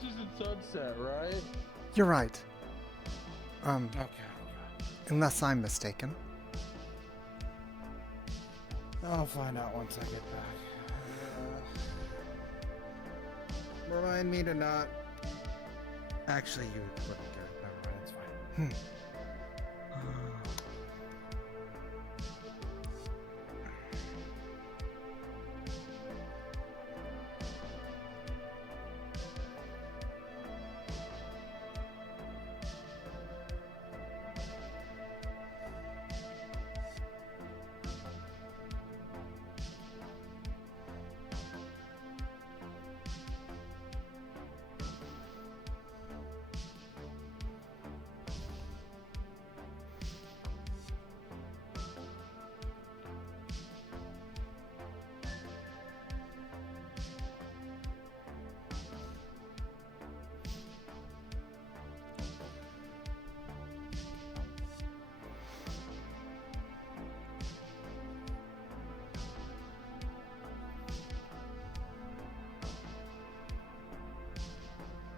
This isn't Sunset, right? You're right. Okay. Unless I'm mistaken. I'll find out once I get back. Remind me to not. Actually, you wouldn't get it. Never mind, it's fine.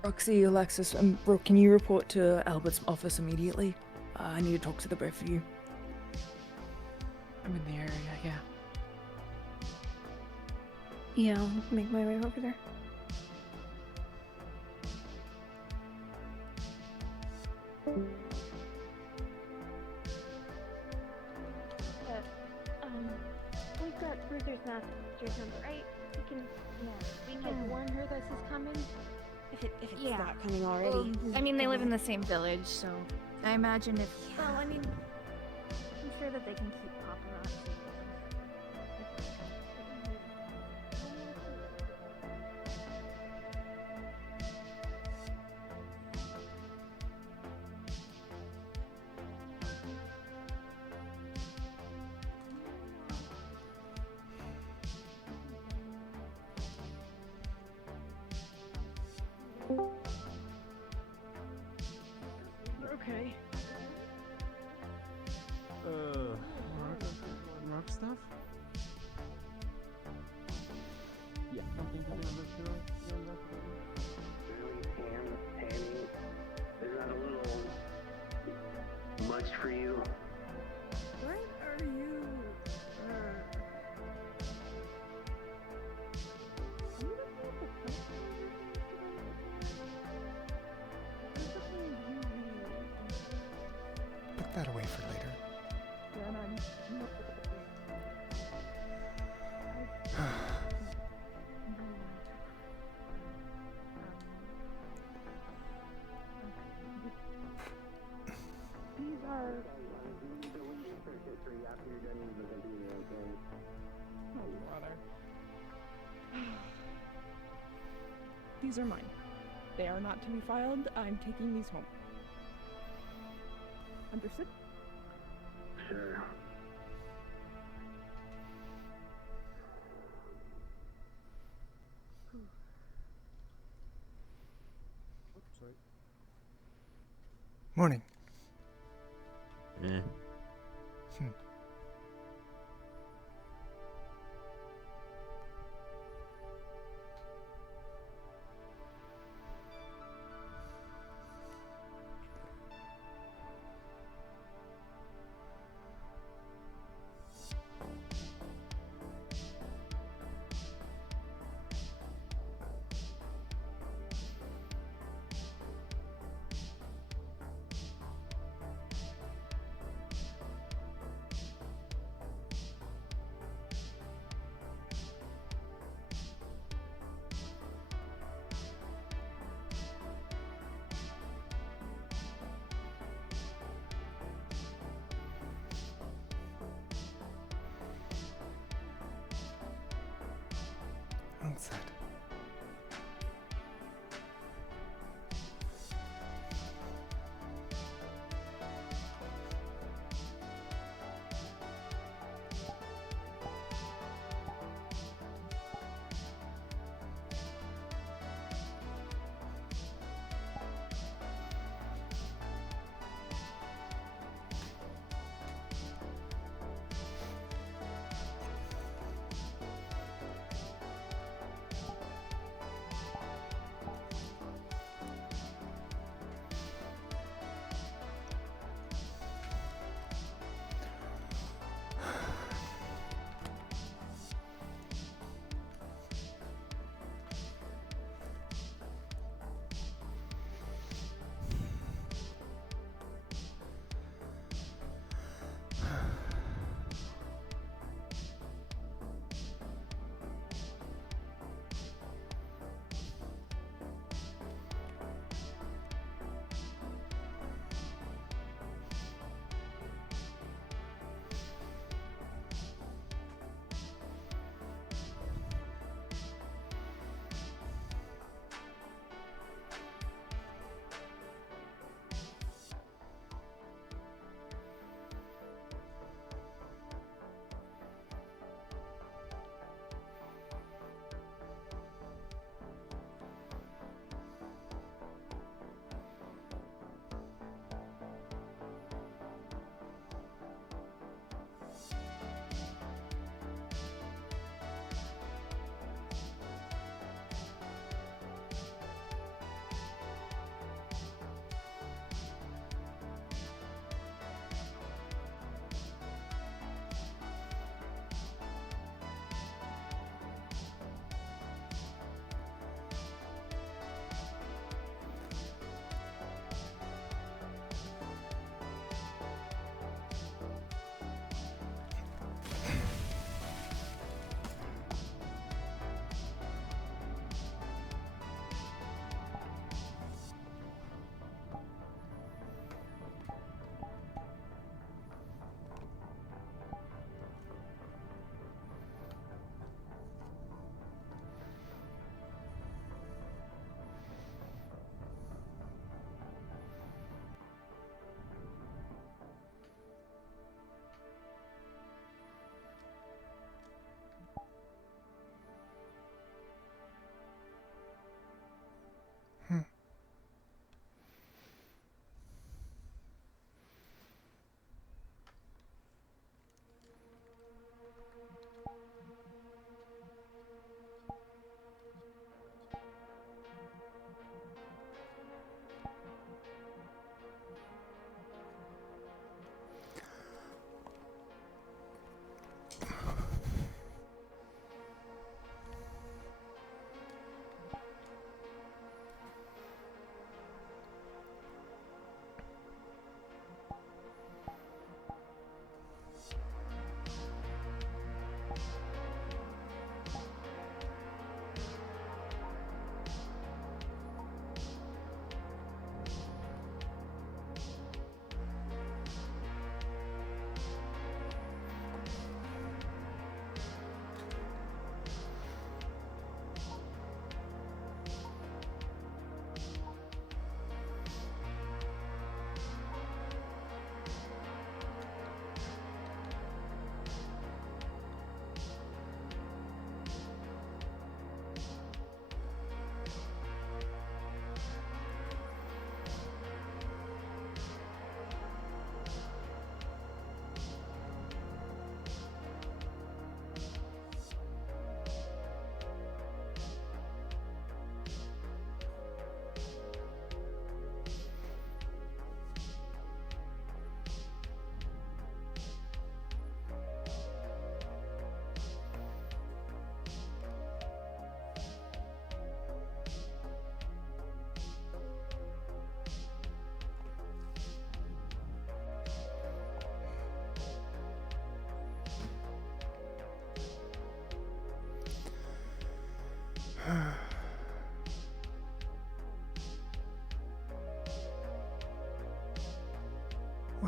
Roxy, Alexis, bro, can you report to Albert's office immediately? I need to talk to the both of you. I'm in the area, yeah. Yeah, I'll make my way over there. We've got Bruiser's master's number, right? We can warn her this is coming. If it's not coming already. I mean, they live in the same village, so I imagine if. Well, I mean, I'm sure that they can keep paparazzi. Okay. Rock stuff? Yeah, something to do with the Really, Tammy, is that a little much for you? What are you? Put that away for later. These are. These are mine. They are not to be filed. I'm taking these home. Understood? Sure. Morning. Eh. Outside.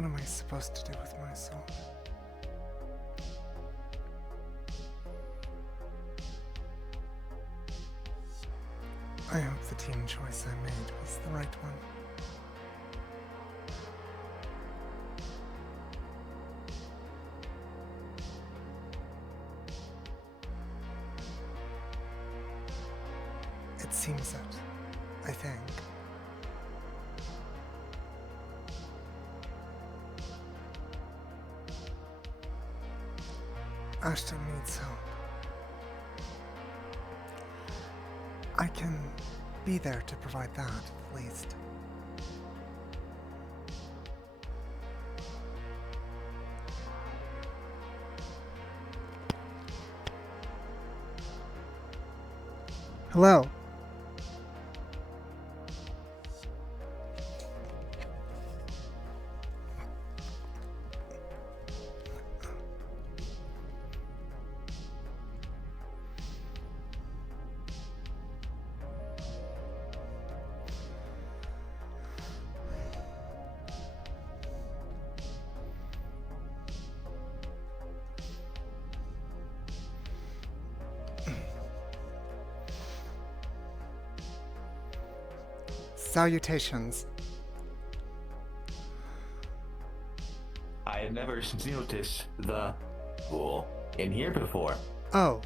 What am I supposed to do with myself? I hope the team choice I made was the right one. It seems it, I think. Ashton needs help. I can be there to provide that, at least. Hello. Salutations. I have never noticed the pool in here before. Oh,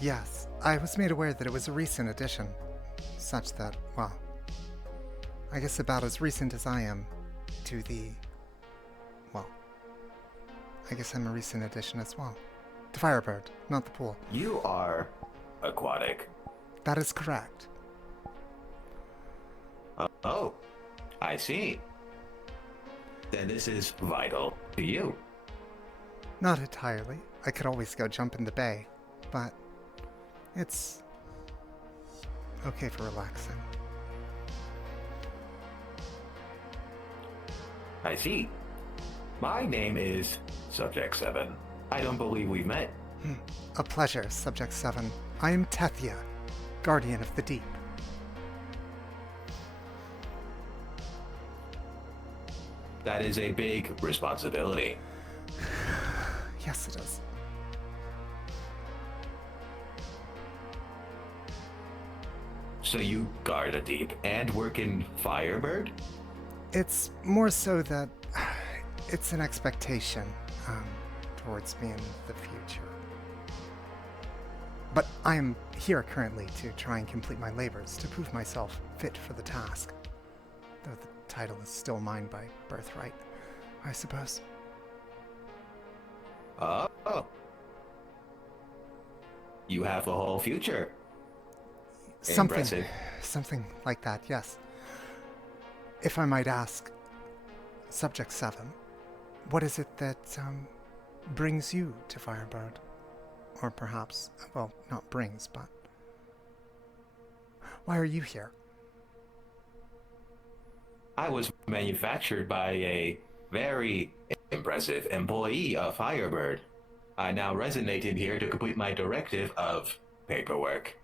yes. I was made aware that it was a recent addition. Such that, well, I guess about as recent as I am to the... Well, I guess I'm a recent addition as well. To Firebird, not the pool. You are aquatic. That is correct. Oh, I see. Then this is vital to you. Not entirely. I could always go jump in the bay, but it's okay for relaxing. I see. My name is Subject 7. I don't believe we've met. A pleasure, Subject 7. I am Tethia, Guardian of the Deep. That is a big responsibility. Yes, it is. So you guard a deep and work in Firebird? It's more so that it's an expectation towards me in the future. But I am here currently to try and complete my labors to prove myself fit for the task. Though the title is still mine by birthright, I suppose. Oh. You have a whole future. Impressive. Something like that, yes. If I might ask, Subject 7, what is it that brings you to Firebird? Or perhaps, well, not brings, but why are you here? I was manufactured by a very impressive employee of Firebird. I now resonate in here to complete my directive of paperwork,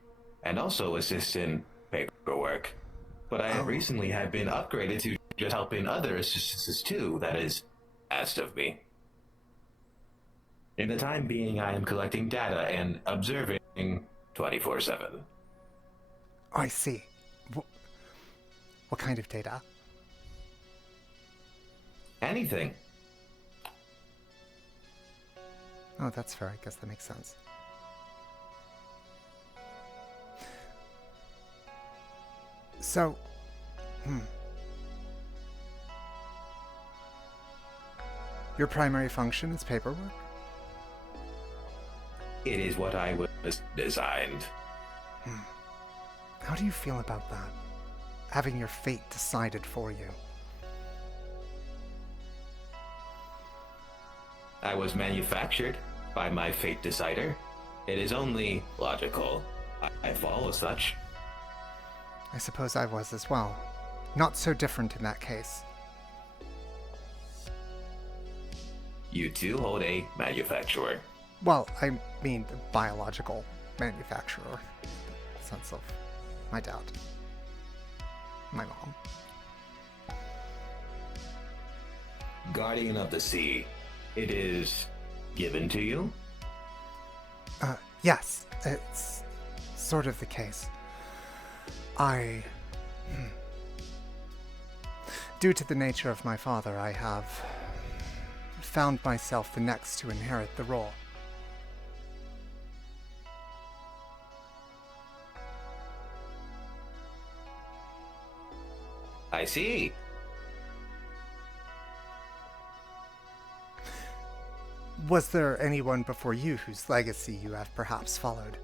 and also assist in paperwork. But I recently have been upgraded to just helping other assistances too, that is, asked of me. In the time being, I am collecting data and observing 24/7. I see. What kind of data? Anything. Oh, that's fair. I guess that makes sense. So, Your primary function is paperwork? It is what I was designed. How do you feel about that? Having your fate decided for you? I was manufactured by my fate decider. It is only logical. I follow such. I suppose I was as well. Not so different in that case. You too hold a manufacturer. Well, I mean the biological manufacturer. In the sense of my dad. My mom. Guardian of the Sea. It is given to you? Yes, it's sort of the case. Due to the nature of my father, I have found myself the next to inherit the role. I see. Was there anyone before you whose legacy you have perhaps followed?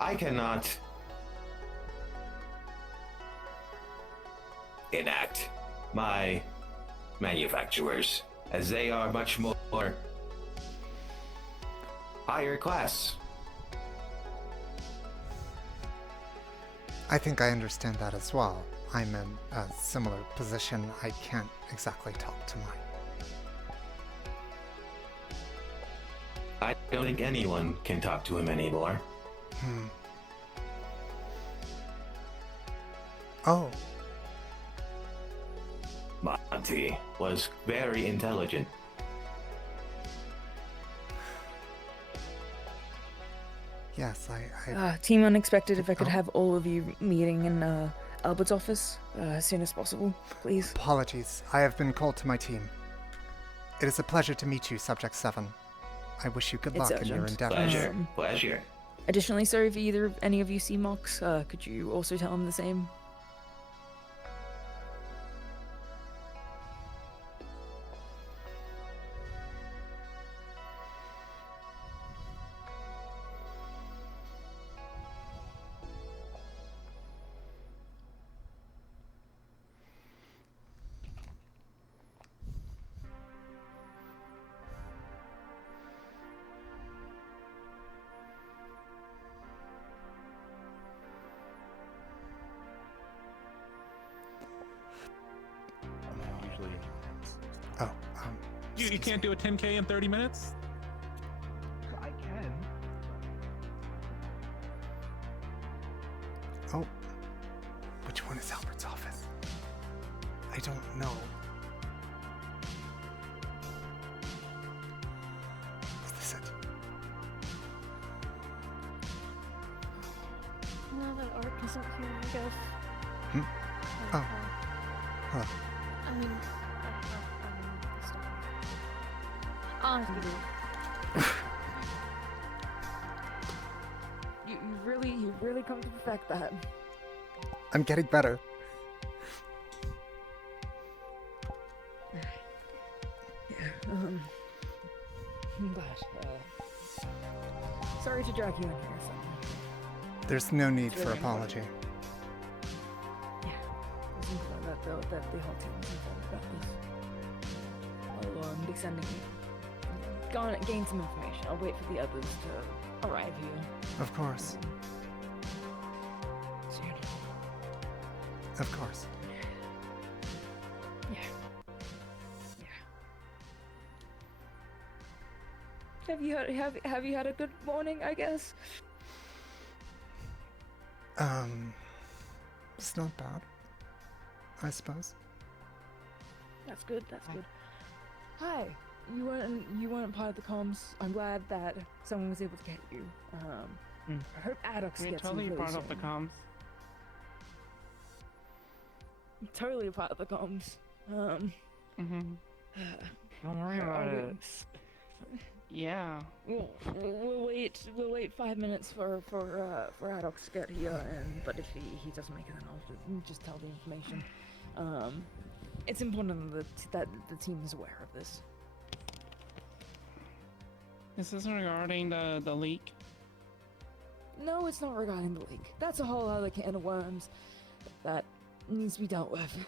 I cannot enact my manufacturers, as they are much more higher class. I think I understand that as well. I'm in a similar position. I can't exactly talk to mine. I don't think anyone can talk to him anymore. Oh. Monty was very intelligent. Yes, I Team Unexpected, if I could have all of you meeting in Albert's office as soon as possible, please. Apologies. I have been called to my team. It is a pleasure to meet you, Subject 7. I wish you good It's luck in your urgent. endeavors. Pleasure. Pleasure. Additionally, sir, if any of you see Mox, could you also tell him the same? Oh, You can't do a 10K in 30 minutes? I can. Oh. Which one is Albert's office? I don't know. Is this it? Now that Ark isn't here, I guess. Oh. Hello. I mean, You really come to perfect that. I'm getting better. Sorry to drag you in here, so. There's no need It's for really apology. Yeah, it's important that the whole team is informed about this. I'll be sending you. Gain some information. I'll wait for the others to arrive here. Of course. Soon. Of course. Yeah. Have you had a good morning, I guess? It's not bad, I suppose. That's good. Hi. You weren't part of the comms. I'm glad that someone was able to get you. I hope Addox We're gets totally you really part of the soon. comms. Totally part of the comms. Don't worry about it. Yeah. We'll wait 5 minutes for Addox to get here, but if he doesn't make it, then I'll just tell the information. It's important that the team is aware of this. Is this regarding the leak? No, it's not regarding the leak. That's a whole other can of worms that needs to be dealt with.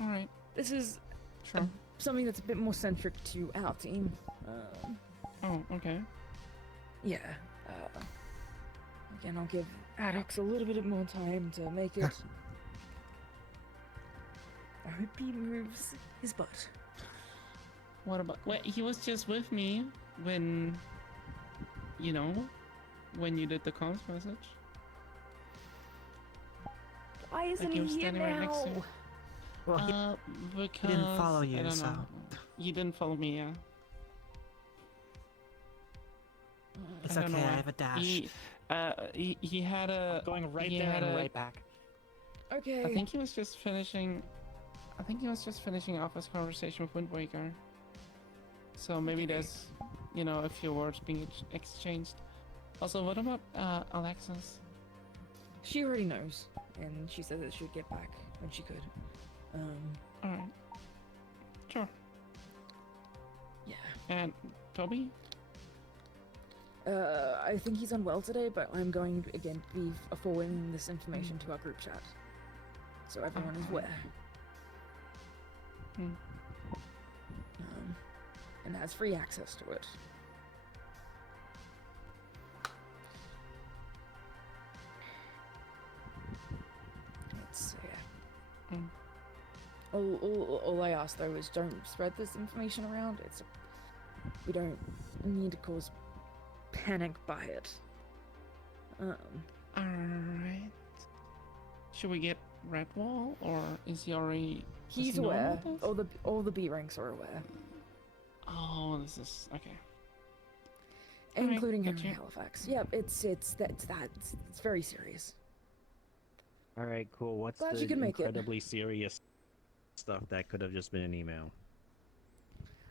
Alright. This is Sure. something that's a bit more centric to our team. Oh, okay. Yeah. Again, I'll give Addox a little bit more time to make it. I hope he moves his butt. What about... Wait, he was just with me when... You know? When you did the comms message? Why isn't Like he was he here standing right next to now? me. Well, Because he didn't follow I you, don't so know. You didn't follow me, yeah. it's I don't okay. know I why. have a dash. He had a Going right he there had and a- right back. Okay. I think he was just finishing. I think he was just finishing off his conversation with Wind Waker. So maybe there's, you know, a few words being exchanged. Also, what about Alexis? She already knows, and she said that she would get back when she could. All right. Sure. Yeah. And Toby? I think he's unwell today, but I'm going to again be forwarding this information to our group chat, so everyone is aware. And has free access to it. Let's see. All I ask though is don't spread this information around. We don't need to cause panic by it. Alright. Should we get Redwall, or is he already... does He's he know aware. about this? All the B ranks are aware, Oh, this is... okay. including gotcha. Henry Halifax. Yep, it's very serious. All right, cool. What's Glad the you could make it. incredibly serious stuff that could have just been an email?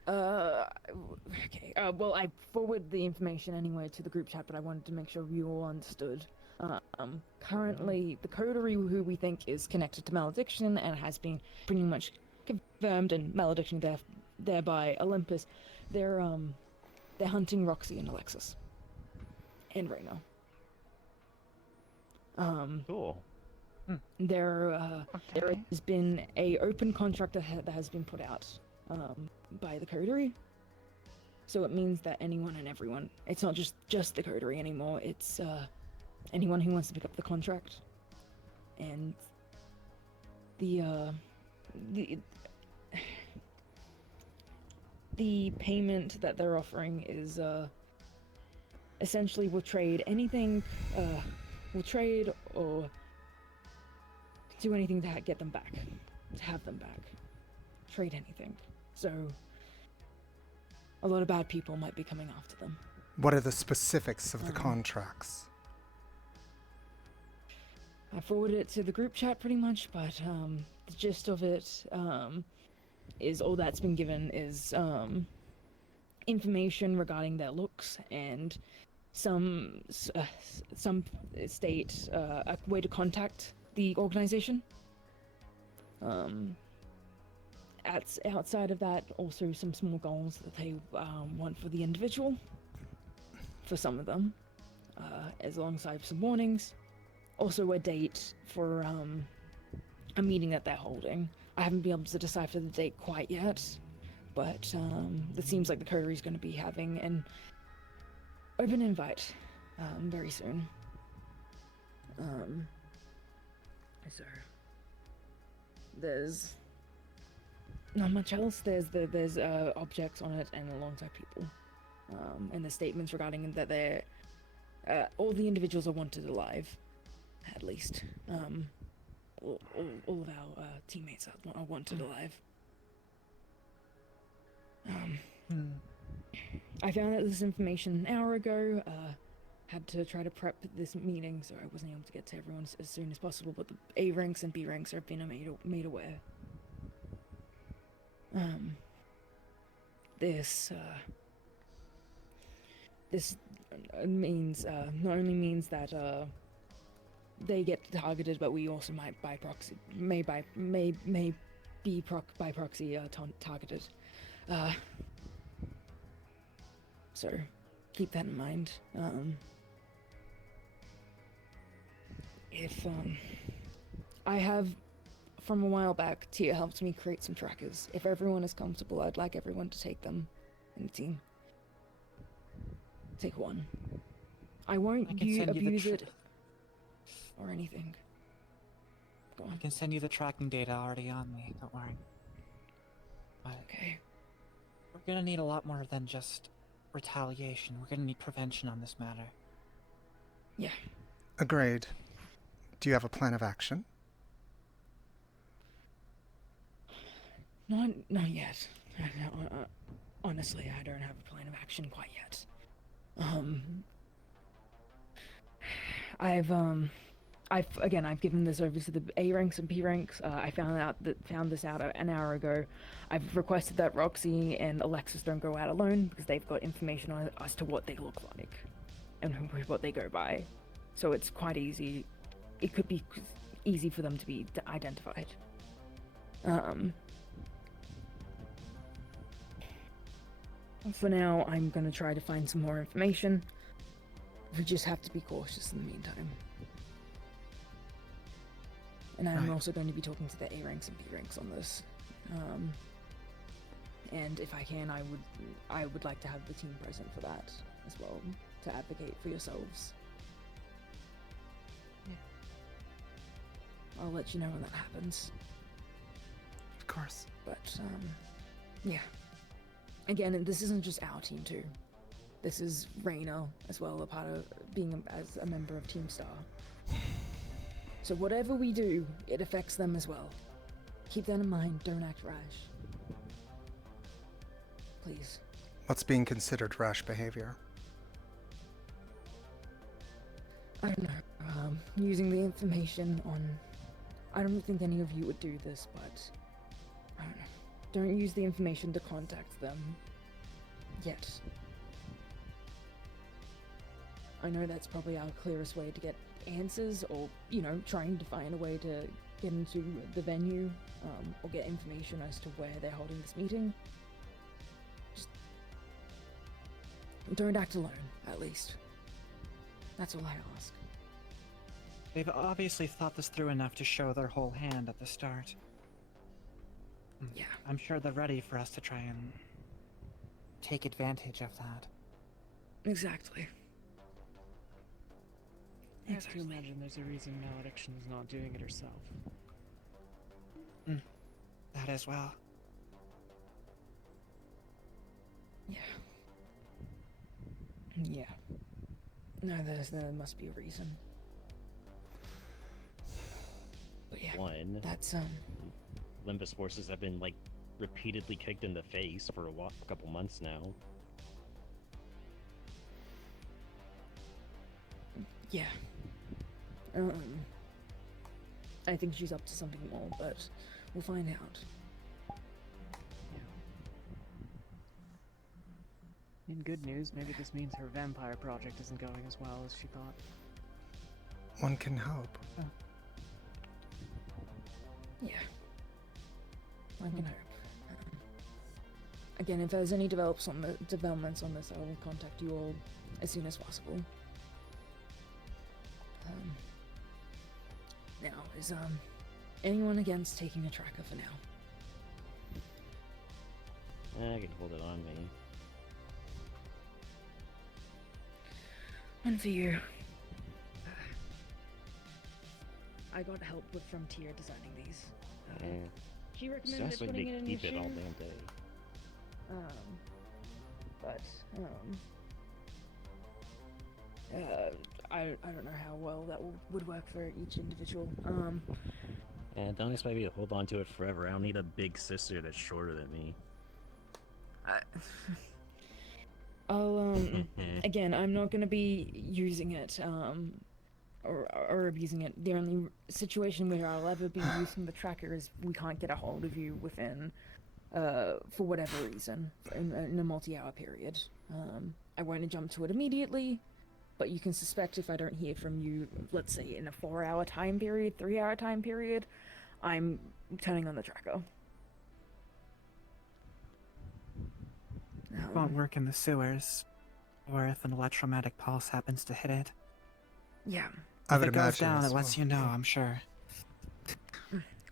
Okay. Well, I forwarded the information anyway to the group chat, but I wanted to make sure you all understood. Currently, the coterie who we think is connected to malediction and has been pretty much confirmed and malediction thereby Olympus, they're hunting Roxy and Alexis. And Reno. Cool. There has been a open contract that has been put out by the coterie. So it means that anyone and everyone, it's not just the coterie anymore, it's anyone who wants to pick up the contract. And the payment that they're offering is essentially we'll trade anything, we'll trade or do anything to get them back, to have them back. Trade anything. So a lot of bad people might be coming after them. What are the specifics of the contracts? I forwarded it to the group chat pretty much, but the gist of it is all that's been given is information regarding their looks and some state a way to contact the organization. Outside of that, also some small goals that they want for the individual, for some of them, as alongside some warnings. Also a date for a meeting that they're holding. I haven't been able to decipher the date quite yet, but it seems like the coterie is going to be having an open invite very soon. So there's not much else. There's objects on it and alongside people, and the statements regarding that they're all the individuals are wanted alive, at least. All of our teammates are wanted alive. I found out this information an hour ago. Had to try to prep this meeting, so I wasn't able to get to everyone as soon as possible, but the A ranks and B ranks have been made aware. This means not only means that they get targeted, but we also might by proxy may be by proxy targeted. So keep that in mind. If I have from a while back, Tia helped me create some trackers. If everyone is comfortable, I'd like everyone to take them in the team. Take one. I won't abuse it or anything. Go on. I can send you the tracking data already on me, don't worry. But okay. We're gonna need a lot more than just retaliation. We're gonna need prevention on this matter. Yeah. Agreed. Do you have a plan of action? Not yet. Honestly, I don't have a plan of action quite yet. I've given this over to the A ranks and P ranks. I found this out an hour ago. I've requested that Roxy and Alexis don't go out alone because they've got information on as to what they look like and what they go by. So it's quite easy. It could be easy for them to be identified. For now, I'm gonna try to find some more information. We just have to be cautious in the meantime. And I'm also going to be talking to the A ranks and B ranks on this. And if I can, I would like to have the team present for that as well, to advocate for yourselves. Yeah. I'll let you know when that happens. Of course. But, yeah. Again, this isn't just our team too. This is Reyna as well, a part of being as a member of Team Star. So whatever we do, it affects them as well. Keep that in mind, don't act rash. Please. What's being considered rash behavior? I don't know, using the information on... I don't think any of you would do this, but... I don't know. Don't use the information to contact them. Yet. I know that's probably our clearest way to get answers, or, you know, trying to find a way to get into the venue, or get information as to where they're holding this meeting. Just don't act alone, at least. That's all I ask. They've obviously thought this through enough to show their whole hand at the start. Yeah. I'm sure they're ready for us to try and take advantage of that. Exactly. I have to imagine there's a reason Malediction is not doing it herself. That as well. Yeah. Yeah. No, there must be a reason. But yeah, One, that's Limbus forces have been like repeatedly kicked in the face for a couple months now. Yeah. I think she's up to something more, but we'll find out. In good news, maybe this means her vampire project isn't going as well as she thought. One can hope. Yeah. I can hope. Again, if there's any developments on this, I will contact you all as soon as possible. Now, is anyone against taking a tracker for now? I can hold it on me. One for you. I got help with Frontier designing these. She recommended Sounds like putting they it in keep your it all shoe. damn day. I don't know how well that would work for each individual. And don't expect me to hold on to it forever. I don't need a big sister that's shorter than me. I'll again, I'm not gonna be using it or abusing it. The only situation where I'll ever be using the tracker is we can't get a hold of you within for whatever reason in a multi-hour period. I won't jump to it immediately, but you can suspect if I don't hear from you, let's say in a 4-hour time period, 3-hour time period, I'm turning on the tracker. It won't work in the sewers, or if an electromagnetic pulse happens to hit it. Yeah. I If would it goes imagine down, as it lets well. you know, I'm sure.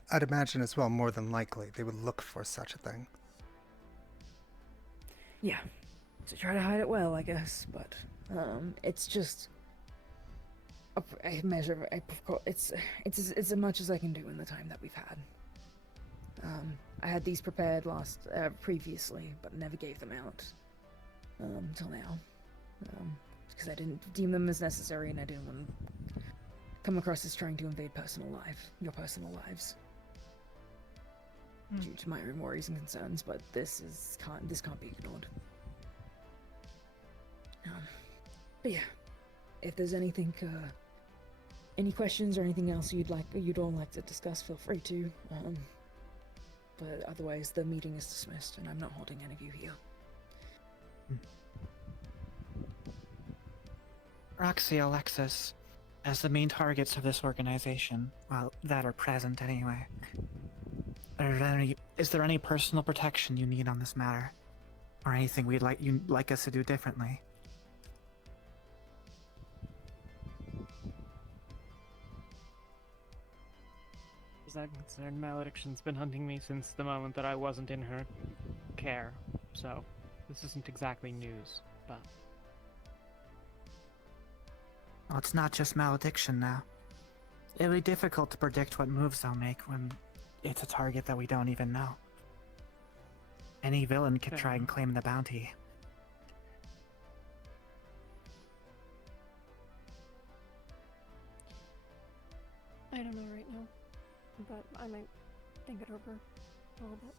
I'd imagine as well, more than likely, they would look for such a thing. Yeah. So try to hide it well, I guess, but it's just a measure. It's as much as I can do in the time that we've had. I had these prepared previously, but never gave them out till now, because I didn't deem them as necessary, and I didn't want to come across as trying to invade your personal lives. due to my own worries and concerns, but this can't be ignored. But yeah, if there's anything, any questions or anything else you'd all like to discuss, feel free to. But otherwise, the meeting is dismissed, and I'm not holding any of you here. Roxy, Alexis, as the main targets of this organization, well, that are present anyway, is there any personal protection you need on this matter? Or anything you'd like us to do differently? As I'm concerned, malediction's been hunting me since the moment that I wasn't in her care, so this isn't exactly news, but... Well, it's not just malediction now. It'll be difficult to predict what moves they'll make when it's a target that we don't even know. Any villain could try and claim the bounty. I don't know right now, but I might think it over a little bit.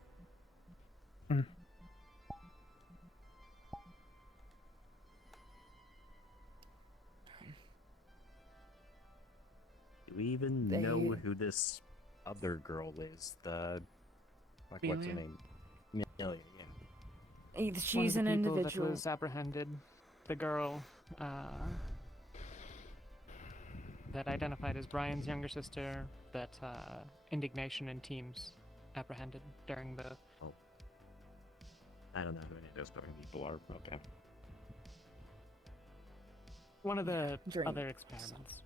Do we even know who this other girl is? What's her Amelia? name? Amelia, yeah. She's One an of the people individual. that was apprehended. The girl, that identified as Brian's younger sister, that Indignation and teams apprehended during the... Oh. I don't know who any of those fucking people are. Okay. One of the During other experiments.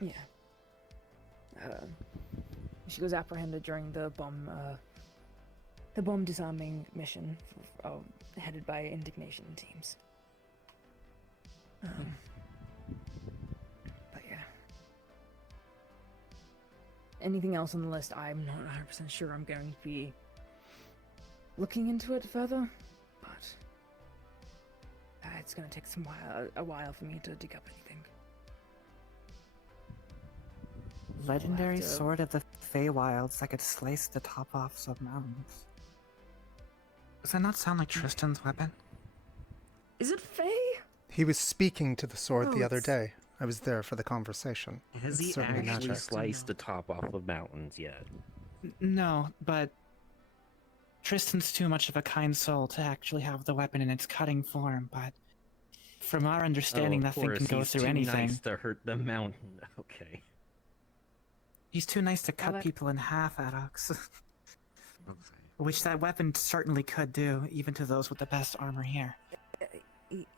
Yeah. She was apprehended during the bomb disarming mission headed by Indignation teams. But yeah. Anything else on the list, I'm not 100% sure. I'm going to be looking into it further, but it's going to take a while for me to dig up anything. Legendary sword of the Feywilds that could slice the top off some mountains. Does that not sound like Tristan's weapon? Is it Faye? He was speaking to the sword the other it's- day. I was there for the conversation. Has It's he certainly actually magic. sliced the top off of mountains yet? No, but Tristan's too much of a kind soul to actually have the weapon in its cutting form, but from our understanding, Oh, of nothing course, can go he's through too anything. nice to hurt the mountain. Okay. He's too nice to cut that- people in half, Adox. Okay. Which that weapon certainly could do, even to those with the best armor here.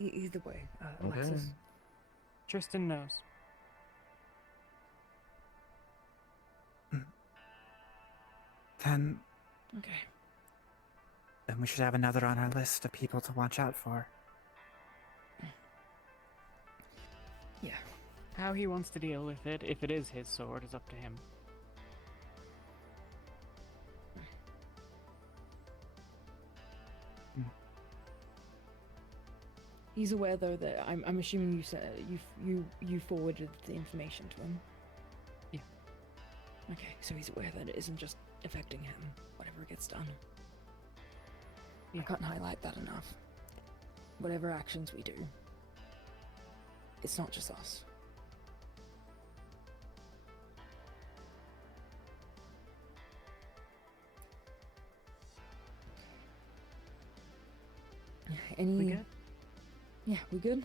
Either way, Okay. Alexis. Tristan knows. Then Okay. we should have another on our list of people to watch out for. Yeah. How he wants to deal with it, if it is his sword, is up to him. He's aware though that I'm assuming you said you forwarded the information to him. Yeah. Okay, so he's aware that it isn't just affecting him. Whatever gets done. I can't highlight that enough. Whatever actions we do, it's not just us. Any? We good? Yeah, we good?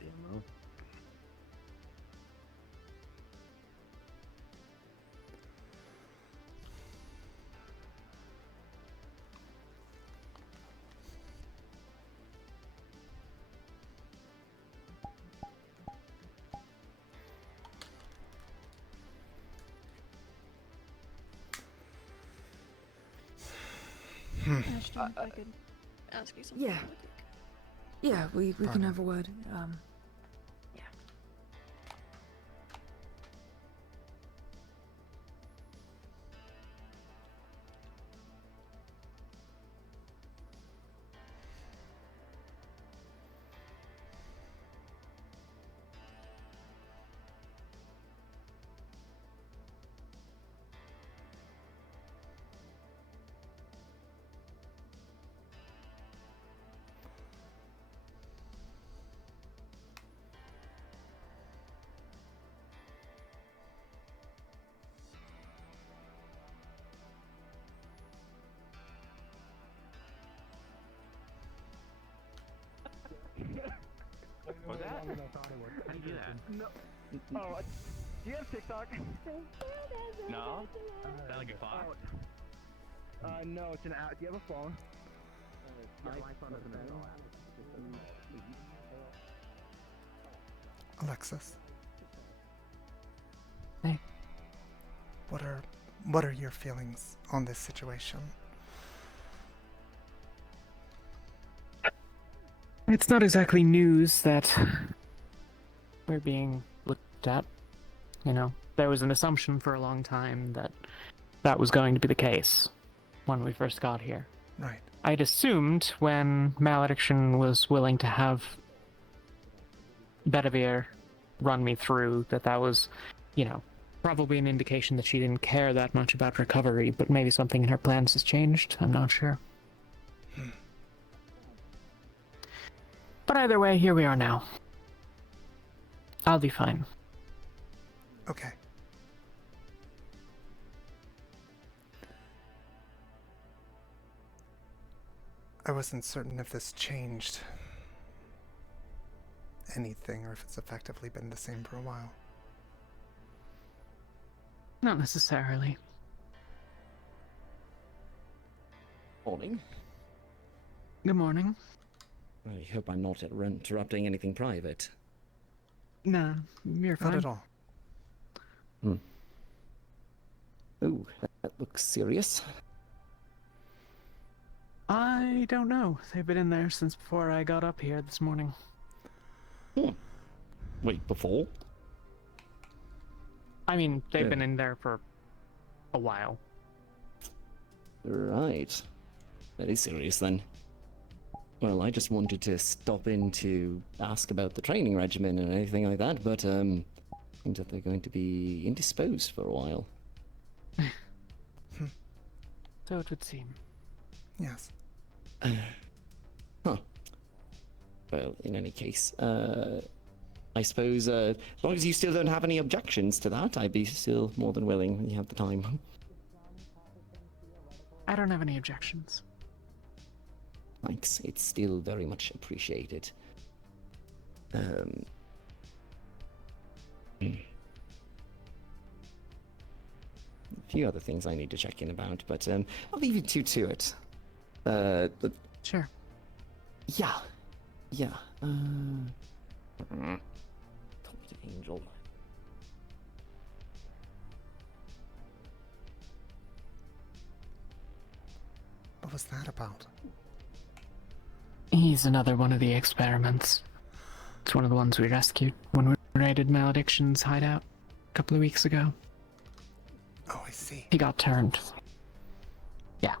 Demo. Ashton, if I could ask you something yeah. really quick. Yeah, we can Fine. have a word. Yeah. No. Oh, do you have TikTok? No? Sound like a fox? No, it's an app. Do you have a phone? Alexis. Hey. What are your feelings on this situation? It's not exactly news that we're being looked at. You know, there was an assumption for a long time that that was going to be the case when we first got here. Right. I'd assumed when Malediction was willing to have Bedivere run me through that was, you know, probably an indication that she didn't care that much about recovery, but maybe something in her plans has changed. I'm not sure. But either way, here we are now. I'll be fine. Okay. I wasn't certain if this changed anything or if it's effectively been the same for a while. Not necessarily. Morning. Good morning. I hope I'm not interrupting anything private. Nah, you're fine. Not at all. Ooh, that looks serious. I don't know. They've been in there since before I got up here this morning. Wait, before? I mean, they've been in there for a while. Right. Very serious then. Well, I just wanted to stop in to ask about the training regimen and anything like that, but seems that they're going to be indisposed for a while. So it would seem. Yes. Huh. Well, in any case, I suppose, as long as you still don't have any objections to that, I'd be still more than willing when you have the time. I don't have any objections. Thanks. It's still very much appreciated. A few other things I need to check in about, but I'll leave you two to it. But sure. Yeah. Talk to Angel. What was that about? He's another one of the experiments. It's one of the ones we rescued when we raided Malediction's hideout a couple of weeks ago. Oh, I see. He got turned. Yeah.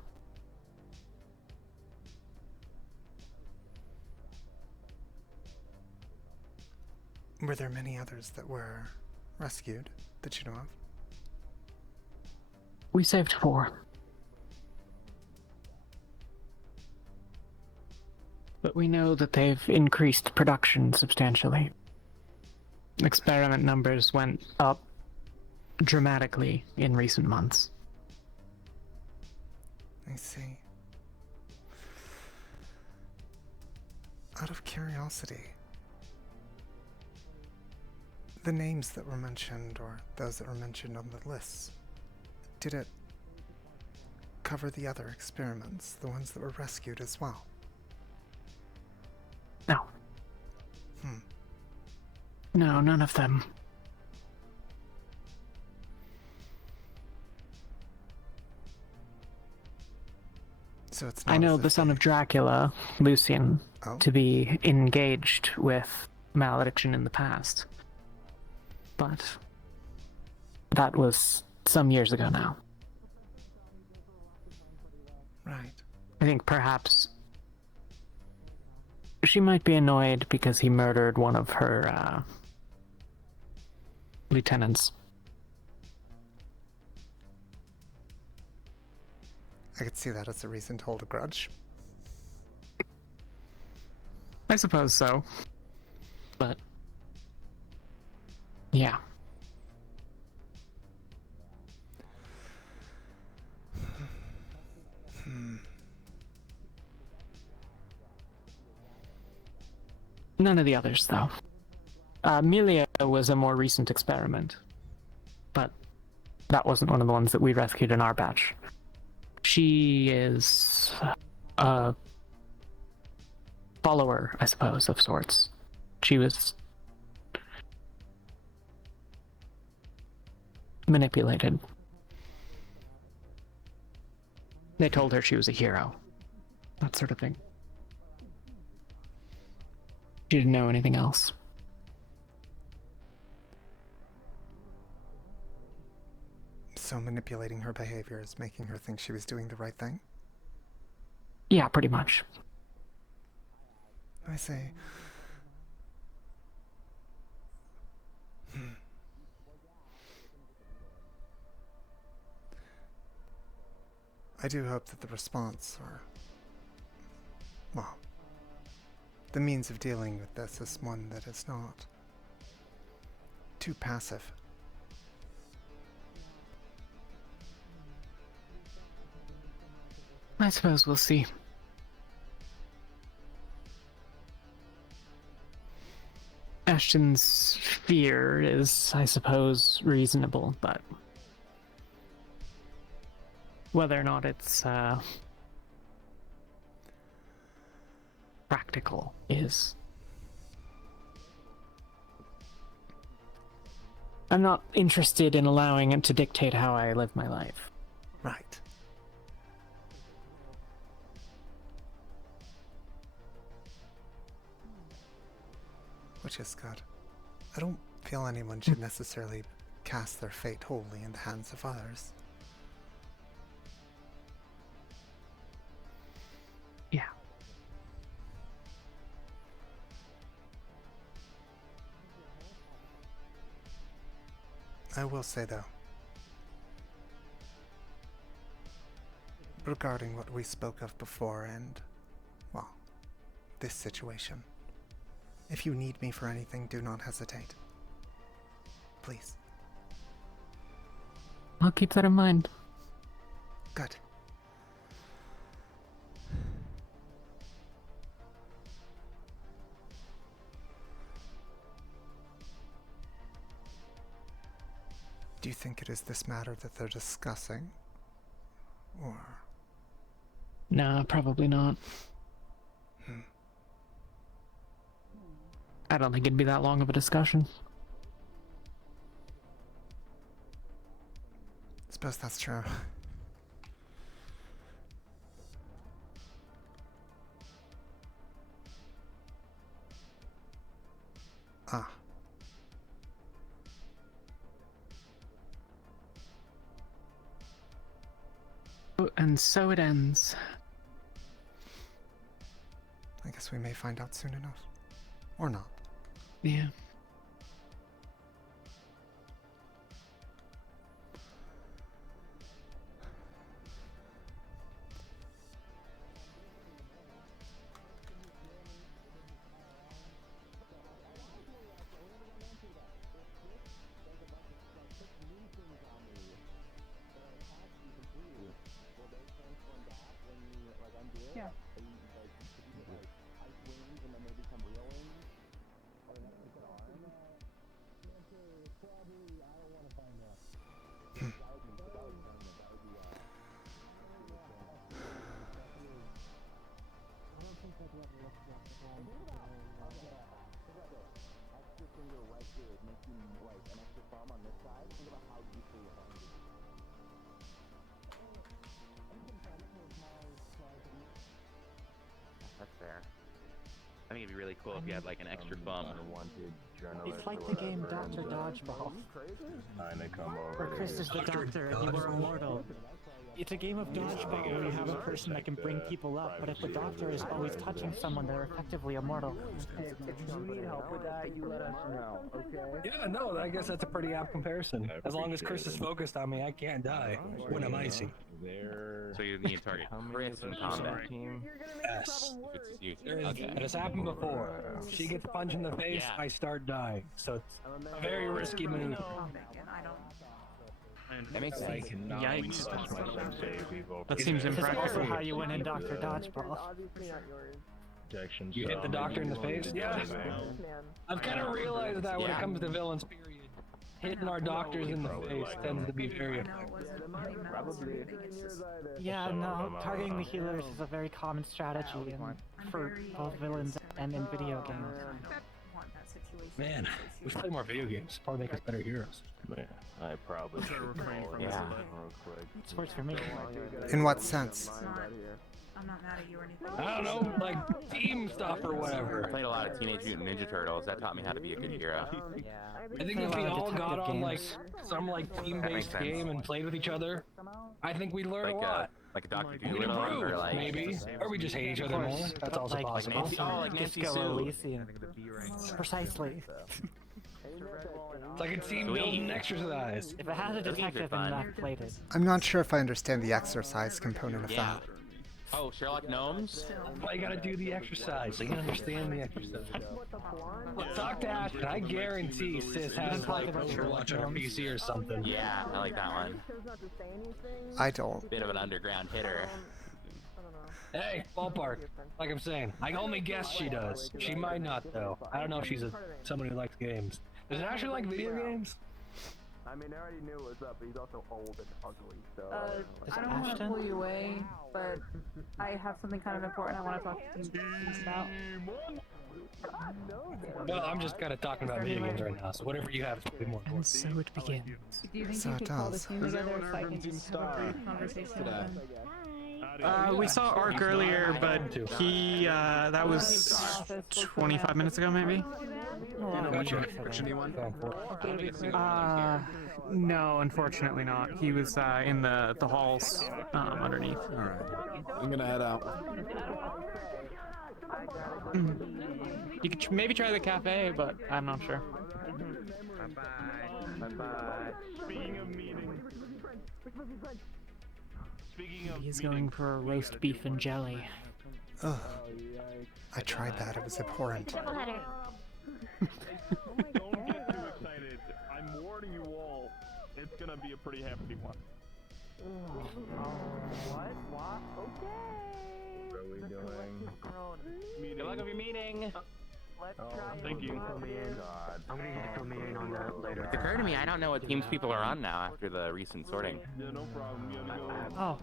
Were there many others that were rescued that you know of? We saved 4. But we know that they've increased production substantially. Experiment numbers went up dramatically in recent months. I see. Out of curiosity, the names that were mentioned, or those that were mentioned on the lists, did it cover the other experiments, the ones that were rescued as well? No. No, none of them. So it's not I know as the if son of Dracula, Lucian, Oh. to be engaged with Malediction in the past. But that was some years ago now. Right. I think perhaps she might be annoyed because he murdered one of her lieutenants. I could see that as a reason to hold a grudge. I suppose so. But yeah. None of the others, though. Amelia was a more recent experiment, but that wasn't one of the ones that we rescued in our batch. She is a follower, I suppose, of sorts. She was manipulated. They told her she was a hero. That sort of thing. She didn't know anything else. So manipulating her behavior is making her think she was doing the right thing? Yeah, pretty much. I see. I do hope that the response, or, well, the means of dealing with this is one that is not too passive. I suppose we'll see. Ashton's fear is, I suppose, reasonable, but whether or not it's practical is... I'm not interested in allowing it to dictate how I live my life. Right. Which is good. I don't feel anyone should necessarily cast their fate wholly in the hands of others. Yeah. I will say though, regarding what we spoke of before and, well, this situation, if you need me for anything, do not hesitate. Please. I'll keep that in mind. Good. Do you think it is this matter that they're discussing? Or... Nah, probably not. I don't think it'd be that long of a discussion. Suppose that's true. Ah. And so it ends. I guess we may find out soon enough. Or not. Yeah. Yeah. That's fair. I think it'd be really cool if you had like an extra bump. It's like the game Dr. Dodgeball. Where Chris is the doctor and you are immortal. It's a game of dodgeball where you have a person that can bring people up, but if the doctor is always touching someone, they're effectively immortal. If you need help with that, you let us know, okay? Yeah, no, I guess that's a pretty apt comparison. As long as Chris is focused on me, I can't die when I'm icy. So you need to target Chris in combat. Yes. Okay. It has happened before. If she gets punched in the face, Yeah. I start dying. So it's a very risky move. That makes sense. Yikes. That seems This is impractical. also how you win in Dr. Dodgeball. protection. You hit the doctor in the face? Yeah. I've kind of realized that when it comes to villains, period. Hitting our doctors in the face tends to be very effective. Yeah, no, targeting the healers is a very common strategy for both villains and in video games. Man, we should play more video games. Probably make us better heroes. Man, I probably should refrain from yeah. this Real quick. It works for me. In what sense? I'm not mad at you or anything. I don't know, like team stuff or whatever. I played a lot of Teenage Mutant Ninja Turtles. That taught me how to be a good hero. I think if we all got on like some like team-based sense. game and played with each other, I think we'd learn a lot. Like a Dr. We'd Doolittle, improve, or like maybe, or we just hate each other more. That's also Like possible. Nancy, oh, like Nancy Disco Sue. Elysium. Precisely. It's like a team building exercise. If it has a detective and not played it. I'm not sure if I understand the exercise component of Yeah. that. Oh, Sherlock Gnomes? Why you gotta do the exercise so you can understand the exercise. Talk to Ashton. I guarantee Sis has like Overwatch on her PC or something. Yeah, I like that one. I don't. Bit of an underground hitter. Hey, ballpark. Like I'm saying, I only guess she does. She might not though. I don't know if she's someone who likes games. Does it actually like video games? I mean, I already knew it was up, but he's also old and ugly, so... I don't want to pull you away, but I have something kind of important I want to talk to you about. Well, I'm just kind of talking about video games right now, so whatever you have is probably more important. So it begins. Do you think So you it could call the does. team together so I can just have a brief conversation with them? We saw Ark earlier, but he, that was 25 minutes ago, maybe? No, unfortunately not. He was in the halls underneath. Alright. I'm gonna head out. You could maybe try the cafe, but I'm not sure. Bye-bye. Bye-bye. Speaking of meetings... He's going for a roast beef and jelly. Ugh. I tried that, it was abhorrent. Don't get too excited. I'm warning you all. It's gonna be a pretty hefty one. What? Okay. What are we doing? Good luck with your meeting. Thank you. I'm gonna need you to fill me in on that later. It occurred to me, I don't know what teams people are on now after the recent sorting. Yeah, no problem. You gotta go. Oh,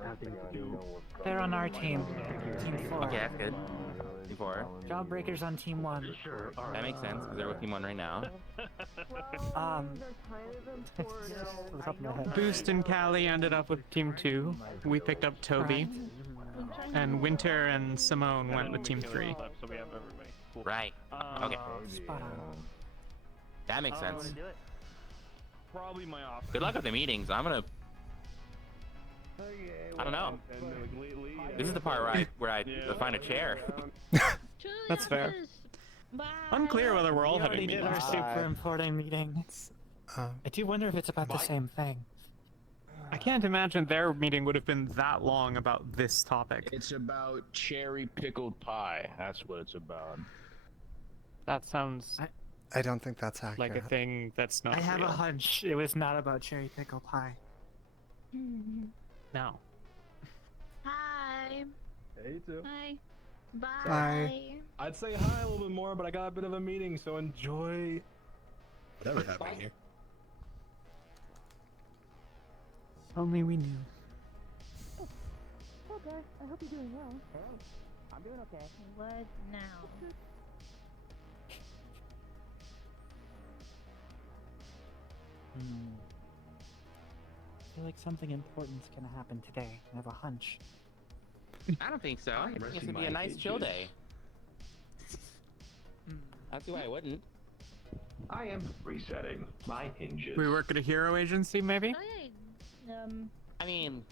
they're on our team. Team 4. Okay, that's good. Team 4. Jawbreaker's on Team 1. That makes sense, because they're with Team 1 right now. Boost and Callie ended up with Team 2. We picked up Toby. And Winter and Simone went with Team 3. So we have everybody. Cool. Right. Okay. That makes sense. Probably my office. Good luck with the meetings. I'm gonna... I don't know. This is the part where I find a chair. That's fair. Unclear whether we're all We already having did our meetings. super important meeting. I do wonder if it's about the same thing. I can't imagine their meeting would have been that long about this topic. It's about cherry pickled pie. That's what it's about. That sounds I don't think that's accurate. like a thing that's not I have real. a hunch it was not about cherry pickle pie. No. Hi. Hey, you too. Hi. Bye. Bye. I'd say hi a little bit more, but I got a bit of a meeting, so enjoy Whatever happened here. Only we knew. Oh, Dad, I hope you're doing well. I'm doing okay. What now? I feel like something important's gonna happen today. I have a hunch. I don't think so. I think it's gonna be a nice chill day. That's why I wouldn't. I am resetting my hinges. We work at a hero agency, maybe? I mean,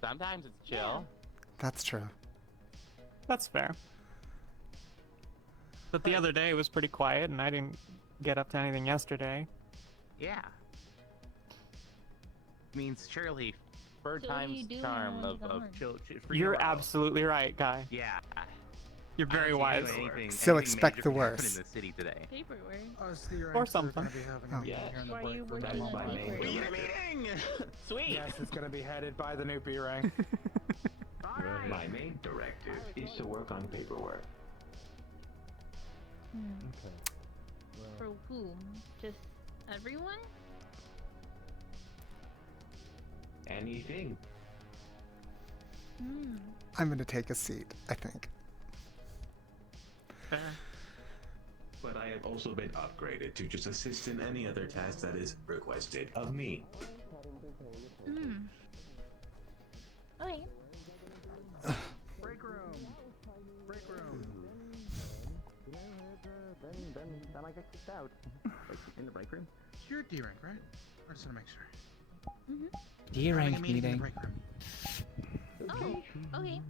sometimes it's chill. That's true. That's fair. But the other day was pretty quiet, and I didn't get up to anything yesterday. Yeah. Means surely third So what are you time's doing charm when of you're gone? chill. You're absolutely right, Guy. Yeah. You're very wise. So expect the In worst. the city today. Paperwork. Or something. Yeah. Why are you working on paperwork? We get a meeting. Sweet. Yes, it's gonna be headed by the Noopy rank. My main directive is to work on paperwork. Okay. For whom? Just everyone? Anything. Hmm. I'm gonna take a seat, I think. But I have also been upgraded to just assist in any other task that is requested of me. Hmm. Okay. Break room. Break room. Then I get kicked out. Like, in the break room. You're D rank, right? I just want to make sure. Mm-hmm. We're having D-rank a meeting in the meeting. break room. Oh, okay.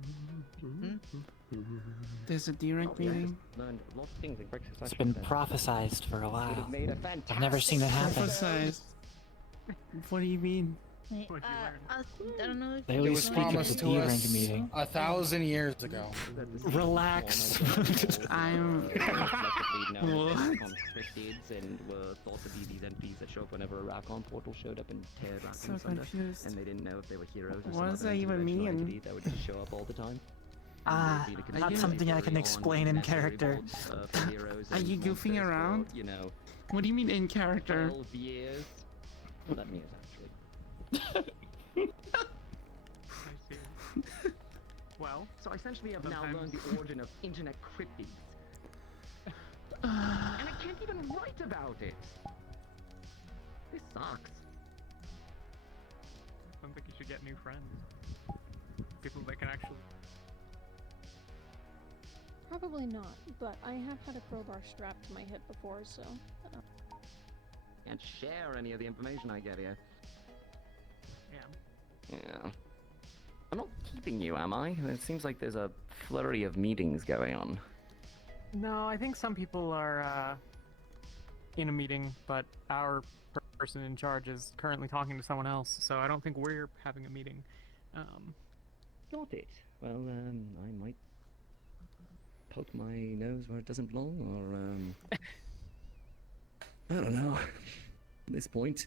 There's a D-rank meeting. Learned lots of things in breakfast. It's been prophesized for a Would while. have made a I've never seen it happen. Prophesized. What do you mean? Wait, I don't know if They you always guys speak want of to the do D-rank this. meeting. 1,000 years ago. Relax. I'm. What? Cryptids and were thought to be these entities that show up whenever a Raccoon portal showed up and tear So raccoons under, confused. and they didn't know if they were heroes or What some does other that even interdimensional mean? entity that would just show up all the time. Ah, not something I can explain in character. Are you goofing around? You know, What do you mean in character? 12 years. Well, that means actually. Well, so I essentially have now learned the origin of internet cryptids. And I can't even write about it. This sucks. I think you should get new friends. People that can actually. Probably not, but I have had a crowbar strapped to my hip before, so. Can't share any of the information I get here. Yeah. Yeah. I'm not keeping you, am I? It seems like there's a flurry of meetings going on. No, I think some people are in a meeting, but our person in charge is currently talking to someone else, so I don't think we're having a meeting. Got it. Well, I might poke my nose where it doesn't belong, or, I don't know. At this point,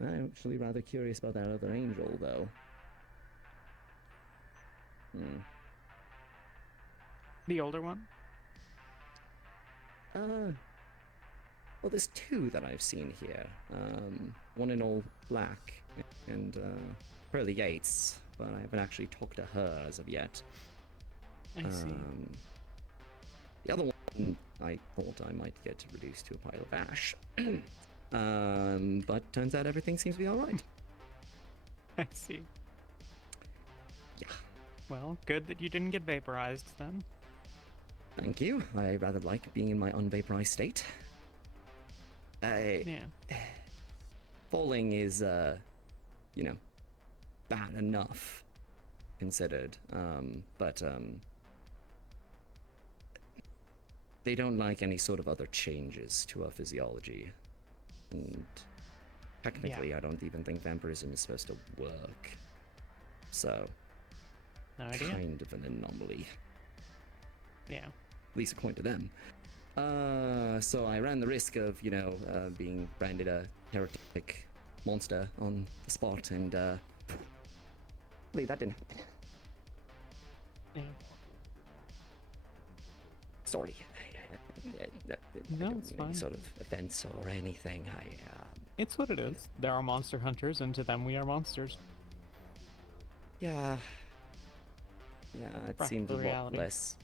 I'm actually rather curious about that other angel, though. The older one? Well, there's two that I've seen here. One in all black, and, Pearly Yates, but I haven't actually talked to her as of yet. I see. The other one, I thought I might get reduced to a pile of ash. But turns out everything seems to be alright. I see. Yeah. Well, good that you didn't get vaporized then. Thank you. I rather like being in my unvaporized state. Yeah. Falling is, you know, bad enough considered. But they don't like any sort of other changes to our physiology. And technically, I don't even think vampirism is supposed to work. So, No idea. kind of an anomaly. Yeah. At least according to them. So I ran the risk of, you know, being branded a heretic monster on the spot, and, believe that didn't happen. Yeah. Sorry. No, it's fine. Any sort of offense or anything. It's what it is. There are monster hunters, and to them we are monsters. Yeah. Yeah, it Rough seems a lot reality. less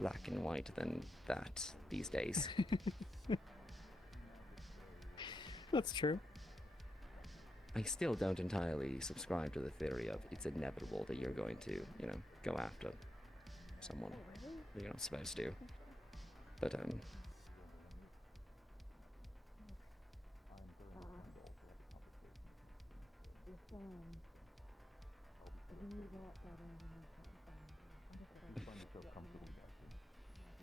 black and white than that these days. That's true. I still don't entirely subscribe to the theory of it's inevitable that you're going to, you know, go after someone that you're not supposed to. But,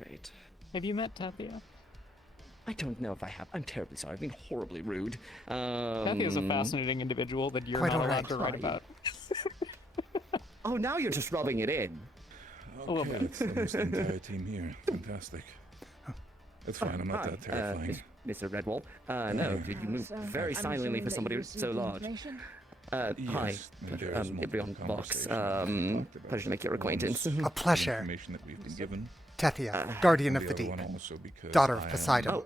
Great. Have you met Tethia? I don't know if I have. I'm terribly sorry. I've been horribly rude. Tethia is a fascinating individual that you're Quite not alright. allowed to write about. Oh, now you're just rubbing it in. A little bit. It's almost the entire team here. Fantastic. It's fine. I'm not that terrifying. Mr. Redwall. No, did you move very I'm silently assuming for that somebody you who's so received large? information? Hi, Yes, there is multiple Beyond Box. conversations that we've talked about. Pleasure to make your acquaintance. One's A pleasure. the information that we've been given. Tethia, Guardian and of the other Deep, one also because daughter of I am- Poseidon. Oh.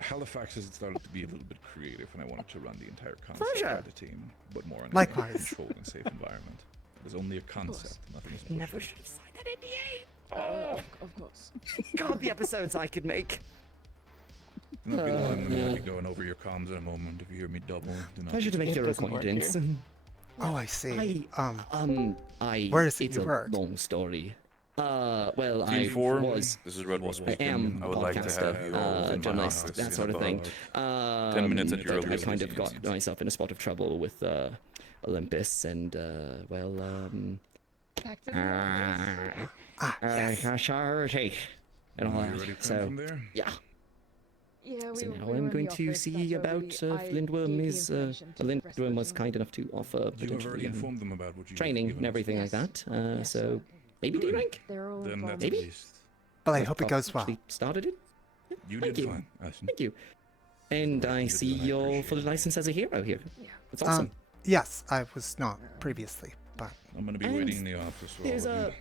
Halifax has started to be a little bit creative, and I wanted to run the entire concept Pleasure. of the team, but more in Likewise. a controlled and safe environment. It was only a concept, nothing is pushed. Never should have signed that NDA. Of course. God, the episodes I could make. Do not be long, I'm going yeah. to be going over your comms in a moment. If you hear me double, do not Pleasure be to make your surprised. acquaintance. Oh, I see. Where is it it's you a work? long story. Well, Team I 4, was. this is Red Wasp I speaking. am I would like to podcaster, have you all in my journalist, office that in sort of thing. about 10 minutes at your But I earliest kind of got convenience. myself in a spot of trouble with Olympus and charity and all Are you that. ready to So come from there? yeah. Yeah, So we now were I'm in going the to office, see that's where about I Lindworm gave the is information to the rest of Lindworm the was team. kind enough to offer You have potentially already informed them about what you training and everything like that. So maybe D rank. They're all Then that's involved. at Maybe. least. Well, I hope it goes well. Actually started it. You Thank did you. fine, Ashton. Thank you. And I see you're fully licensed as a hero here. That's awesome. Yes, I was not previously, but I'm going to be And waiting in the office for all There's of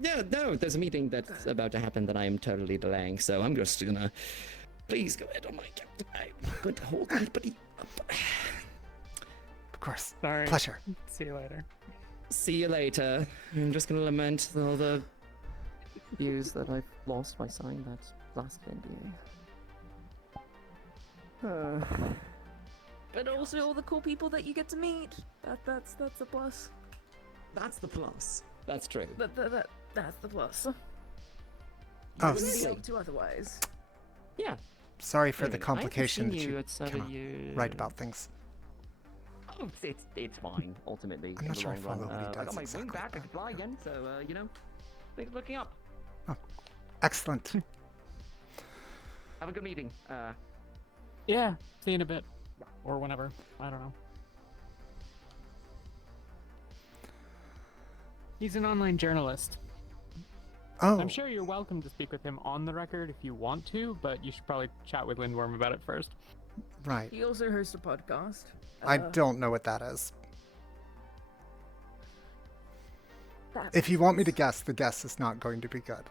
you. a there's a meeting that's about to happen that I am totally delaying, so I'm just gonna please go ahead on my account. I'm not going to hold anybody up. of course. Sorry. Pleasure. See you later. See you later. I'm just gonna lament all the views that I've lost by signing that last NDA. But also all the cool people that you get to meet. That's a plus. That's the plus. That's true. That's the plus. Oh, Wouldn't be able to otherwise. Yeah. Sorry for the Anyway, I haven't complication seen that you at 7 cannot years. write about things. Oh, it's fine. Ultimately, I'm in not the sure I long follow run. what he I got does my exactly, wing back. I can fly again. So things are looking up. Excellent. Have a good meeting. Yeah, see you in a bit. Or whenever. I don't know. He's an online journalist. Oh. I'm sure you're welcome to speak with him on the record if you want to, but you should probably chat with Lindworm about it first. Right. He also hosts a podcast. I don't know what that is. That If you want me to guess, the guess is not going to be good.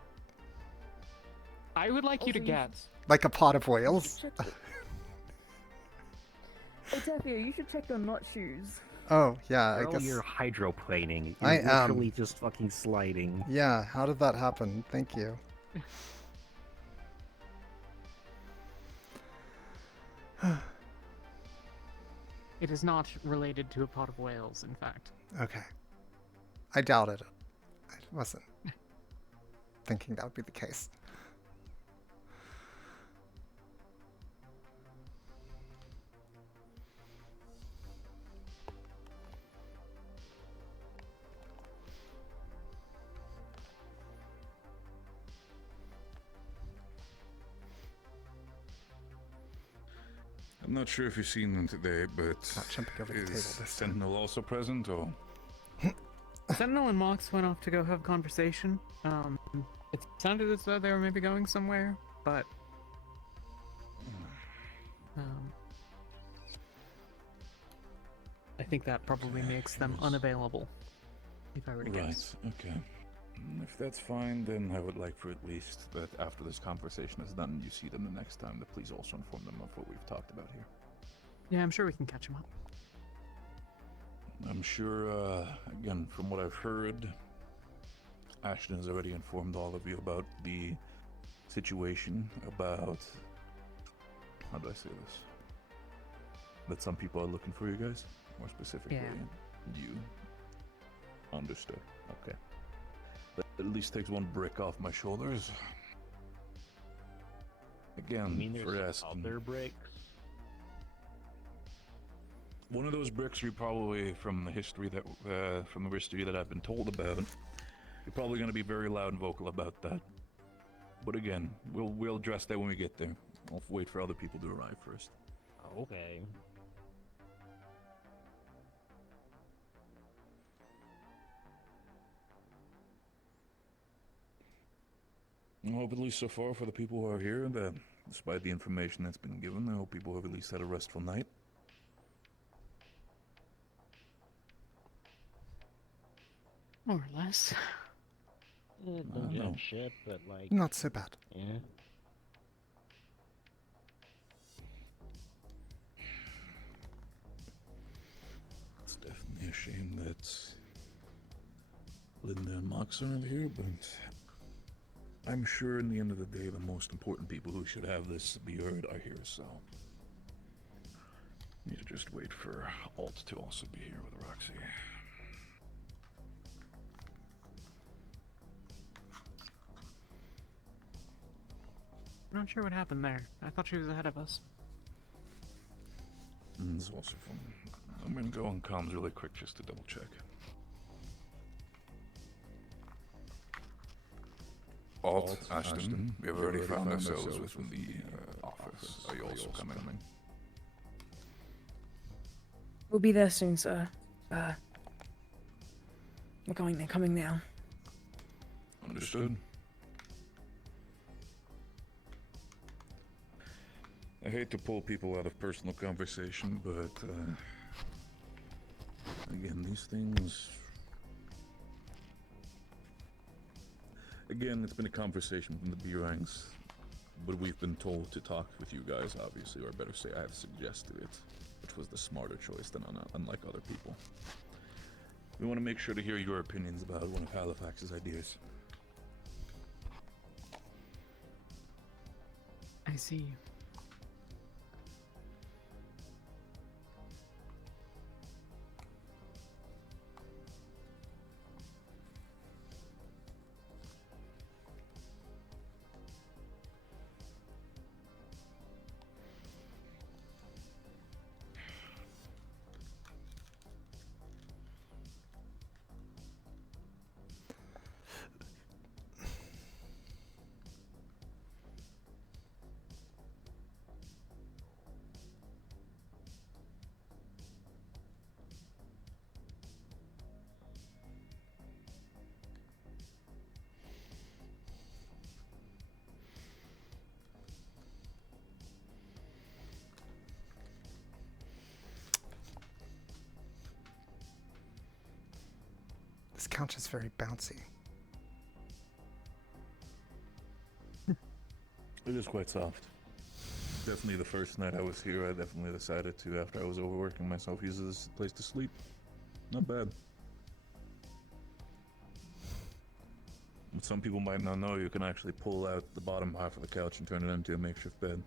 I would like you to Also, you guess. Like a pot of whales? Hey Tethia, you should check your nut shoes. Oh, yeah, I Girl, guess. you're hydroplaning. I You're am. literally just fucking sliding. Yeah, how did that happen? Thank you. It is not related to a pot of whales, in fact. Okay. I doubted it. I wasn't thinking that would be the case. I'm not sure if you've seen them today, but jumping over the table is this Sentinel also present, or Sentinel and Mox went off to go have a conversation. It sounded as though they were maybe going somewhere, but I think that probably makes them unavailable. If I were to guess. right? Okay. If that's fine, then I would like for at least that after this conversation is done, you see them the next time, that please also inform them of what we've talked about here. Yeah, I'm sure we can catch them up. I'm sure, again, from what I've heard, Ashton has already informed all of you about the situation, about, how do I say this? That some people are looking for you guys, more specifically. Yeah. You. Understood. Okay. That at least takes one brick off my shoulders. Again, You mean there's for asking. other bricks? One of those bricks you probably, from the history that I've been told about, you're probably going to be very loud and vocal about that. But again, we'll address that when we get there. I'll wait for other people to arrive first. Okay. I hope at least so far for the people who are here that, despite the information that's been given, I hope people have at least had a restful night. More or less. Don't jack shit, but like. Not so bad. Yeah. It's definitely a shame that Linda and Mox aren't here, but I'm sure in the end of the day, the most important people who should have this be heard are here, so. Need to just wait for Alt to also be here with Roxy. I'm not sure what happened there. I thought she was ahead of us. It's also fun. I'm gonna go on comms really quick just to double check. Alt, Ashton, we have already found ourselves within the office. Are you also coming? We'll be there soon, sir. We're coming now. Understood. I hate to pull people out of personal conversation, but again, these things. Again, it's been a conversation from the B ranks, but we've been told to talk with you guys, obviously, or better say, I have suggested it, which was the smarter choice than unlike other people. We want to make sure to hear your opinions about one of Halifax's ideas. I see. This couch is very bouncy. It is quite soft. Definitely the first night I was here, I definitely decided to, after I was overworking myself, use this place to sleep. Not bad. But some people might not know you can actually pull out the bottom half of the couch and turn it into a makeshift bed.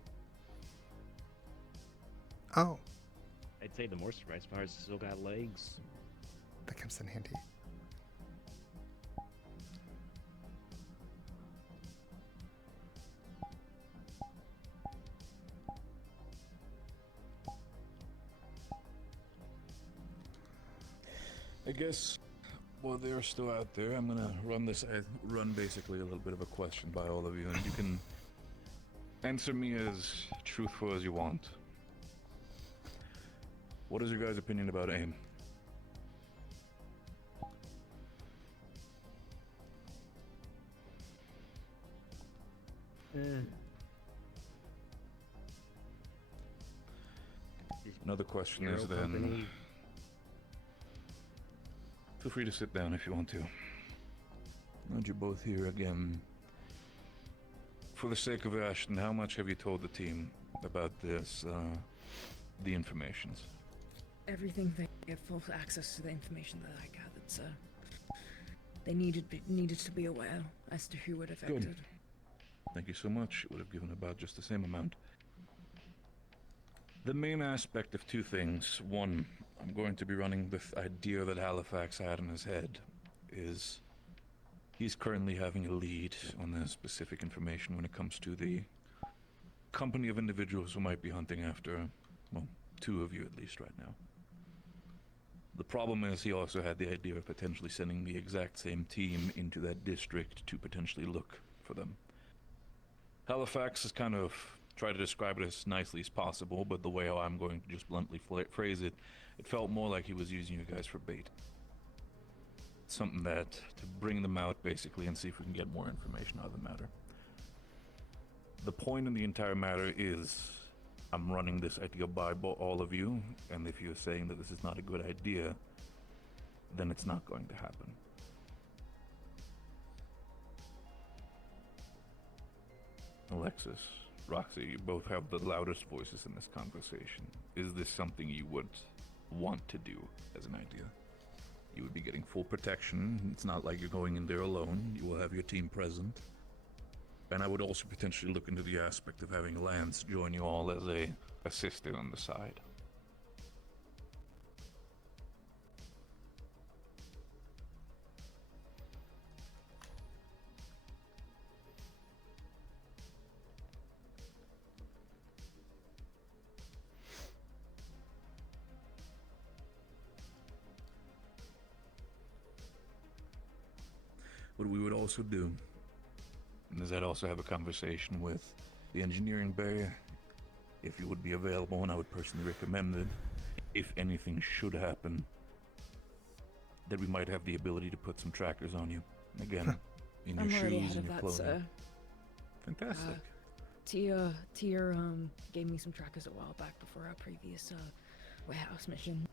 Oh. I'd say the moisturized parts still got legs. That comes in handy. I guess while they're still out there, I'm gonna run basically a little bit of a question by all of you, and you can answer me as truthful as you want. What is your guys' opinion about AIM? Another question is then... Feel free to sit down if you want to. Now you're both here again. For the sake of Ashton, how much have you told the team about this, the informations? Everything. They have full access to the information that I gathered, sir. They needed to be aware as to who it affected. Good. Thank you so much. It would have given about just the same amount. The main aspect of two things. One, I'm going to be running the idea that Halifax had in his head is he's currently having a lead on the specific information when it comes to the company of individuals who might be hunting after, well, two of you at least right now. The problem is he also had the idea of potentially sending the exact same team into that district to potentially look for them. Halifax has kind of tried to describe it as nicely as possible, but the way how I'm going to just bluntly phrase it, it felt more like he was using you guys for bait. Something that, to bring them out basically and see if we can get more information out of the matter. The point in the entire matter is, I'm running this idea by all of you, and if you're saying that this is not a good idea, then it's not going to happen. Alexis, Roxy, you both have the loudest voices in this conversation. Is this something you would want to do as an idea? You would be getting full protection. It's not like you're going in there alone. You will have your team present. And I would also potentially look into the aspect of having Lance join you all as a assistant on the side. What we would also do is I'd also have a conversation with the engineering bay, if you would be available, and I would personally recommend it, if anything should happen, that we might have the ability to put some trackers on you. Again, in your I'm already shoes ahead and of your that, clothing. sir. Fantastic. Tia gave me some trackers a while back before our previous warehouse mission.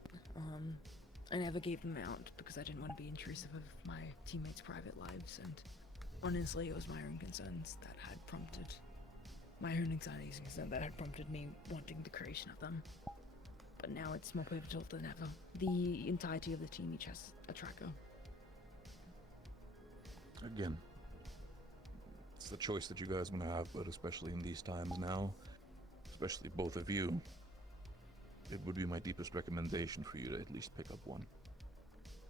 I never gave them out because I didn't want to be intrusive of my teammates' private lives, and honestly, it was my own concerns that had prompted my own anxieties and concern that had prompted me wanting the creation of them. But now it's more pivotal than ever. The entirety of the team each has a tracker. Again, it's the choice that you guys want to have, but especially in these times now, especially both of you, it would be my deepest recommendation for you to at least pick up one.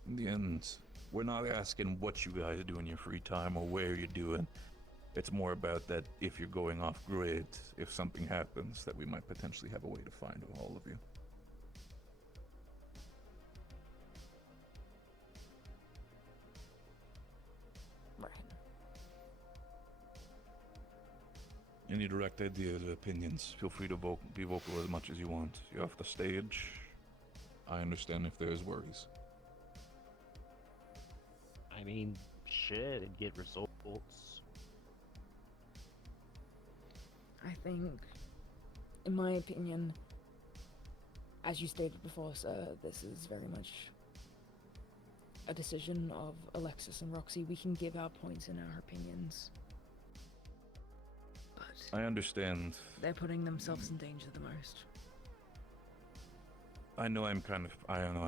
In the end, we're not asking what you guys do in your free time or where you do it. It's more about that if you're going off grid, if something happens, that we might potentially have a way to find all of you. Right. Any direct ideas or opinions, feel free to be vocal as much as you want. You're off the stage. I understand if there's worries. I mean, shit, it'd get results. I think, in my opinion, as you stated before, sir, this is very much a decision of Alexis and Roxy. We can give our points and our opinions, but I understand. they're putting themselves in danger the most. I know I'm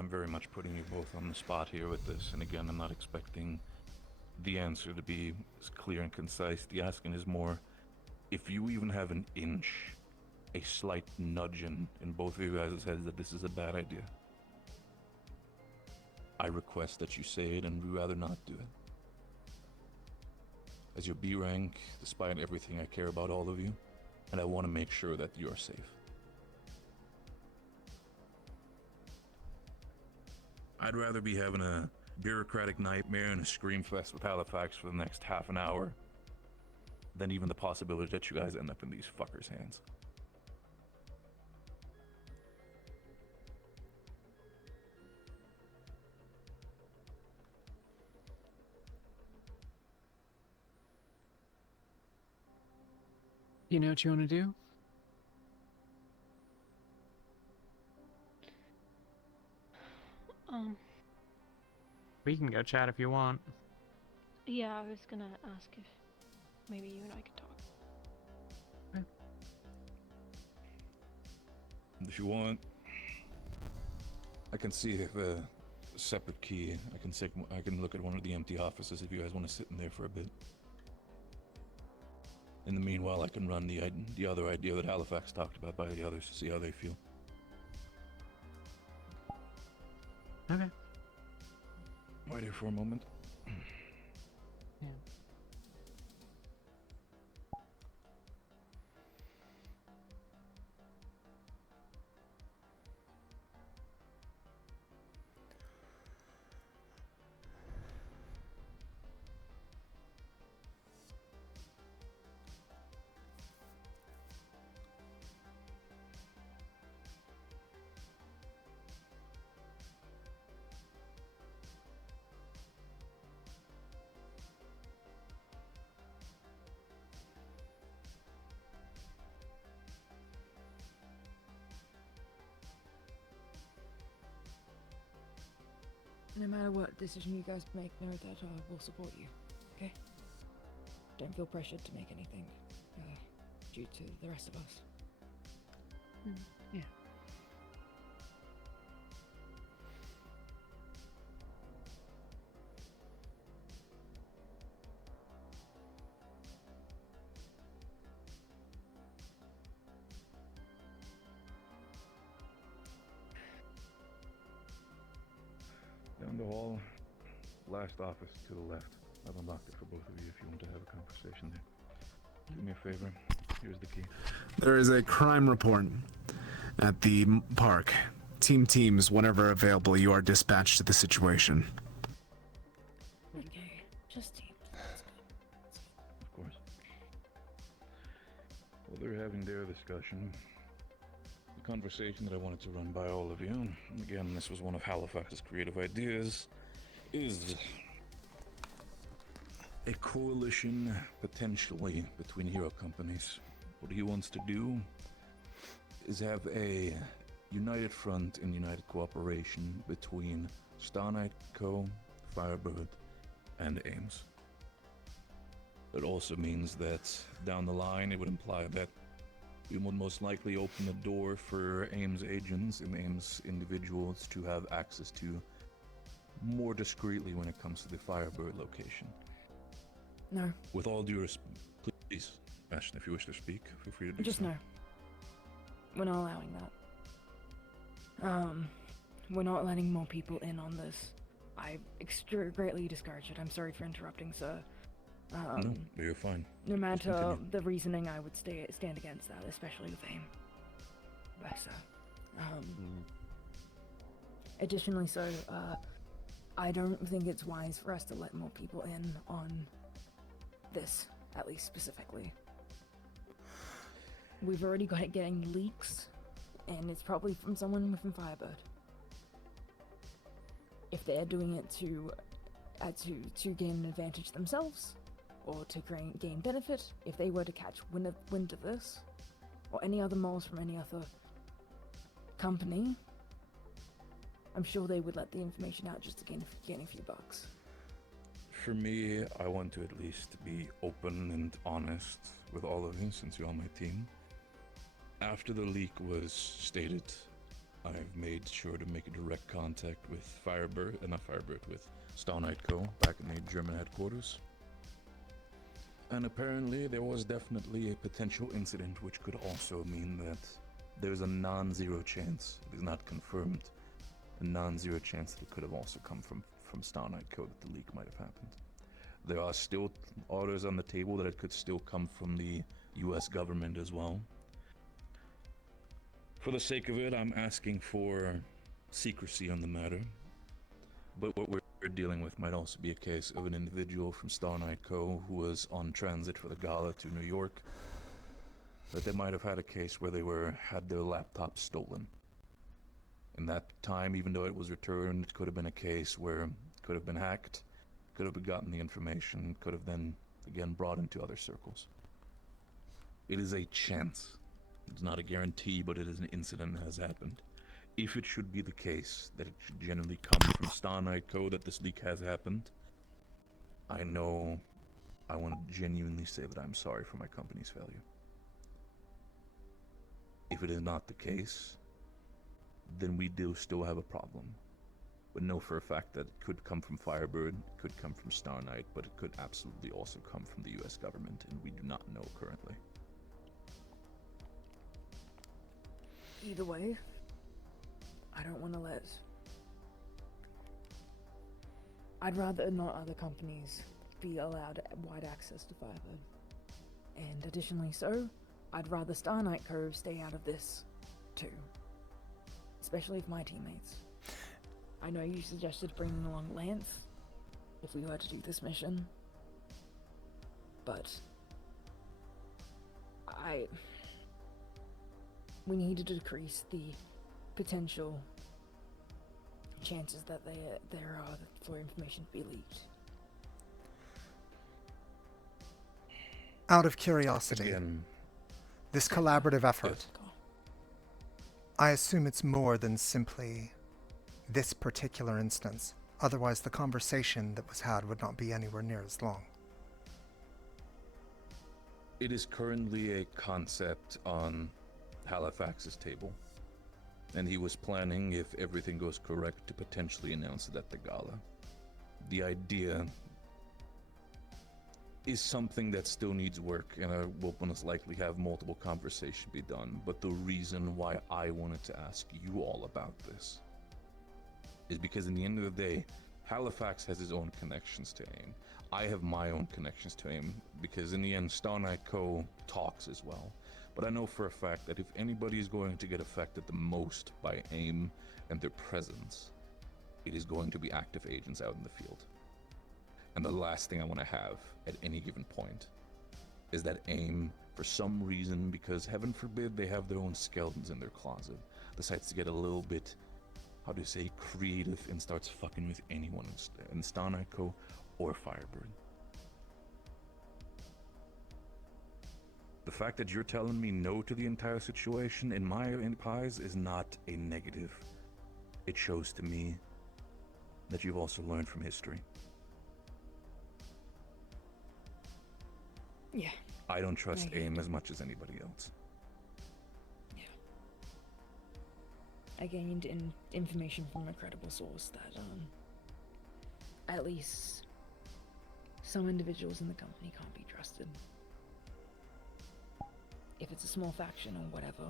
very much putting you both on the spot here with this, and again, I'm not expecting the answer to be as clear and concise. The asking is more, if you even have an inch, a slight nudge in both of you guys' heads that this is a bad idea, I request that you say it, and we'd rather not do it. As your B rank, despite everything, I care about all of you, and I want to make sure that you're safe. I'd rather be having a bureaucratic nightmare and a scream fest with Halifax for the next half an hour than even the possibility that you guys end up in these fuckers' hands. You know what you want to do? We can go chat if you want. Yeah, I was gonna ask if maybe you and I could talk. If you want, I can see if a separate key. I can look at one of the empty offices if you guys want to sit in there for a bit. In the meanwhile, I can run the other idea that Halifax talked about by the others to see how they feel. Okay. Wait here for a moment. Yeah. No matter what decision you guys make, know that we'll support you, okay? Don't feel pressured to make anything. due to the rest of us. Yeah. Down the hall, last office to the left. I've unlocked it for both of you if you want to have a conversation there. Do me a favor. Here's the key. There is a crime report at the park. Teams, whenever available, you are dispatched to the situation. Okay, just teams. Of course. Well, they're having their discussion. The conversation that I wanted to run by all of you, and again, this was one of Halifax's creative ideas, is a coalition, potentially, between hero companies. What he wants to do is have a united front and united cooperation between Star Knight Co., Firebird, and Ames. It also means that down the line it would imply that we would most likely open the door for Ames agents and Ames individuals to have access to more discreetly when it comes to the Firebird location. No. With all due respect, please, Ashton, if you wish to speak, feel free to do Just so. no. We're not allowing that. We're not letting more people in on this. I greatly discourage it. I'm sorry for interrupting, sir. No, you're fine. No Please matter continue. the reasoning, I would stand against that, especially with AIM. But, additionally, sir, I don't think it's wise for us to let more people in on this, at least specifically. We've already got it getting leaks, and it's probably from someone within Firebird. If they're doing it to gain an advantage themselves, or to gain benefit, if they were to catch wind of this, or any other moles from any other company, I'm sure they would let the information out just to gain a few bucks. For me, I want to at least be open and honest with all of you, since you're on my team. After the leak was stated, I've made sure to make a direct contact with with Star Knight Co. back in the German headquarters. And apparently there was definitely a potential incident, which could also mean that there's a non-zero chance, it is not confirmed, a non-zero chance that it could have also come from Star Knight Co. that the leak might have happened. There are still orders on the table that it could still come from the US government as well. For the sake of it, I'm asking for secrecy on the matter. But what we're dealing with might also be a case of an individual from Star Knight Co. who was on transit for the gala to New York. That they might have had a case where they had their laptop stolen. In that time, even though it was returned, it could have been a case where it could have been hacked, could have gotten the information, could have then, again, brought into other circles. It is a chance. It's not a guarantee, but it is an incident that has happened. If it should be the case that it should generally come from Star Knight Co. that this leak has happened, I know I want to genuinely say that I'm sorry for my company's failure. If it is not the case, then we do still have a problem. But know for a fact that it could come from Firebird, it could come from Star Knight, but it could absolutely also come from the US government, and we do not know currently. Either way, I don't want to let... I'd rather not other companies be allowed wide access to Firebird. And additionally so, I'd rather Star Knight Co. stay out of this, too. Especially with my teammates. I know you suggested bringing along Lance, if we were to do this mission. But... we need to decrease the potential chances that there are for information to be leaked. Out of curiosity, this collaborative effort, I assume it's more than simply this particular instance. Otherwise, the conversation that was had would not be anywhere near as long. It is currently a concept on Halifax's table, and he was planning, if everything goes correct, to potentially announce it at the gala. The idea is something that still needs work, and I will most likely have multiple conversations be done, but the reason why I wanted to ask you all about this is because in the end of the day, Halifax has his own connections to AIM. I have my own connections to AIM, because in the end, Star Knight Co. talks as well. But I know for a fact that if anybody is going to get affected the most by AIM and their presence, it is going to be active agents out in the field. And the last thing I want to have at any given point is that AIM, for some reason, because heaven forbid they have their own skeletons in their closet, decides to get a little bit, how do you say, creative and starts fucking with anyone in Star Knight Co. or Firebird. The fact that you're telling me no to the entire situation in my eyes is not a negative. It shows to me that you've also learned from history. Yeah. I don't trust I get AIM it. as much as anybody else. I gained information from a credible source that, at least some individuals in the company can't be trusted. If it's a small faction or whatever,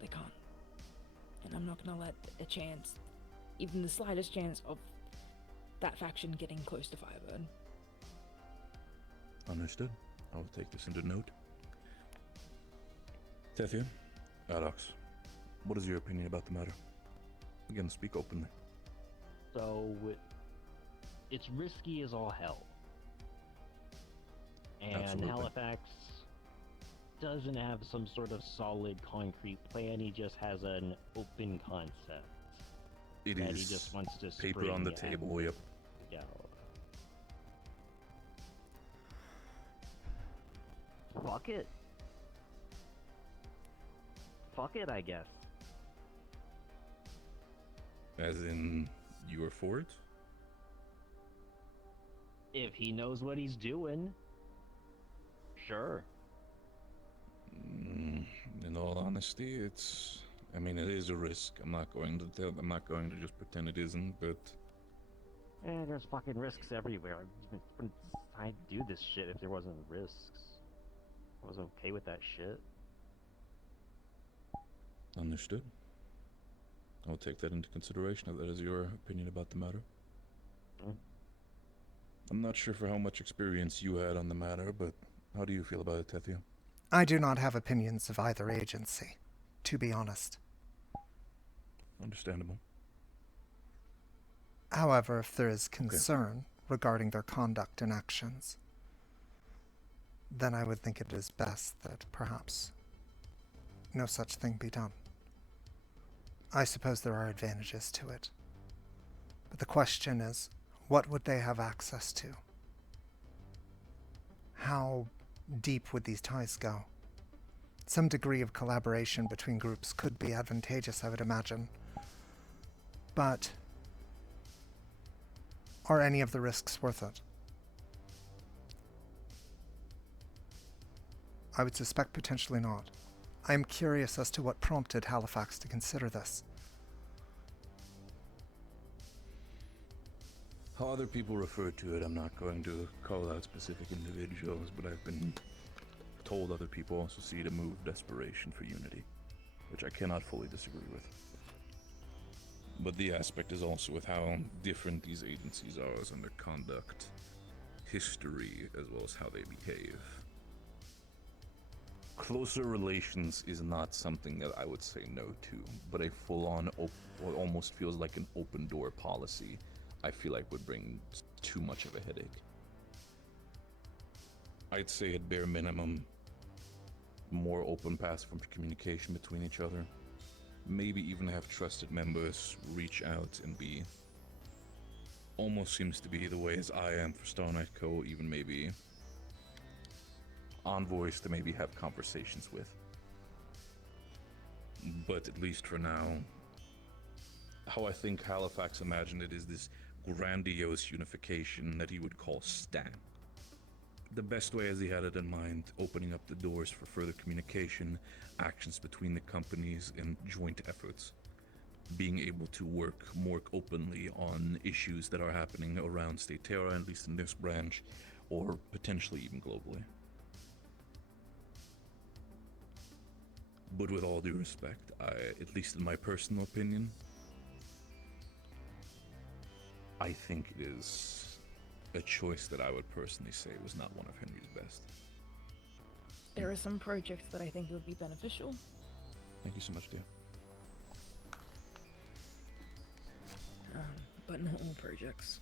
they can't. And I'm not gonna let a chance, even the slightest chance of that faction getting close to Firebird. Understood. I will take this into note. Tethia, Alex, what is your opinion about the matter? Again, speak openly. So, it's risky as all hell. And Absolutely. Halifax doesn't have some sort of solid concrete plan, he just has an open concept. It that is he just wants to paper on the spring table, yep. Yeah. Fuck it. Fuck it, I guess. As in, you are for it? If he knows what he's doing, sure. In all honesty, it's... I mean, it is a risk. I'm not going to just pretend it isn't, but... There's fucking risks everywhere. I'd do this shit if there wasn't risks. I was okay with that shit. Understood. I'll take that into consideration if that is your opinion about the matter. I'm not sure for how much experience you had on the matter, but how do you feel about it, Tethia? I do not have opinions of either agency, to be honest. Understandable. However, if there is concern regarding their conduct and actions, then I would think it is best that perhaps no such thing be done. I suppose there are advantages to it. But the question is, what would they have access to? How deep would these ties go? Some degree of collaboration between groups could be advantageous, I would imagine. But are any of the risks worth it? I would suspect potentially not. I am curious as to what prompted Halifax to consider this. How other people refer to it, I'm not going to call out specific individuals, but I've been told other people also see it a move of desperation for unity, which I cannot fully disagree with. But the aspect is also with how different these agencies are in their conduct, history, as well as how they behave. Closer relations is not something that I would say no to, but a full-on, what almost feels like an open-door policy, I feel like would bring too much of a headache. I'd say at bare minimum, more open paths from communication between each other. Maybe even have trusted members reach out and be... Almost seems to be the way as I am for Star Knight Co., even maybe envoys to maybe have conversations with. But at least for now, how I think Halifax imagined it is this grandiose unification that he would call Stan. the best way as he had it in mind, opening up the doors for further communication, actions between the companies, and joint efforts. Being able to work more openly on issues that are happening around State Terra, at least in this branch, or potentially even globally. But with all due respect, at least in my personal opinion, I think it is a choice that I would personally say was not one of Henry's best. There are some projects that I think would be beneficial. Thank you so much, dear. But not all projects.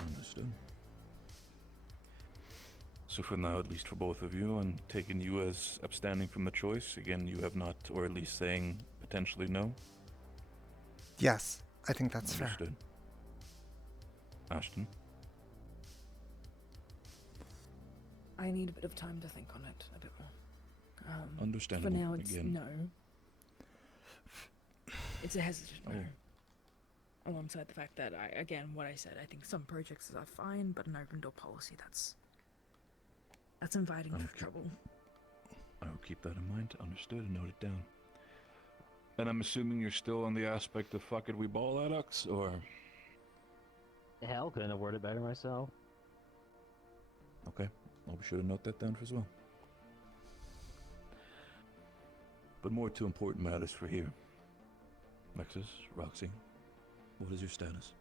Understood. So for now, at least for both of you, I'm taking you as abstaining from the choice. Again, you have not, or at least saying potentially no. Yes, I think that's fair. Understood. Ashton? I need a bit of time to think on it a bit more. Understandable. For now, it's Again. no. It's a hesitant no. Oh. Alongside the fact that what I said, I think some projects are fine, but an open door policy, that's inviting for trouble. I will keep that in mind. Understood and note it down. And I'm assuming you're still on the aspect of fuck it, we ball Adux, or? Hell, couldn't have worded better myself. Okay, I'll be sure to note that down as well. But more to important matters for here. Nexus, Roxy, what is your status?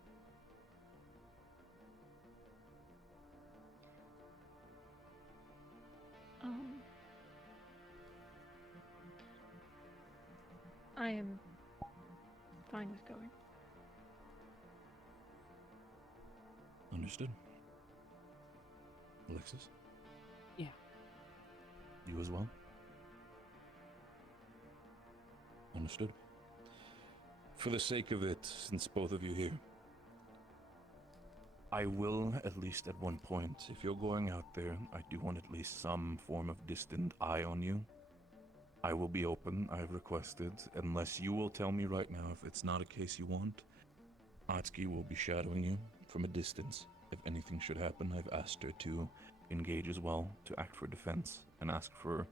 I am fine with going. Understood. Alexis? Yeah. You as well? Understood. For the sake of it, since both of you here, I will, at least at one point, if you're going out there, I do want at least some form of distant eye on you. I will be open, I've requested, unless you will tell me right now if it's not a case you want. Atsuki will be shadowing you from a distance. If anything should happen, I've asked her to engage as well, to act for defense, and ask for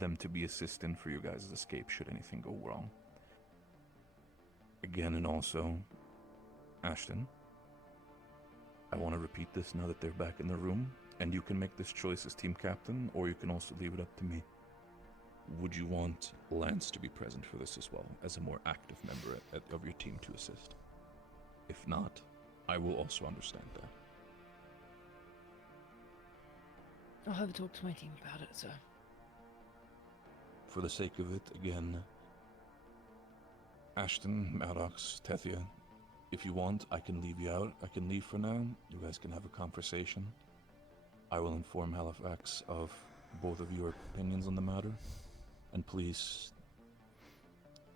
them to be assistant for your guys' escape should anything go wrong. Again, and also, Ashton, I want to repeat this now that they're back in the room, and you can make this choice as team captain, or you can also leave it up to me. Would you want Lance to be present for this as well, as a more active member of your team to assist? If not, I will also understand that. I'll have a talk to my team about it, sir. For the sake of it, again, Ashton, Maddox, Tethia, if you want, I can leave you out. I can leave for now. You guys can have a conversation. I will inform Halifax of both of your opinions on the matter. And please,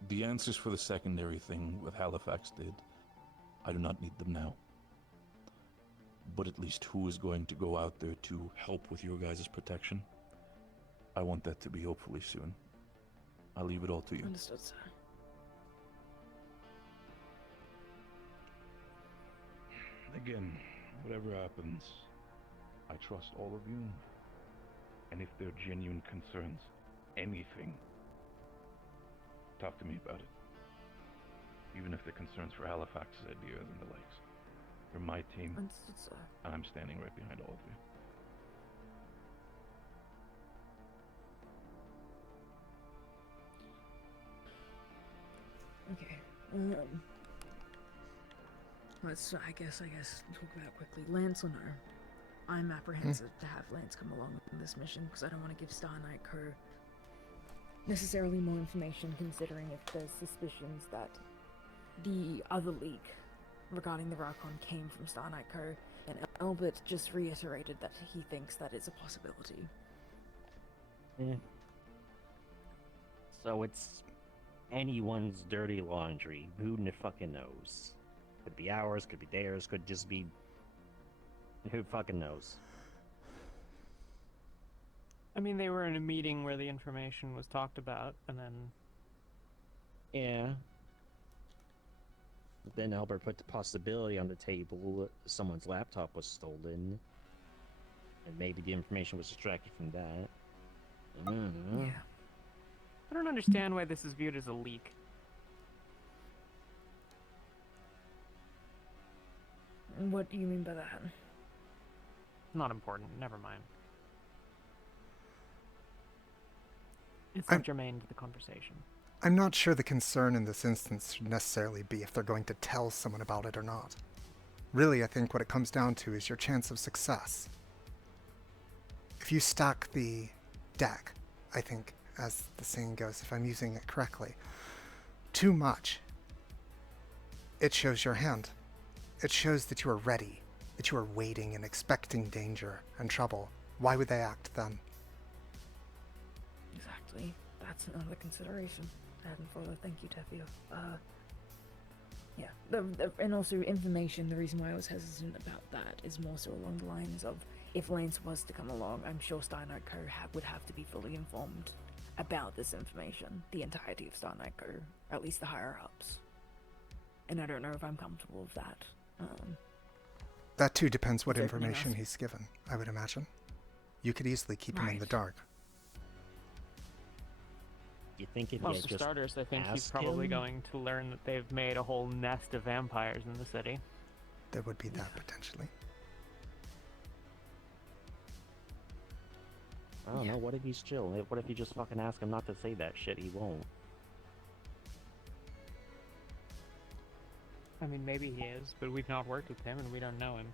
the answers for the secondary thing with Halifax did, I do not need them now. But at least who is going to go out there to help with your guys' protection? I want that to be hopefully soon. I'll leave it all to you. Understood, sir. Again, whatever happens, I trust all of you. And if there are genuine concerns, anything, talk to me about it. Even if the concerns for Halifax's ideas and the likes. You're my team, Understood, sir. and I'm standing right behind all of you. Okay. Let's, I guess, talk about it quickly. Lance or no? I'm apprehensive to have Lance come along in this mission because I don't want to give Star Knight Co. necessarily more information, considering if there's suspicions that the other leak regarding the Rarkon came from Star Knight Co. And Albert just reiterated that he thinks that is a possibility. Yeah. So it's anyone's dirty laundry. Who fucking knows? Could be ours, could be theirs, could just be... Who fucking knows? I mean, they were in a meeting where the information was talked about, and then... Yeah. then Albert put the possibility on the table someone's laptop was stolen. And maybe the information was extracted from that. I don't know. Yeah. I don't understand why this is viewed as a leak. What do you mean by that? Not important. Never mind. It's not germane to the conversation. I'm not sure the concern in this instance should necessarily be if they're going to tell someone about it or not. Really, I think what it comes down to is your chance of success. If you stack the deck, I think, as the saying goes, if I'm using it correctly, too much, it shows your hand. It shows that you are ready, that you are waiting and expecting danger and trouble. Why would they act then? Exactly. That's another consideration. I hadn't thought of. Thank you, Tethia. Yeah. And also information, the reason why I was hesitant about that is more so along the lines of, if Lance was to come along, I'm sure Star Knight Co. would have to be fully informed about this information. The entirety of Star Knight Co. At least the higher-ups. And I don't know if I'm comfortable with that. That too depends what Is there anything information else? he's given, I would imagine. You could easily keep him in the dark. You think if Well, you for just starters, I think he's asked probably him? going to learn that they've made a whole nest of vampires in the city. There would be that potentially. I don't know, what if he's chill? What if you just fucking ask him not to say that shit? He won't. I mean, maybe he is, but we've not worked with him and we don't know him.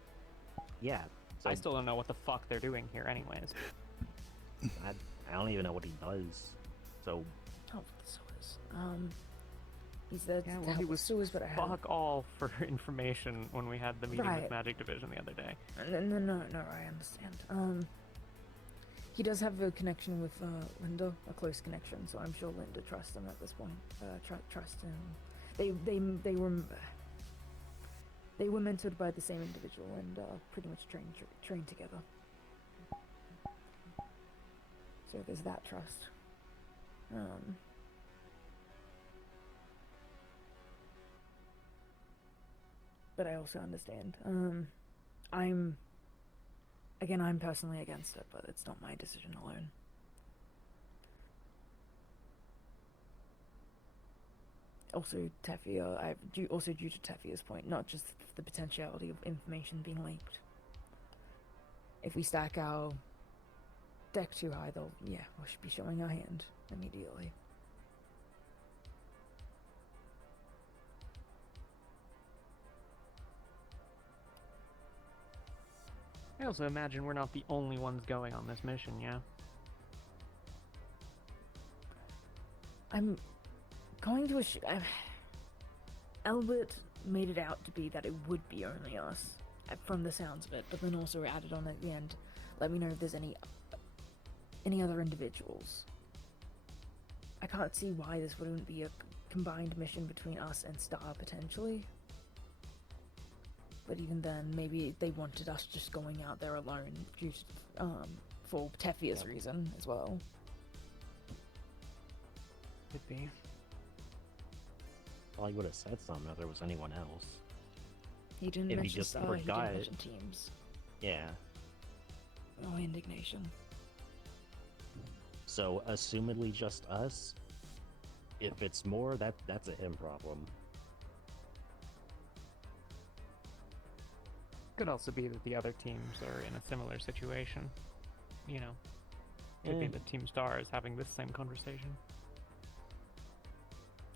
Yeah. So I still don't know what the fuck they're doing here anyways. I don't even know what he does. So Oh, the sewers. He's there Yeah, to well, help he with was sewers, but I have. fuck all for information when we had the meeting Right. with Magic Division the other day. No, I understand. He does have a connection with Linda, a close connection, so I'm sure Linda trusts him at this point. Trust him. They were mentored by the same individual and pretty much trained together. So there's that trust. But I also understand. I'm personally against it, but it's not my decision alone. Also, Tethia, due to Tethia's point, not just the potentiality of information being leaked. If we stack our deck too high, we should be showing our hand immediately. I also imagine we're not the only ones going on this mission, yeah? I'm going to Albert made it out to be that it would be only us, from the sounds of it, but then also added on at the end, let me know if there's any other individuals. I can't see why this wouldn't be a combined mission between us and Star, potentially. But even then, maybe they wanted us just going out there alone due to, for Tethia's reason as well. Could be. Well, he would have said something if there was anyone else. He didn't If he mention just Star, he forgot didn't it. mention teams. Yeah. Oh, indignation. So, assumedly just us. If it's more, that's a him problem. Could also be that the other teams are in a similar situation. You know, could be that Team Star is having this same conversation.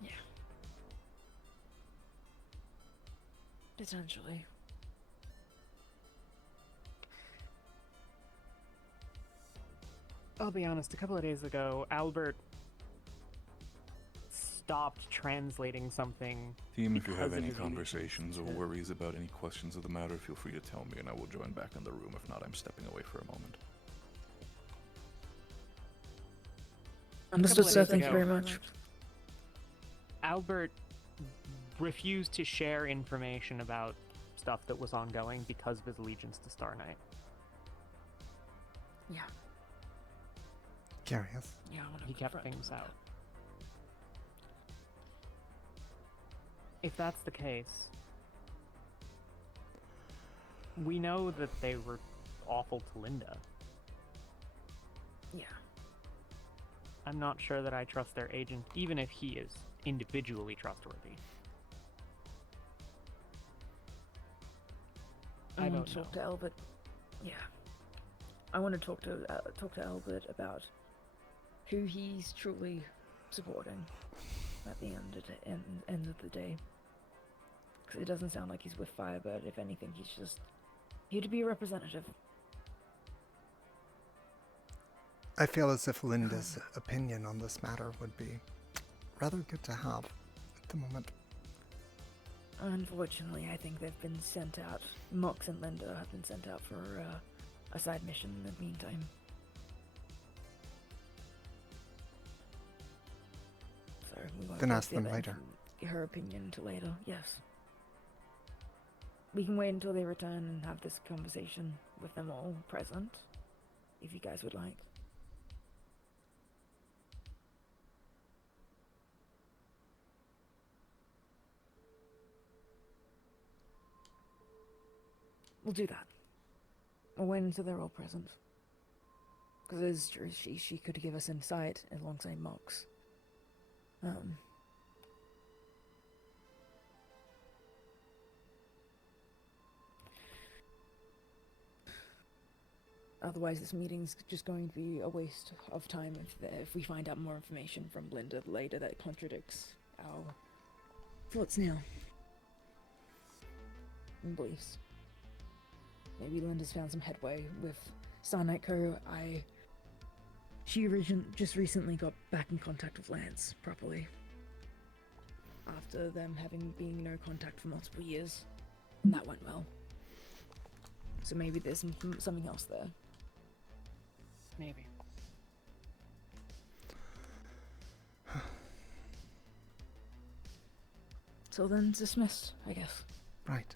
Yeah. Potentially. I'll be honest, a couple of days ago, Albert stopped translating something. Team, if you have because of any his conversations or worries about any questions of the matter, feel free to tell me and I will join back in the room. If not, I'm stepping away for a moment. Understood, Couple of sir. days Thank you ago, very much. Albert refused to share information about stuff that was ongoing because of his allegiance to Star Knight. Yeah. Curious. Yeah, I want to He kept things out. If that's the case, we know that they were awful to Linda. Yeah. I'm not sure that I trust their agent, even if he is individually trustworthy. I want don't to know. talk to Albert. Yeah. I want to talk to Albert about who he's truly supporting at the end of the day. Because it doesn't sound like he's with Firebird. If anything, he's just here to be a representative. I feel as if Linda's opinion on this matter would be rather good to have at the moment. Unfortunately, I think they've been sent out. Mox and Linda have been sent out for a side mission in the meantime. So we won't Then get ask them later. Her opinion until later. Yes. We can wait until they return and have this conversation with them all present, if you guys would like. We'll do that. We'll wait until they're all present. Because it is true, she could give us insight alongside Mox. Otherwise, this meeting's just going to be a waste of time if we find out more information from Linda later that contradicts our thoughts now and beliefs. Maybe Linda's found some headway with Starnight Co. She just recently got back in contact with Lance properly. After them having been no contact for multiple years. And that went well. So maybe there's something else there. Maybe. So then dismissed, I guess. Right.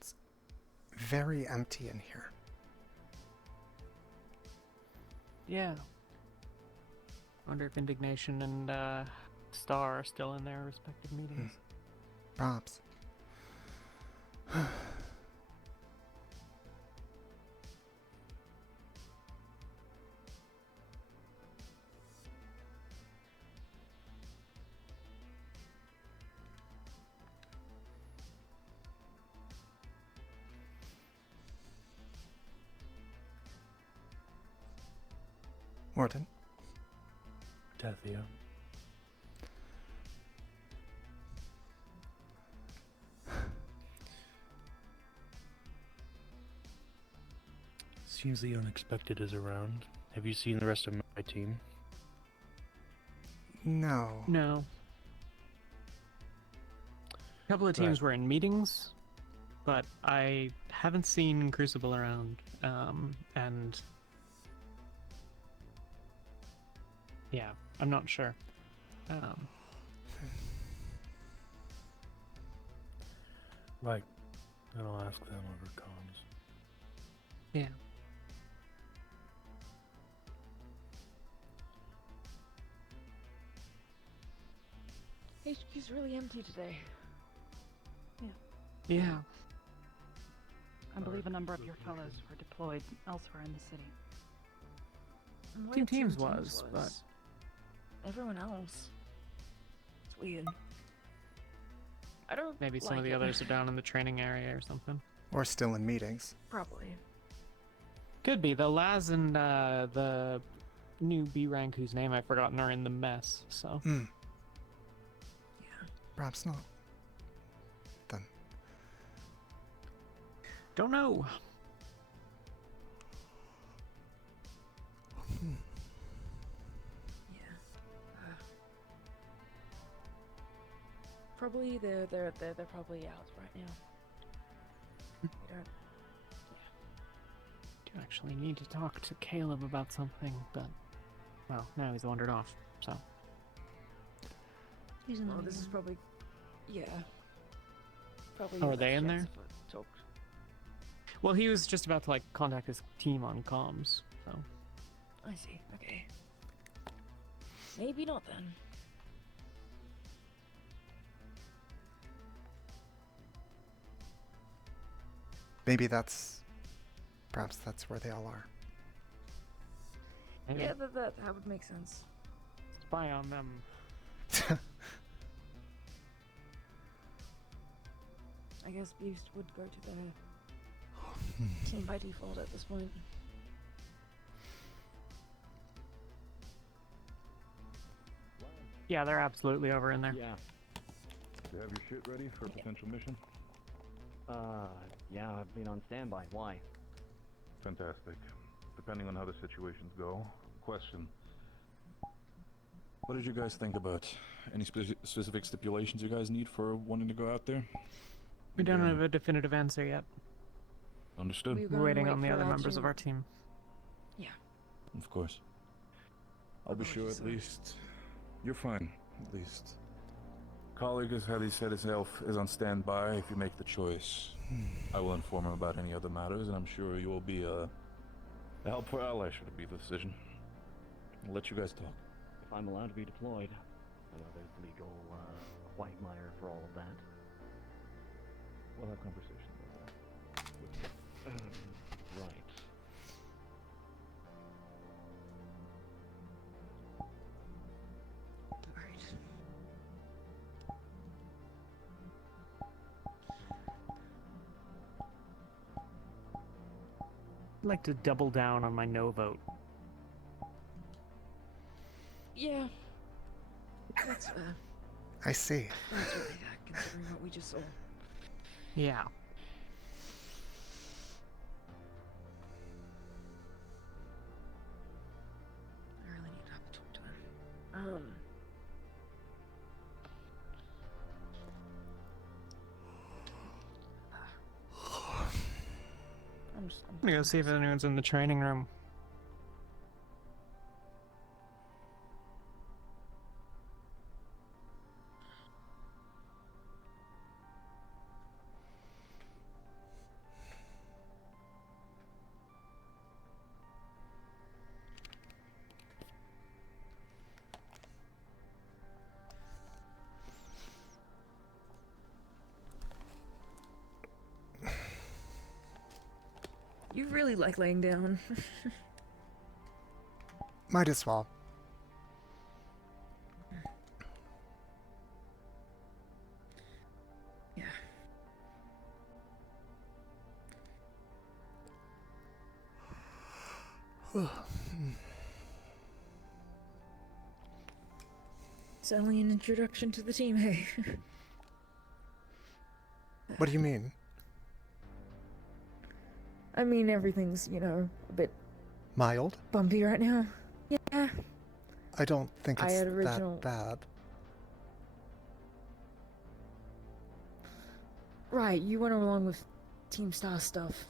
It's very empty in here. Yeah. Wonder if Indignation and Star are still in their respective meetings. Perhaps. Morton. Tethia. Seems the unexpected is around. Have you seen the rest of my team? No. No. A couple of teams were in meetings, but I haven't seen Crucible around, and yeah, I'm not sure. Right. Then I'll ask them over comms. Yeah. HQ's really empty today. Yeah. I believe a number of your fellows were deployed elsewhere in the city. And where Team Team Teams was, but everyone else. It's weird. I don't. maybe some of like the it. others are down in the training area or something. Or still in meetings. Probably. Could be. The Laz and the new B rank whose name I've forgotten are in the mess, so. Hmm. Perhaps not. Then. Don't know. Probably they're probably out right now. We don't. Do actually need to talk to Caleb about something, but well, now he's wandered off, so. He's in the Well, this is probably, yeah. Probably. Oh, your are they best in chance there? of a talk. Well, he was just about to like contact his team on comms, so. I see. Okay. Maybe not then. Maybe perhaps that's where they all are. Yeah, that would make sense. Spy on them. I guess Beast would go to their team by default at this point. Yeah, they're absolutely over in there. Yeah. You have your shit ready for a potential mission? Yeah, I've been on standby. Why? Fantastic. Depending on how the situations go. Question. What did you guys think about any specific stipulations you guys need for wanting to go out there? We don't have a definitive answer yet. Understood. We're waiting on the other members of our team. Yeah. Of course. I'll be sure at least you're fine. At least. Colleague, as Hedy said himself, is on standby if you make the choice. I will inform him about any other matters, and I'm sure you will be a helpful ally should it be the decision. I'll let you guys talk. If I'm allowed to be deployed, I know there's legal quagmire for all of that. We'll have conversations about that. Right. I'd like to double down on my no vote. Yeah. That's I see. That's really considering what we just saw. Yeah. I really need to have a talk to him. I'm gonna go see if anyone's in the training room. You really like laying down. Might as well. Yeah. It's only an introduction to the team, hey. What do you mean? I mean, everything's, you know, a bit Mild? bumpy right now. Yeah. I don't think I it's had original- that bad. Right, you went along with Team Star stuff.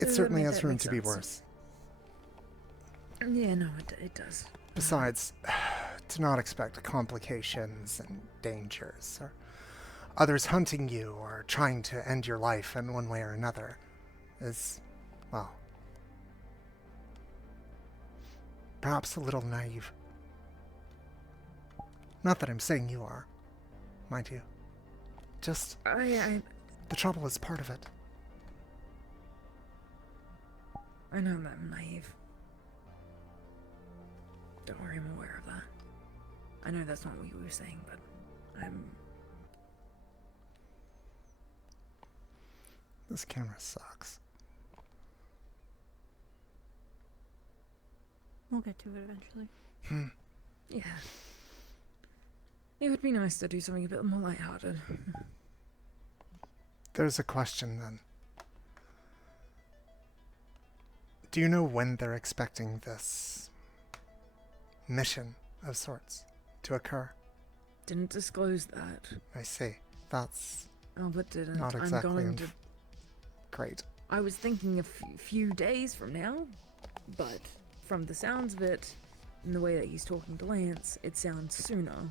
It certainly has room to be worse. Yeah, no, it does. Besides, to not expect complications and dangers, or others hunting you or trying to end your life in one way or another, is, well, perhaps a little naive. Not that I'm saying you are, mind you. Just, the trouble is part of it. I know I'm naive. Don't worry, I'm aware of that. I know that's not what you were saying, but I'm... This camera sucks. We'll get to it eventually. Yeah. It would be nice to do something a bit more lighthearted. There's a question then. Do you know when they're expecting this mission of sorts to occur? Didn't disclose that. I see. That's Albert didn't. not exactly I'm going to. great. I was thinking a few days from now, but from the sounds of it, and the way that he's talking to Lance, it sounds sooner.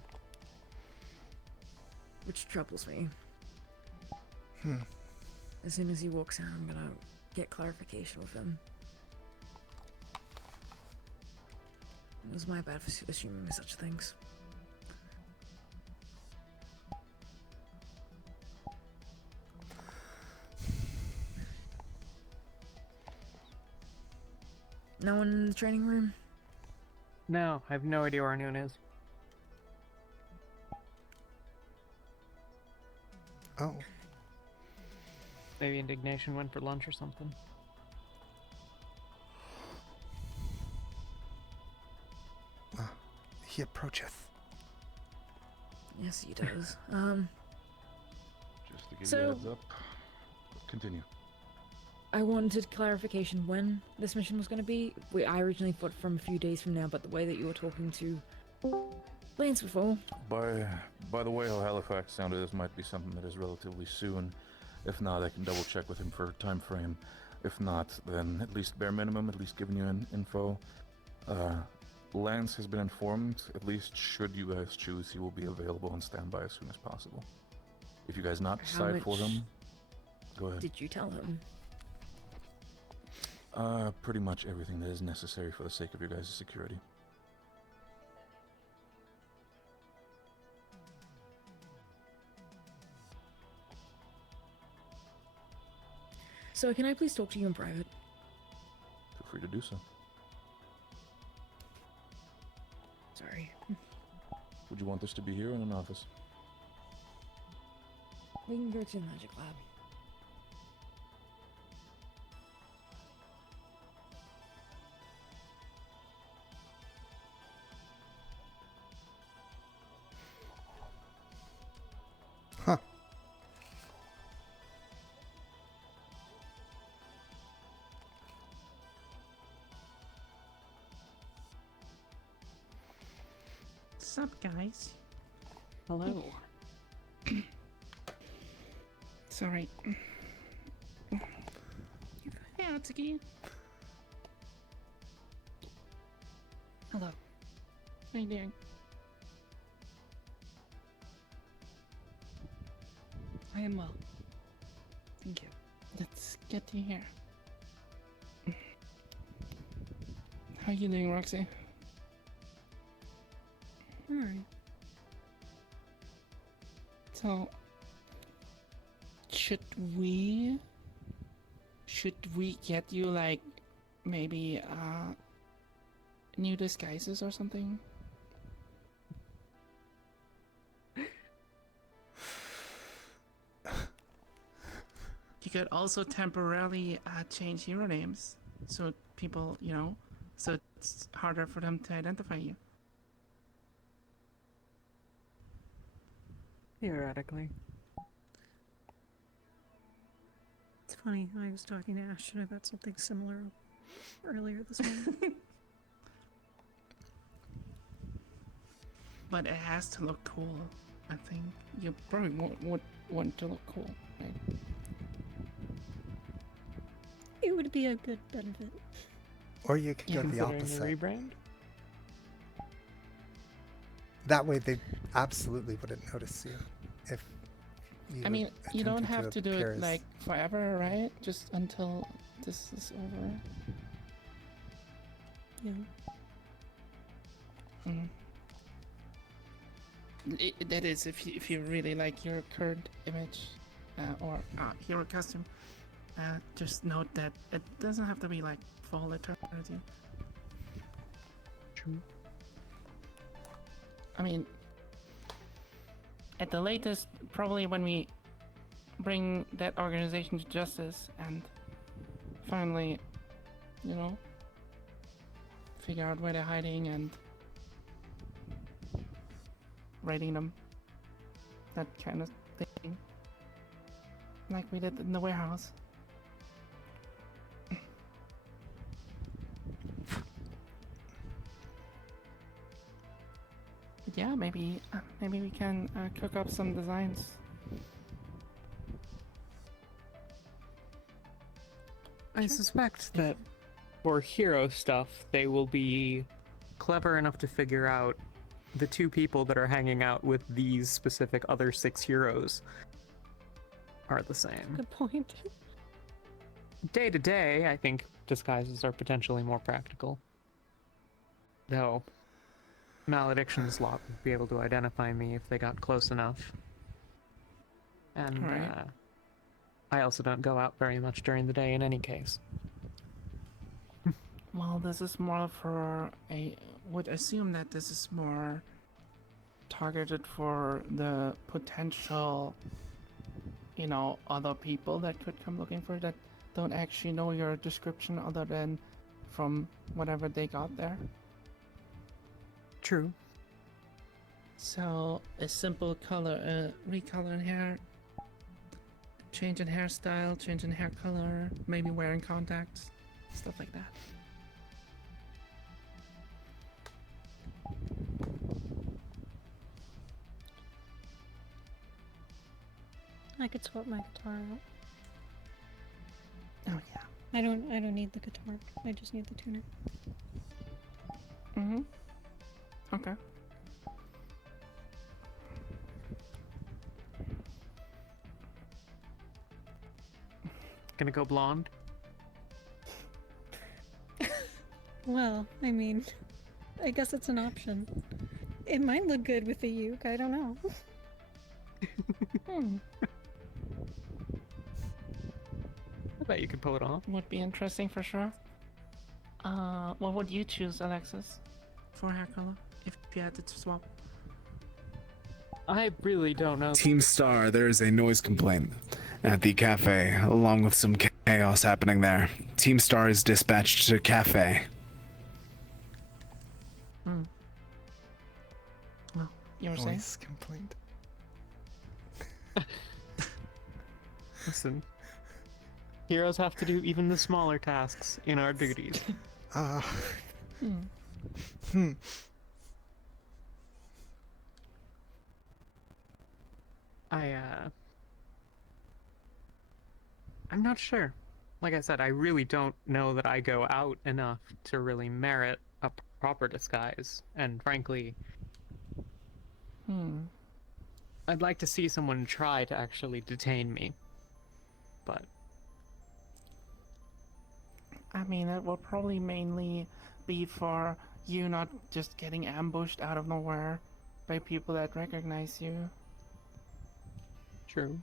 Which troubles me. As soon as he walks out, I'm gonna get clarification with him. It was my bad for assuming such things. No one in the training room? No, I have no idea where anyone is. Oh. Maybe Indignation went for lunch or something. He approacheth. Yes, he does. Just to give So- you a heads up. Continue. I wanted clarification when this mission was going to be. I originally thought from a few days from now, but the way that you were talking to Lance before. By the way how Halifax sounded, this might be something that is relatively soon. If not, I can double check with him for time frame. If not, then at least bare minimum, at least giving you an info. Lance has been informed, at least should you guys choose, he will be available and standby as soon as possible. If you guys not How decide for much him, go ahead. Did you tell him? Pretty much everything that is necessary for the sake of your guys' security. So can I please talk to you in private? Feel free to do so. Sorry. Would you want this to be here or in an office? We can go to the magic lab. Huh. Sup, guys? Hello. Sorry. Yeah, it's again. Hello. How you doing? I am well. Thank you. That's good to hear. How you doing, Roxy? Alright. So, should we get you like maybe new disguises or something? You could also temporarily change hero names so people, so it's harder for them to identify you. Theoretically. It's funny, I was talking to Ashton about something similar earlier this morning. But it has to look cool, I think. You probably would want to look cool, right? It would be a good benefit. Or you could go the Considering the opposite. rebrand? That way they absolutely wouldn't notice you if you I mean, you don't attempted have to do appear it as- like forever, right? Just until this is over. Yeah. That is, if you really like your current image or hero costume, just note that it doesn't have to be like full eternity. True. I mean, at the latest, probably when we bring that organization to justice and finally, you know, figure out where they're hiding and raiding them. That kind of thing. Like we did in the warehouse. Yeah, maybe we can cook up some designs. I suspect that for hero stuff, they will be clever enough to figure out the 2 people that are hanging out with these specific other 6 heroes are the same. Good point. Day to day, I think disguises are potentially more practical. Though, Malediction's lot would be able to identify me if they got close enough. And Right. I also don't go out very much during the day in any case. Well, this is more for would assume that this is more targeted for the potential, you know, other people that could come looking for it that don't actually know your description other than from whatever they got there. True. So a simple color, recolor in hair, change in hairstyle, change in hair color, maybe wearing contacts, stuff like that. I could swap my guitar out. Oh yeah. I don't need the guitar. I just need the tuner. Mm-hmm. Okay. Gonna go blonde? Well, I mean, I guess it's an option. It might look good with the uke, I don't know. I bet you could pull it off. Would be interesting for sure. What would you choose, Alexis, for hair color if you had to swap? I really don't know. Team Star, there is a noise complaint at the cafe, along with some chaos happening there. Team Star is dispatched to cafe. Well, you were saying? Noise complaint. Listen, heroes have to do even the smaller tasks in our duties. I'm not sure. Like I said, I really don't know that I go out enough to really merit a proper disguise, and frankly, I'd like to see someone try to actually detain me. But I mean, it will probably mainly be for you not just getting ambushed out of nowhere by people that recognize you. True.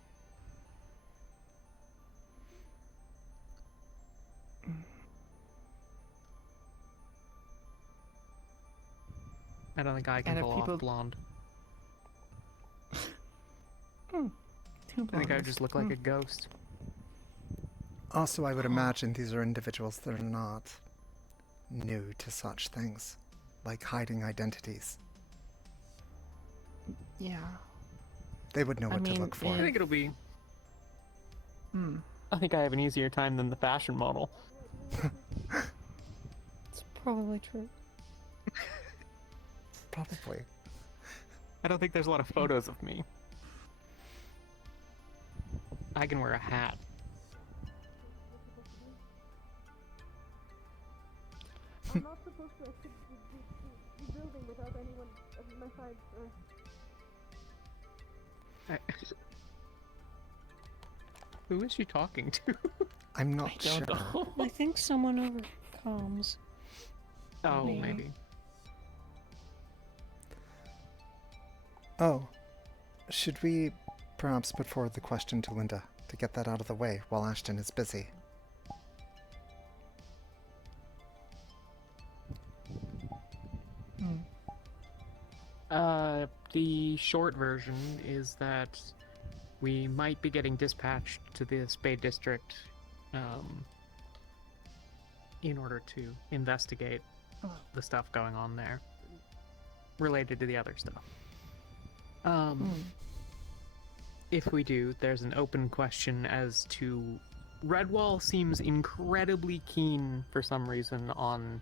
I don't think I can pull off blonde. I think I would just look like a ghost. Also, I would imagine these are individuals that are not new to such things, like hiding identities. Yeah. They would know what to look for. I think it'll be... I think I have an easier time than the fashion model. It's probably true. Probably. I don't think there's a lot of photos of me. I can wear a hat. I'm not supposed to exit the building without anyone at my side. Who is she talking to? I'm not sure. I think someone over comms. Oh, maybe. Oh, should we perhaps put forward the question to Linda to get that out of the way while Ashton is busy? The short version is that we might be getting dispatched to the Spade District in order to investigate the stuff going on there related to the other stuff. If we do, there's an open question as to Redwall seems incredibly keen for some reason on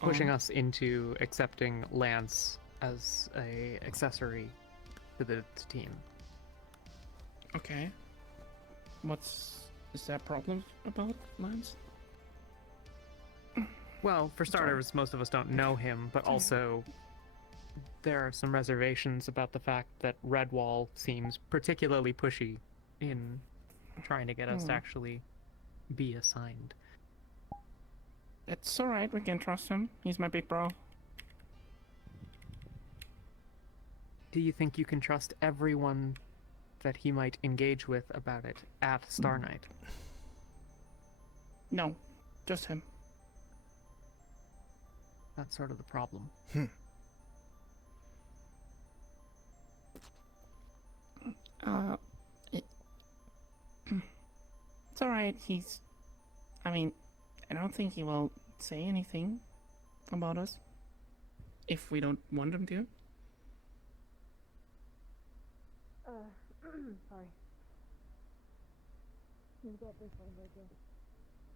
pushing us into accepting Lance as a accessory to the team. Okay. Is that problem about Lance? Well, for starters, most of us don't know him, but also there are some reservations about the fact that Redwall seems particularly pushy in trying to get us to actually be assigned. It's alright, we can trust him. He's my big bro. Do you think you can trust everyone that he might engage with about it at Star Knight? No, just him. That's sort of the problem. It's alright, I mean, I don't think he will say anything about us if we don't want him to. Sorry. You got this one right there.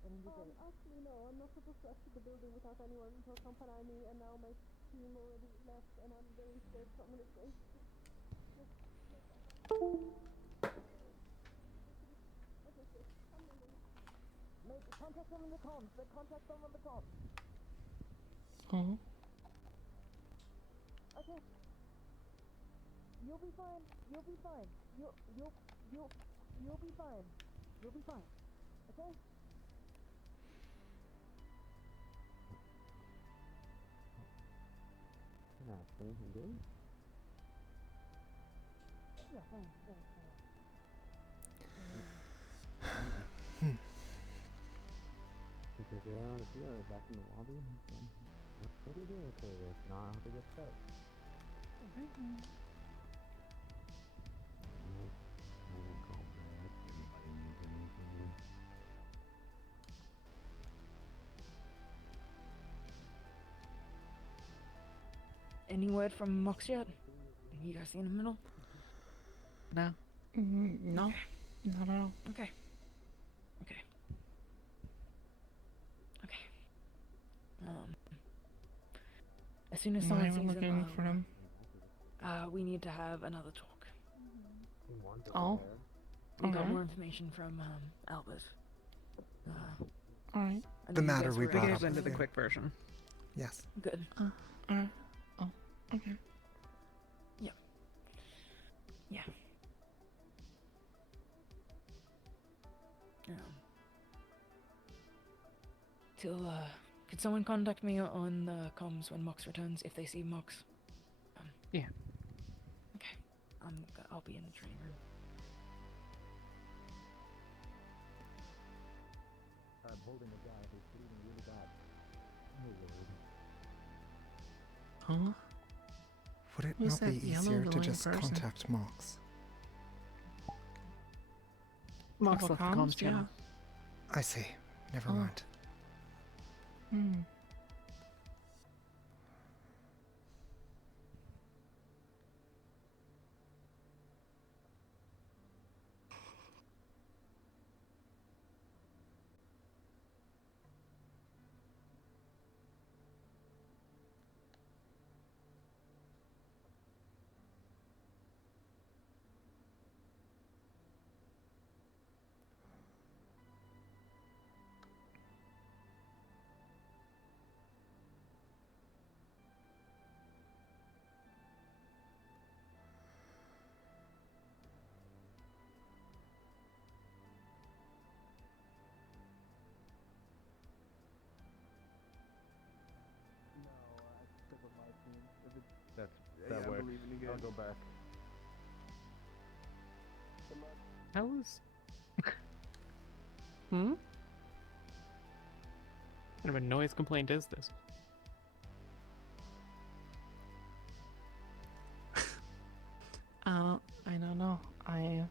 Actually, no, I'm not supposed to exit the building without anyone to accompany me, and now my team already left, and I'm very scared someone is going to... Contact them on the comms. Contact them on the comms. Oh. Okay. You'll be fine. You'll be fine. You'll be fine. You'll be fine. Okay? Yeah, fine. Because if you're back in the lobby, then what do you do with it? Not how to get set. Any word from Mox yet? You guys seen him at all? No. No, not at all. Okay. As soon as Why someone are we sees looking him, for him? we need to have another talk. Oh. We got Okay. more information from Albert. Alright. I The know you matter guys we were brought interested up into the in- quick version. Yes. Good. Alright. Oh, okay. Yeah. Could someone contact me on the comms when Mox returns if they see Mox? Yeah. Okay. I'll be in the training room. I'm holding a guy who's bleeding really bad. Oh, Lord. Huh? Would it Who's not be that yellow easier to glowing just person? contact Mox? Mox Over left the comms? comms channel. I see. Never Oh. mind. That works. I'll go back. How is... What kind of a noise complaint is this? So I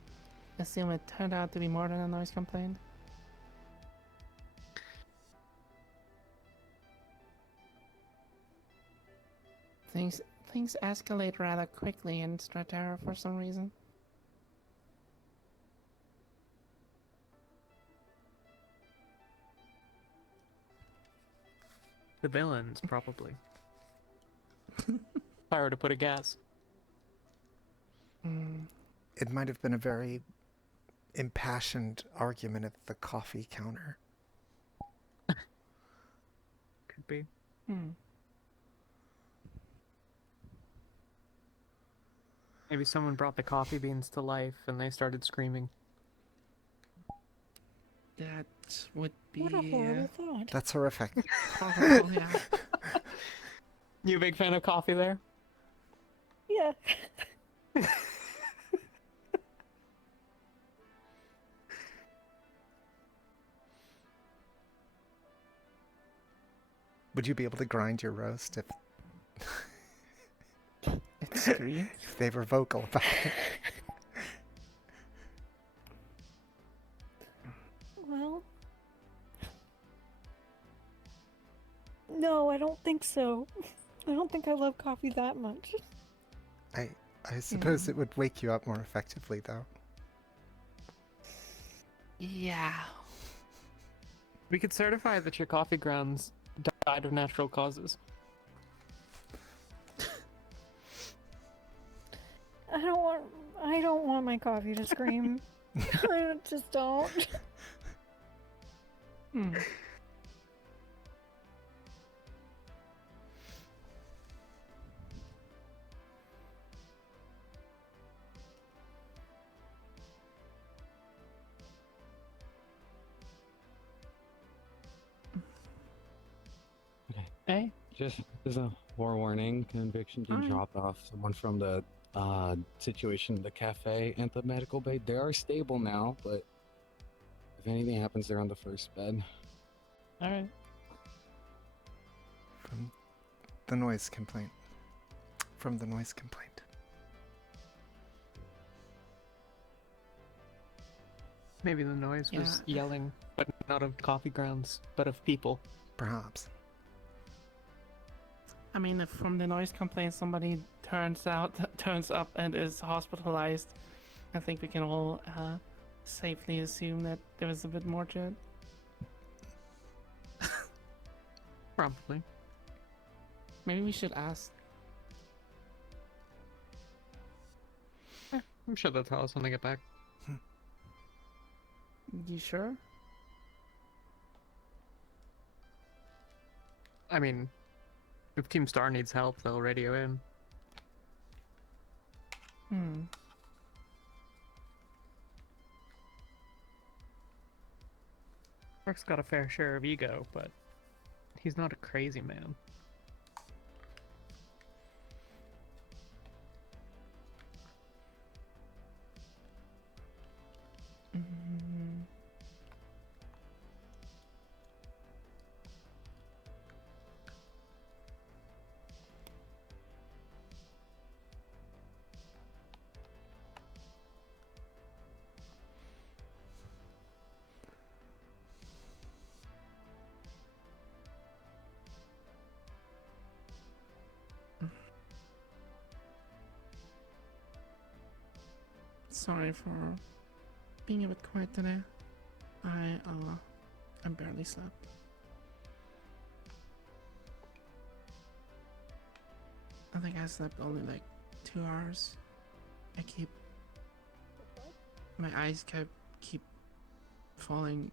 assume it turned out to be more than a noise complaint. Things escalate rather quickly in Stratera for some reason. The villains, probably. If I were to put a guess. It might have been a very impassioned argument at the coffee counter. Could be. Maybe someone brought the coffee beans to life and they started screaming. That would be... What a horrible thought. That's horrific. Horrible, yeah. You a big fan of coffee there? Yeah. Would you be able to grind your roast if Extreme. if they were vocal about it? Well, no, I don't think so. I don't think I love coffee that much. I suppose it would wake you up more effectively, though. Yeah. We could certify that your coffee grounds died of natural causes. I don't want my coffee to scream. I just don't. Hey? Just as a forewarning, conviction team Hi. dropped off someone from the situation, the cafe and the medical bay. They are stable now, but if anything happens, they're on the first bed. Alright. From the noise complaint. From the noise complaint. Maybe the noise was yelling, but not of coffee grounds, but of people. Perhaps. I mean, if from the noise complaint somebody turns up and is hospitalized, I think we can all safely assume that there was a bit more to it. Probably. Maybe we should ask. I'm sure they'll tell us when they get back. You sure? I mean, if Team Star needs help, they'll radio in. Mark's got a fair share of ego, but he's not a crazy man. Sorry for being a bit quiet today. I barely slept. I think I slept only like 2 hours. My eyes keep falling,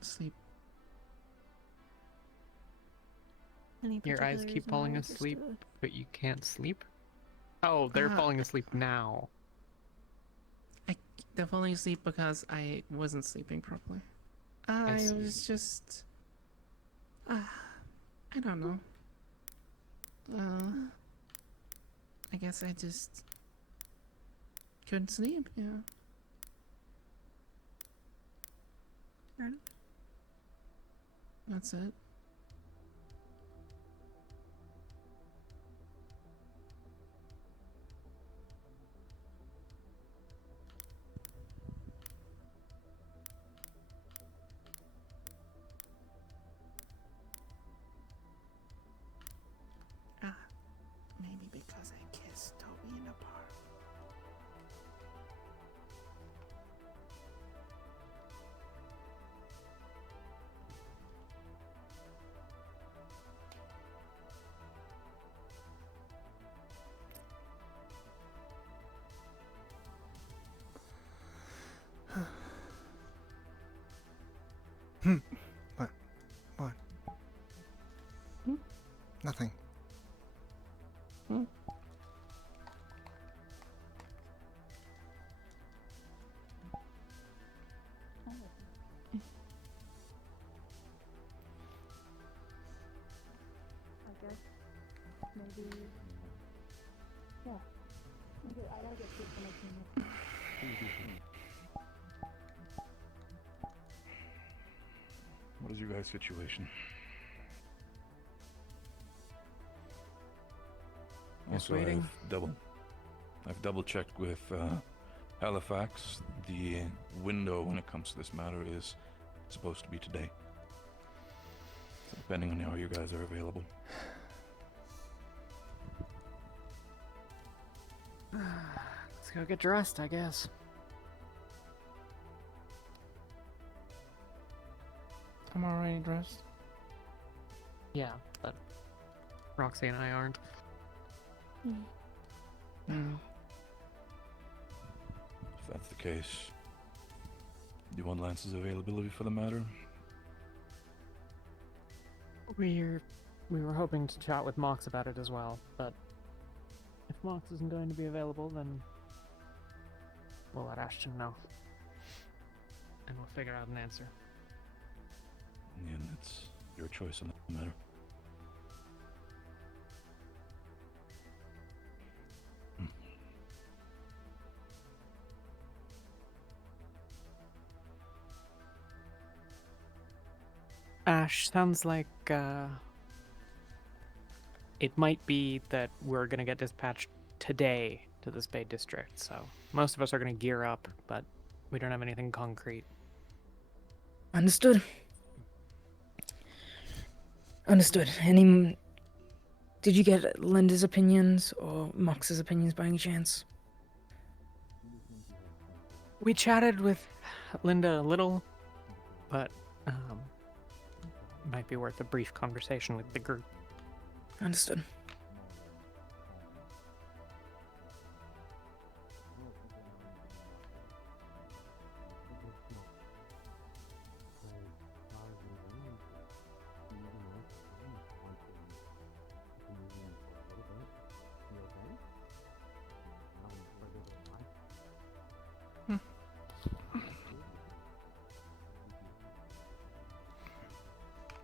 asleep. Your eyes keep falling asleep, but you can't sleep? Oh, they're falling asleep now. They're falling asleep because I wasn't sleeping properly. I I see. was just... I don't know. I guess I just couldn't sleep, yeah. That's it. What? What? Nothing. I guess maybe. Yeah. Okay, I gotta get food for my team. What is your guys' situation? Just Also, waiting. I've double checked with Halifax. The window when it comes to this matter is supposed to be today. So depending on how you guys are available. Let's go get dressed, I guess. I'm already dressed. Yeah, but Roxy and I aren't. Mm. If that's the case, do you want Lance's availability for the matter? We were hoping to chat with Mox about it as well, but if Mox isn't going to be available, then we'll let Ashton know. And we'll figure out an answer. And it's your choice on the matter. Ash, sounds like it might be that we're gonna get dispatched today to this Bay District, so most of us are gonna gear up, but we don't have anything concrete. Understood. Understood. Did you get Linda's opinions or Mox's opinions by any chance? We chatted with Linda a little, but might be worth a brief conversation with the group. Understood.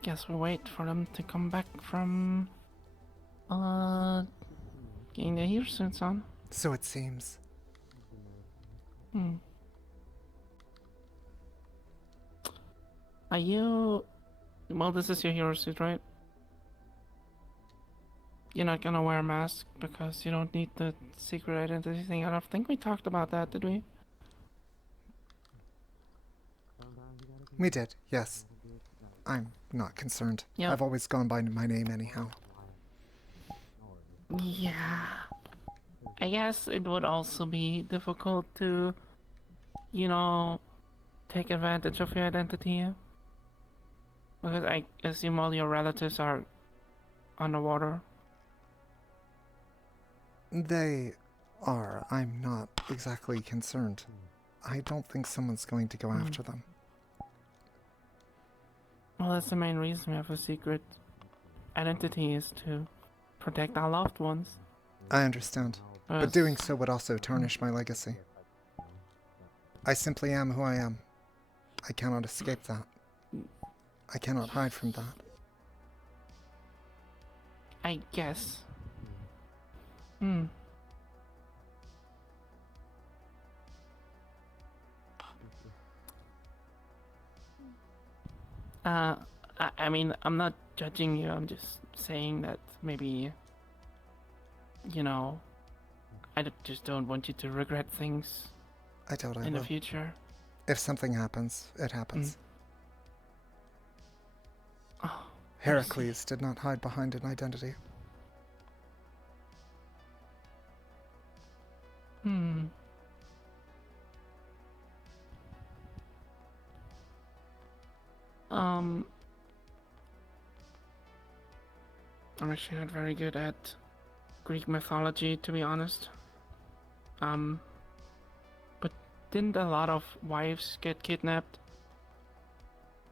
Guess we'll wait for them to come back from getting their hair suits on. So it seems. Are you... Well, this is your hero suit, right? You're not gonna wear a mask because you don't need the secret identity thing. I don't think we talked about that, did we? We did, yes. I'm not concerned. Yep. I've always gone by my name anyhow. Yeah. I guess it would also be difficult to, you know, take advantage of your identity. Because I assume all your relatives are underwater. They are. I'm not exactly concerned. I don't think someone's going to go after them. Well, that's the main reason we have a secret identity, is to protect our loved ones. I understand. But doing so would also tarnish my legacy. I simply am who I am. I cannot escape that. I cannot hide from that. I guess. I mean, I'm not judging you, I'm just saying that maybe, you know, just don't want you to regret things I doubt I in the will. future. If something happens, it happens. Oh, Heracles did not hide behind an identity. I'm actually not very good at Greek mythology, to be honest. But didn't a lot of wives get kidnapped?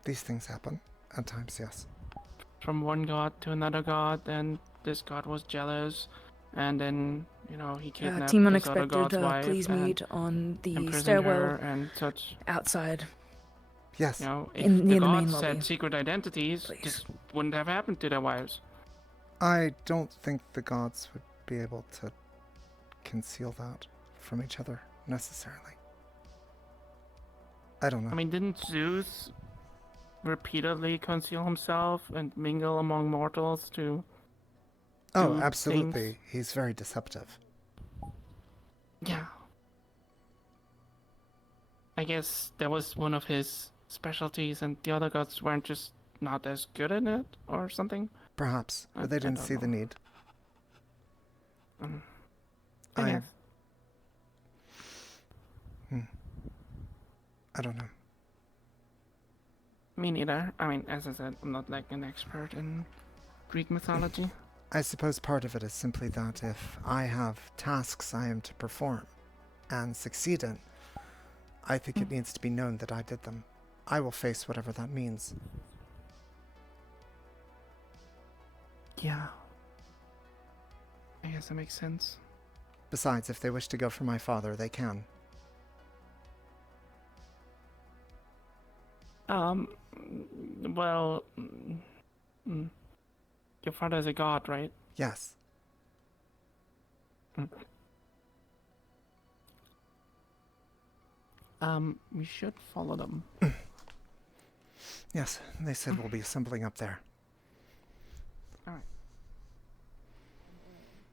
These things happen at times, yes. From one god to another god, and this god was jealous, and then he kidnapped Team this other Unexpected, god's wife please and meet on the imprisoned stairwell her and such. outside. Yes. If near the the gods main lobby. had secret identities, this wouldn't have happened to their wives. I don't think the gods would be able to conceal that from each other necessarily. I don't know. I mean, didn't Zeus repeatedly conceal himself and mingle among mortals to Oh, do absolutely. things? He's very deceptive. Yeah. I guess that was one of his specialties, and the other gods weren't just not as good at it, or something. Perhaps, but they didn't see the need. I I guess. I don't know. Me neither. I mean, as I said, I'm not like an expert in Greek mythology. I suppose part of it is simply that if I have tasks I am to perform and succeed in, I think it needs to be known that I did them. I will face whatever that means. Yeah. I guess that makes sense. Besides, if they wish to go for my father, they can. Well, your father is a god, right? Yes. We should follow them. Yes, they said we'll be assembling up there. Alright.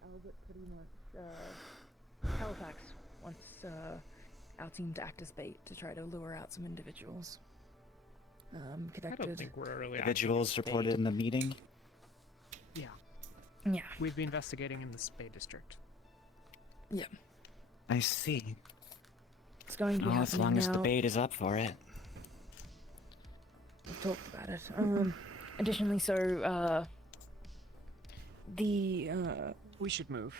I was at pretty much Halifax once our team to act as bait to try to lure out some individuals. Connected. I don't think we're really Individuals reported in the meeting. Yeah. Yeah. We'd be investigating in the Spay district. Yeah. I see. It's going to be Well, as happening long as the now. bait is up for it. We've talked about it. Additionally, so the we should move.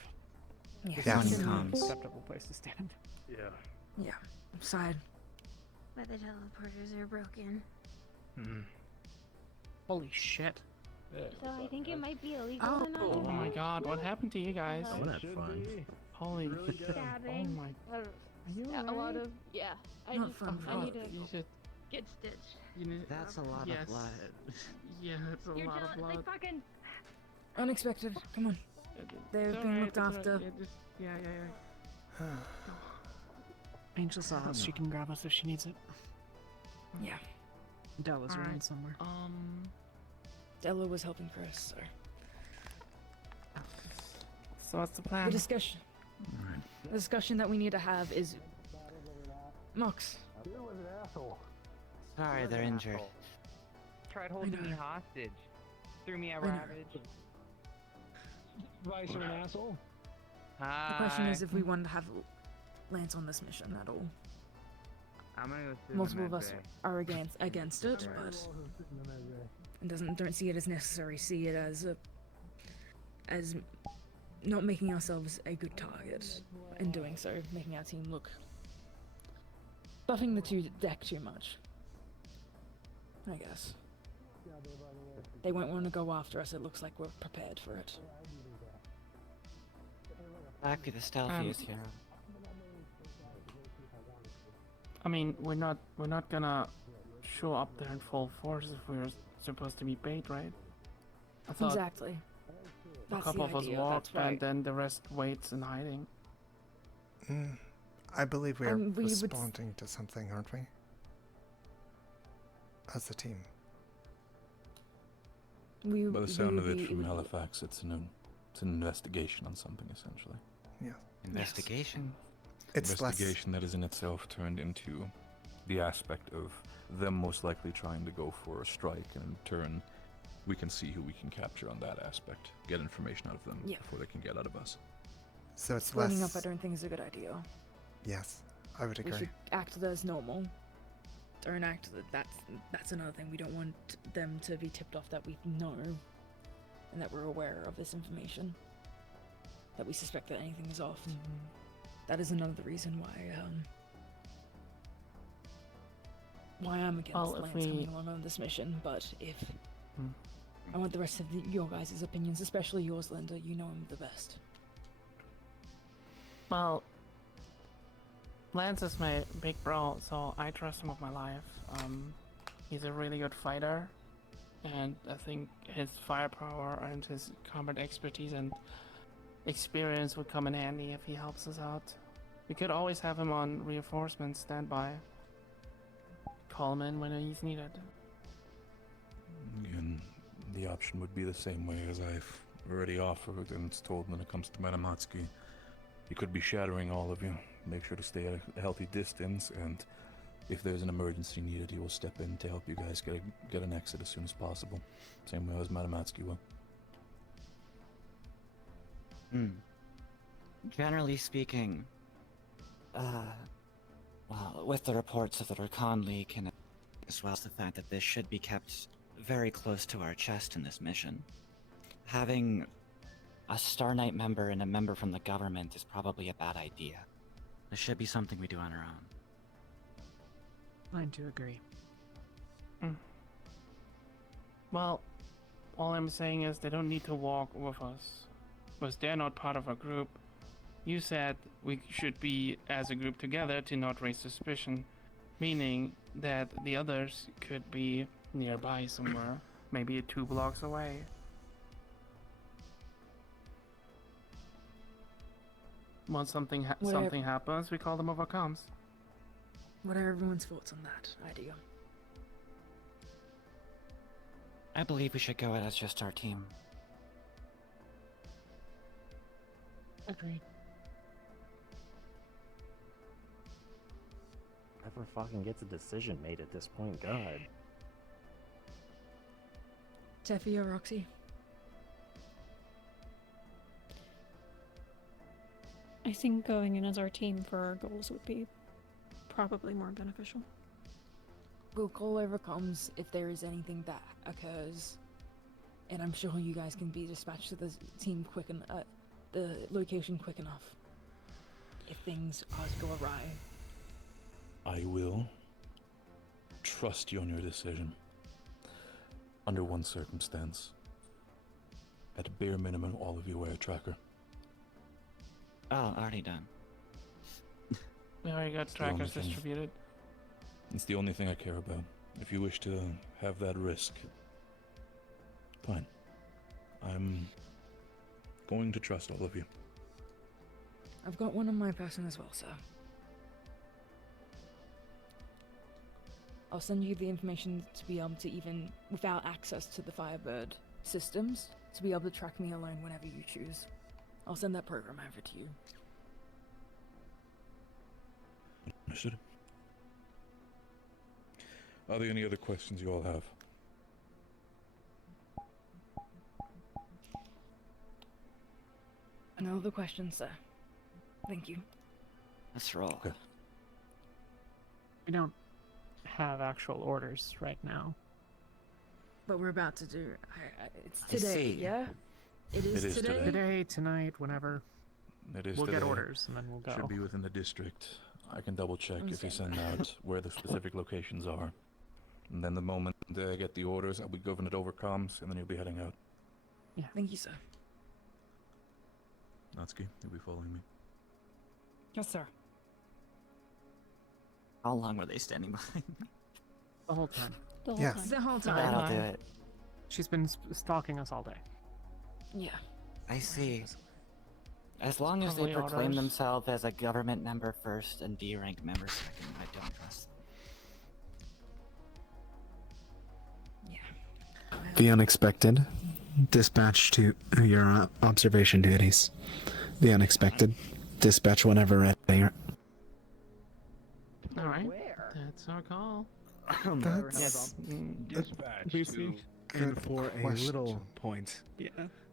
Yeah. This Yes. is an Comms. acceptable place to stand. Yeah. Side. But the teleporters are broken. Holy shit. So I think it might be illegal Oh, or not. oh my god, what happened to you guys? Oh, that's fun. Holy Stabbing. Oh my. A lot of I Not just fun I for need to You should. get stitched. That's a lot Yes. of blood. Yeah, that's a You're lot of jealous. blood. They fucking Unexpected. Come on. They're It's being alright, looked it's alright. after. Yeah, just, yeah. Angel saw us. She can grab us if she needs it. Yeah. Della's around Alright. somewhere. Della was helping Chris, so. So what's the plan? The discussion that we need to have is Mox. Sorry, they're injured. Tried holding me hostage. Threw me a know. ravage. Vice, you're an asshole. The question is if we want to have Lance on this mission at all. I'm gonna go sit Multiple in of the us med are against it, but and don't see it as necessary. See it as not making ourselves a good target. In doing so, making our team look buffing the deck too much. I guess they won't want to go after us. It looks like we're prepared for it. Back to the stealthiest hero. I mean, we're not gonna show up there in full force if we're supposed to be bait, right? I thought Exactly. a That's couple the of us idea, walk that's right. and then the rest waits in hiding. I believe we are We would responding to something, aren't we? As a team. By the sound of would it be- from Halifax, it's an investigation on something, essentially. Yeah. Investigation. It's Investigation that is in itself turned into the aspect of them most likely trying to go for a strike, and in turn, we can see who we can capture on that aspect, get information out of them Yeah. before they can get out of us. So it's Splitting less. up, I don't think is a good idea. Yes, I would We agree. should act as normal. Don't act that's another thing. We don't want them to be tipped off that we know and that we're aware of this information. That we suspect that anything is off. That is another reason why why I'm against Well, if Lance we- coming along on this mission, but if Hmm. I want the rest of your guys' opinions, especially yours, Linda. You know him the best. Well, Lance is my big bro, so I trust him with my life. He's a really good fighter, and I think his firepower and his combat expertise and experience would come in handy if he helps us out. We could always have him on reinforcements standby. Call him in when he's needed. Again, the option would be the same way as I've already offered and told when it comes to Manamatsuki. He could be shadowing all of you. Make sure to stay at a healthy distance, and if there's an emergency needed, he will step in to help you guys get an exit as soon as possible. Same way as Manamatsuki will. Generally speaking, well, with the reports of the Rakan League and as well as the fact that this should be kept very close to our chest in this mission, having a Star Knight member and a member from the government is probably a bad idea. This should be something we do on our own. I do agree. Well, all I'm saying is they don't need to walk with us, because they're not part of our group. You said we should be as a group together to not raise suspicion, meaning that the others could be nearby somewhere, maybe 2 blocks away. Once something happens, we call them over comms. What are everyone's thoughts on that idea? I believe we should go as just our team. Agreed. Whoever fucking gets a decision made at this point, God. Tethia, Roxy? I think going in as our team for our goals would be probably more beneficial. We'll call over comms if there is anything that occurs, and I'm sure you guys can be dispatched to the team the location quick enough if things go awry. I will trust you on your decision. Under one circumstance. At bare minimum, all of you wear a tracker. Oh, already done. We already got It's the only trackers thing. distributed. It's the only thing I care about. If you wish to have that risk, fine. I'm going to trust all of you. I've got one on my person as well, sir. I'll send you the information to be able to even, without access to the Firebird systems, to be able to track me alone whenever you choose. I'll send that program over to you. Understood. Are there any other questions you all have? No other questions, sir. Thank you. Let's roll. Okay. We don't have actual orders right now. But we're about to do. It's I today, see. yeah? It is today? Today, tonight, whenever. It is We'll get today. orders and then we'll go. Should be within the district. I can double check I'm if you saying send out where the specific locations are. And then the moment I get the orders, I'll be governed it over comms, and then you'll be heading out. Yeah. Thank you, sir. Natsuki, you'll be following me. Yes, sir. How long were they standing behind me? The whole time. The whole Yeah. time. The whole time. That'll do it. She's been stalking us all day. Yeah. I see. As long as they Probably proclaim orders. themselves as a government member first and D-rank member second, I don't trust them. The unexpected. Dispatch to your observation duties. The unexpected. Dispatch whenever ready. Alright. That's our call. That's Dispatch BC. And for a little point,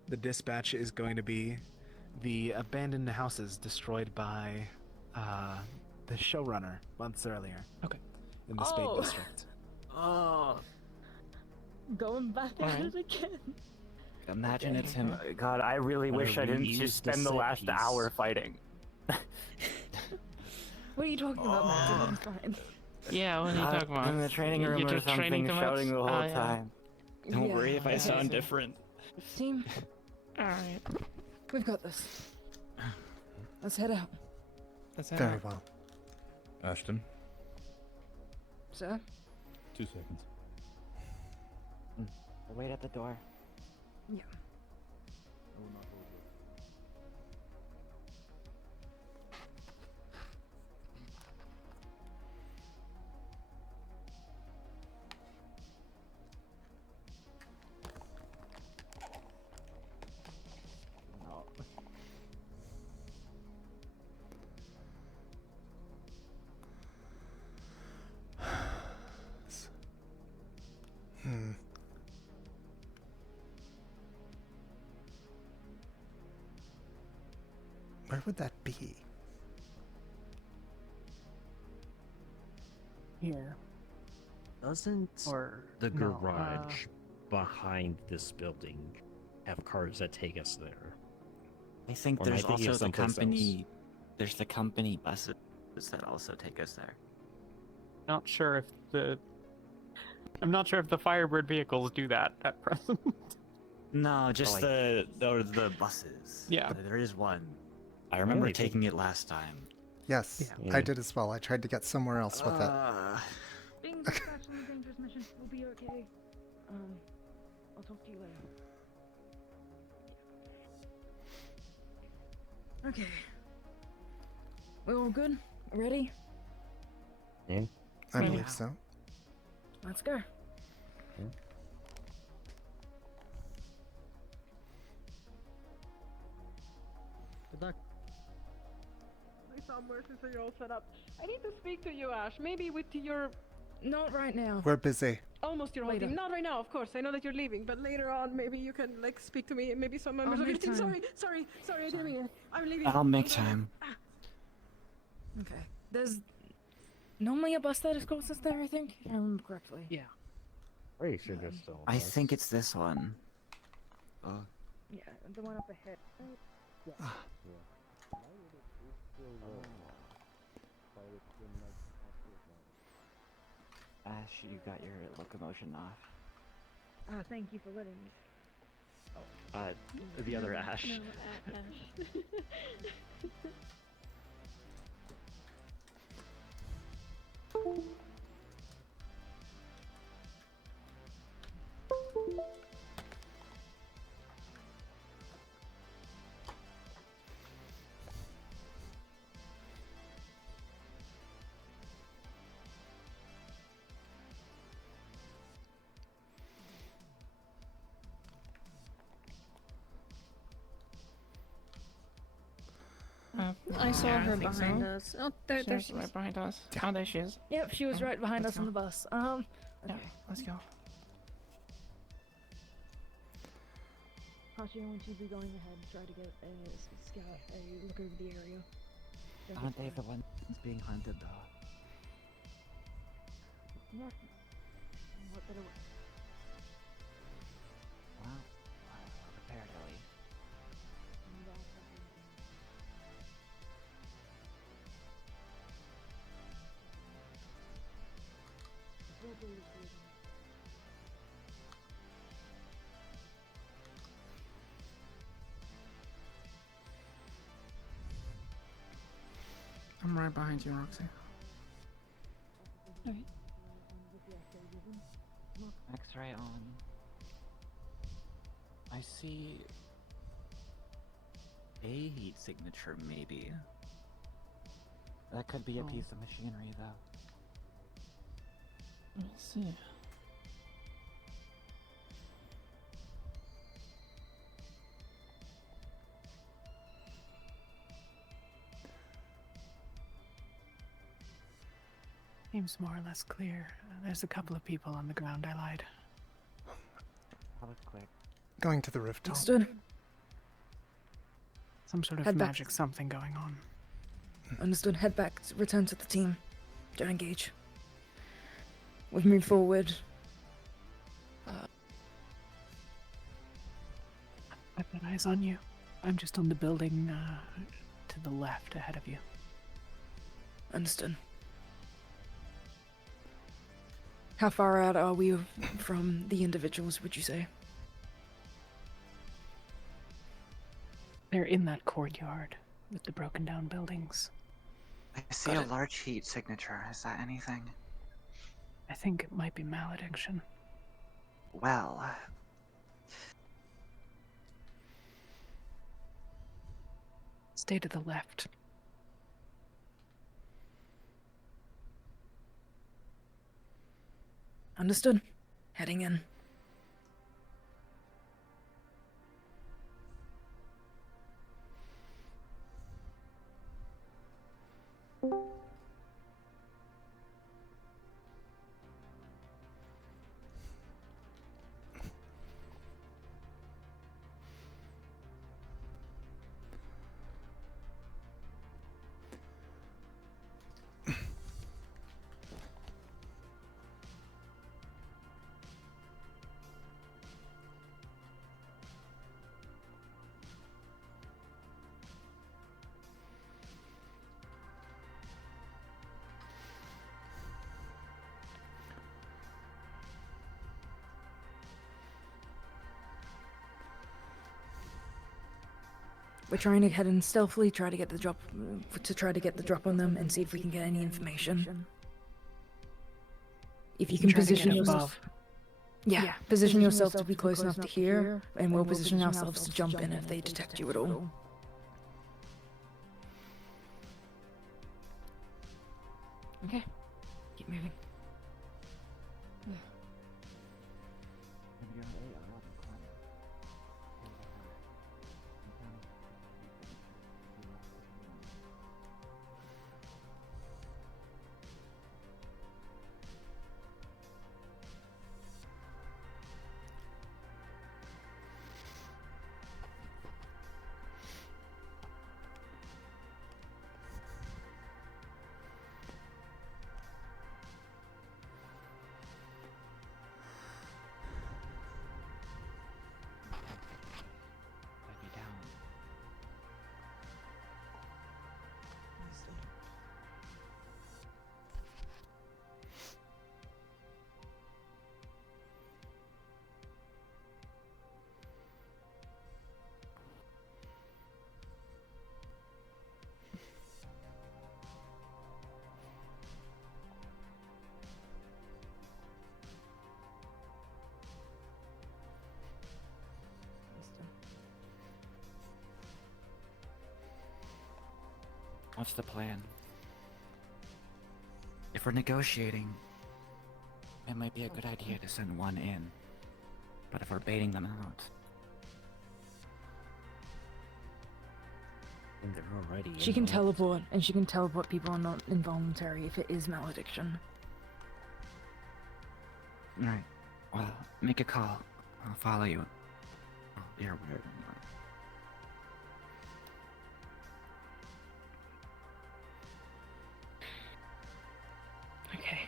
the dispatch is going to be the abandoned houses destroyed by the showrunner months earlier. Okay. In the Spade District. Oh. Going back at it again. Imagine it's him. God, I really wish I didn't just spend the last hour fighting. What are you talking about, Matt? I'm fine. Yeah, what are you talking about? In the training room You're or just training something, too much? shouting the whole Oh, yeah. time. Don't Yeah, worry if I yeah, sound so- different. Team, Alright. we've got this. Let's head out. Let's head Very out. well. Ashton, Sir? 2 seconds. I'll wait at the door. Yeah. No. Hmm. Where would that be? Here. Doesn't Or the no, garage behind this building have cars that take us there? I think Or am I there's thinking of also the someplace company. There's the company buses that also take us there. Not sure if the. I'm not sure if the Firebird vehicles do that at present. No, just like- the buses. Yeah. There is one. I remember Really? taking it last time. Yes, Yeah. I did as well. I tried to get somewhere else with it. Being dispatched on a dangerous mission. We'll be okay. I'll talk to you later. Okay. We're all good? Ready? Yeah. I Maybe. believe so. Let's go. Good luck. Somewhere since you're all set up. I need to speak to you, Ash. Maybe with your Not right now. We're busy. almost your whole Later. team. Not right now, of course. I know that you're leaving, but later on, maybe you can like speak to me. And maybe some members I'll of your make team. time. Sorry. I didn't mean it. I'm leaving. I'll make time. Okay. There's normally a bus that escorts us there, I think, if I remember correctly. Yeah. Pretty sure there's still. I think it's this one. Oh. Yeah, the one up ahead. Ash, you got your locomotion off. Thank you for letting me. The other Ash. No, Ash. I saw her think behind so. us. Oh, there She's she right is. behind us. Oh, there she is. Yep, she was Oh, right behind let's us on go. the bus. Yeah, Okay. let's go. Hashira, when she'd be going ahead, try to get a scout, a look over the area. Aren't they the ones being hunted though? Yeah. What better way? Wow. Apparently. I'm right behind you, Roxy. Alright. X-ray on. I see a heat signature, maybe. That could be a piece of machinery, though. Let me see. Seems more or less clear. There's a couple of people on the ground. I lied. That was quick. Going to the rooftop. Understood. Some sort of Head back. magic something going on. Understood. Head back. Return to the team. Don't engage. We've moved forward. I've got eyes on you. I'm just on the building to the left ahead of you. Understood. How far out are we from the individuals, would you say? They're in that courtyard with the broken down buildings. I see a large heat signature. Is that anything? I think it might be malediction. Well, Stay to the left. Understood. Heading in. We're trying to head in stealthily, try to get the drop on them, and see if we can get any information. If you can position yourself, position yourself to be close enough to hear, and we'll position ourselves to jump in if they detect you at all. Okay, keep moving. What's the plan? If we're negotiating, it might be a good idea to send one in. But if we're baiting them out... And they're already She can teleport, and she can teleport people are not involuntary if it is malediction. Right. Well, make a call. I'll follow you. Oh, you're weird. Okay,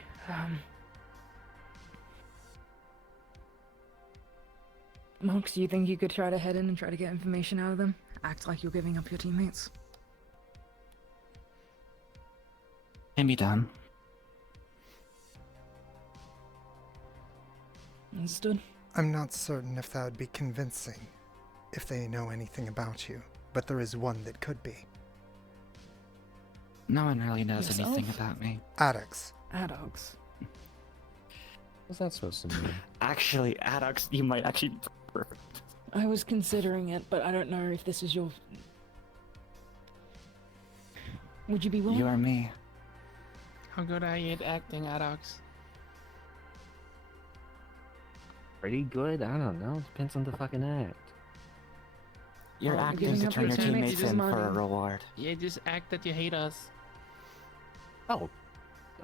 Monks, do you think you could try to head in and try to get information out of them? Act like you're giving up your teammates? Can be done. Understood. I'm not certain if that would be convincing, if they know anything about you, but there is one that could be. No one really knows Yourself? anything about me. Addicts. Addicts. What's that supposed to mean? Actually, Addicts, you might actually be perfect. I was considering it, but I don't know if this is your... Would you be willing? You are me. How good are you at acting, Adox? Pretty good? I don't know. Depends on the fucking act. You're Well, acting giving to up turn your your teammates teammates is in for a money. reward. Yeah, just act that you hate us. Oh.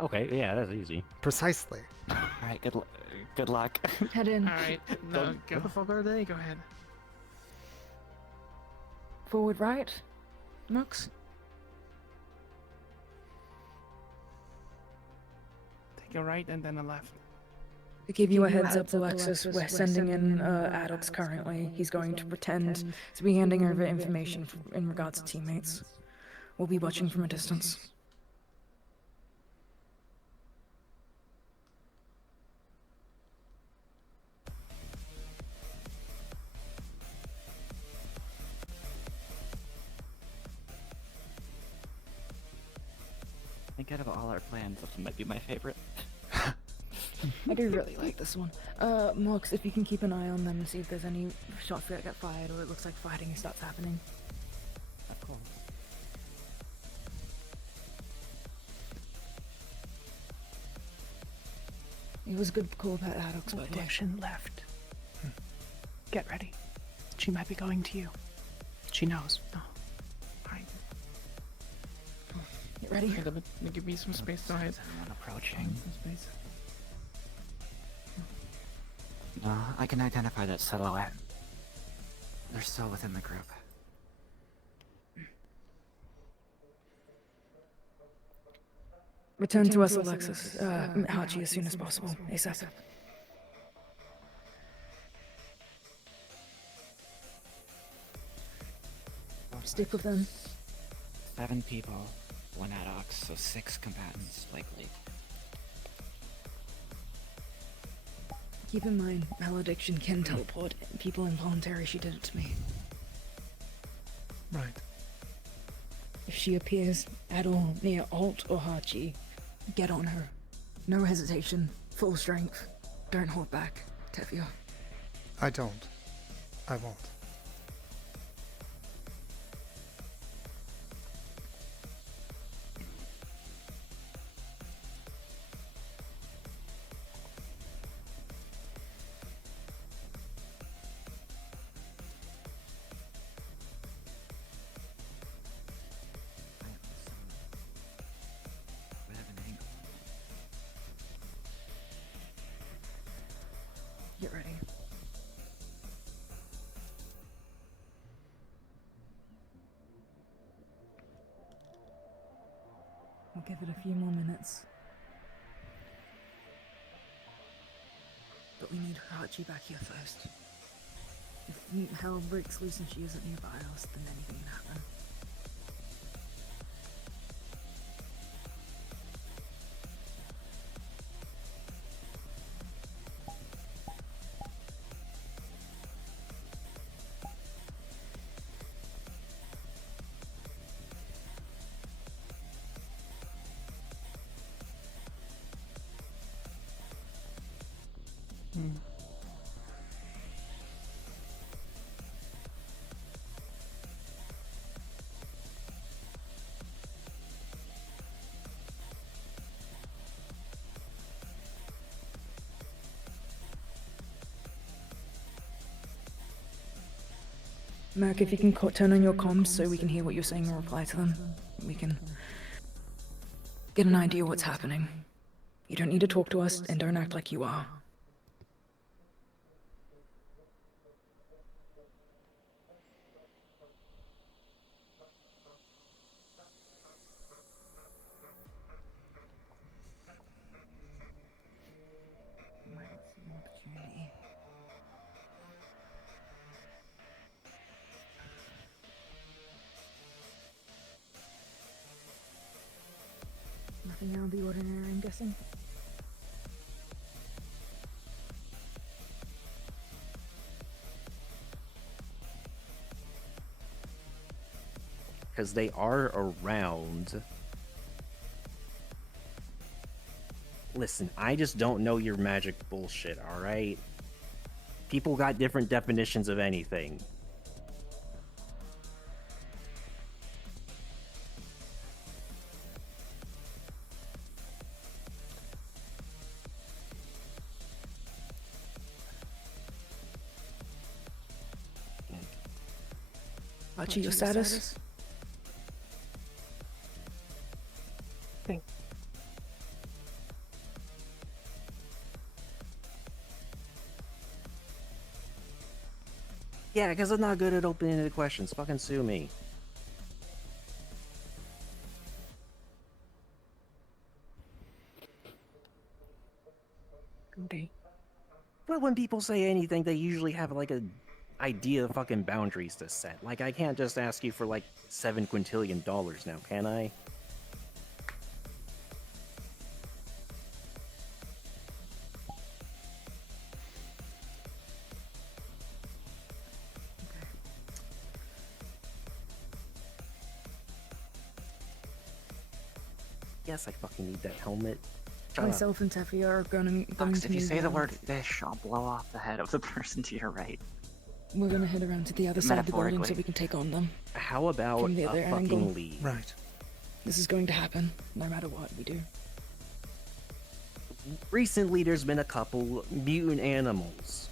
Okay, yeah, that's easy. Precisely. Alright, good luck. Head in. Alright, no, go. What the fuck are they? Go ahead. Forward right. Monks? Take a right and then a left. To give you a heads up, Alexis, we're sending in Addicts currently. He's going to pretend to be handing over information in regards to teammates. We'll be watching from a distance. Forget about all our plans. This might be my favorite. I do really like this one. Mox, if you can keep an eye on them and see if there's any shots that get fired or it looks like fighting starts happening. Of course. It was a good call about Haddock's, by the way. Malediction left. Get ready. She might be going to you. She knows. No. Fine. Get ready? Okay, let me give me some space to hide. Someone approaching. Some space. No, I can identify that silhouette. They're still within the group. Return to us, Alexis. Hachi, as soon as possible. ASAP. Stick with them. 7 people, 1 Adox, so 6 combatants, likely. Keep in mind, malediction can teleport people involuntary. She did it to me. Right. If she appears at all near Alt or Hachi, get on her. No hesitation. Full strength. Don't hold back. Tethia. I don't. I won't. Get ready. We'll give it a few more minutes. But we need Hachi back here first. If hell breaks loose and she isn't nearby us, then anything can happen. Merc, if you can turn on your comms so we can hear what you're saying and reply to them, we can get an idea what's happening. You don't need to talk to us, and don't act like you are. Nothing out of the ordinary, I'm guessing. Because they are around. Listen, I just don't know your magic bullshit, alright? People got different definitions of anything. Hachi, your status? Yeah, because I'm not good at opening the questions. Fucking sue me. Okay. Well, when people say anything, they usually have like a idea of fucking boundaries to set. Like, I can't just ask you for like $7 quintillion now, can I? Yes, I fucking need that helmet. Shut up. Myself and Tethia are going Fox, to if you move say the around. word fish, I'll blow off the head of the person to your right. We're gonna head around to the other side of the building so Metaphorically. we can take on them. How about From the a other fucking angle. lead? Right. This is going to happen, no matter what we do. Recently, there's been a couple mutant animals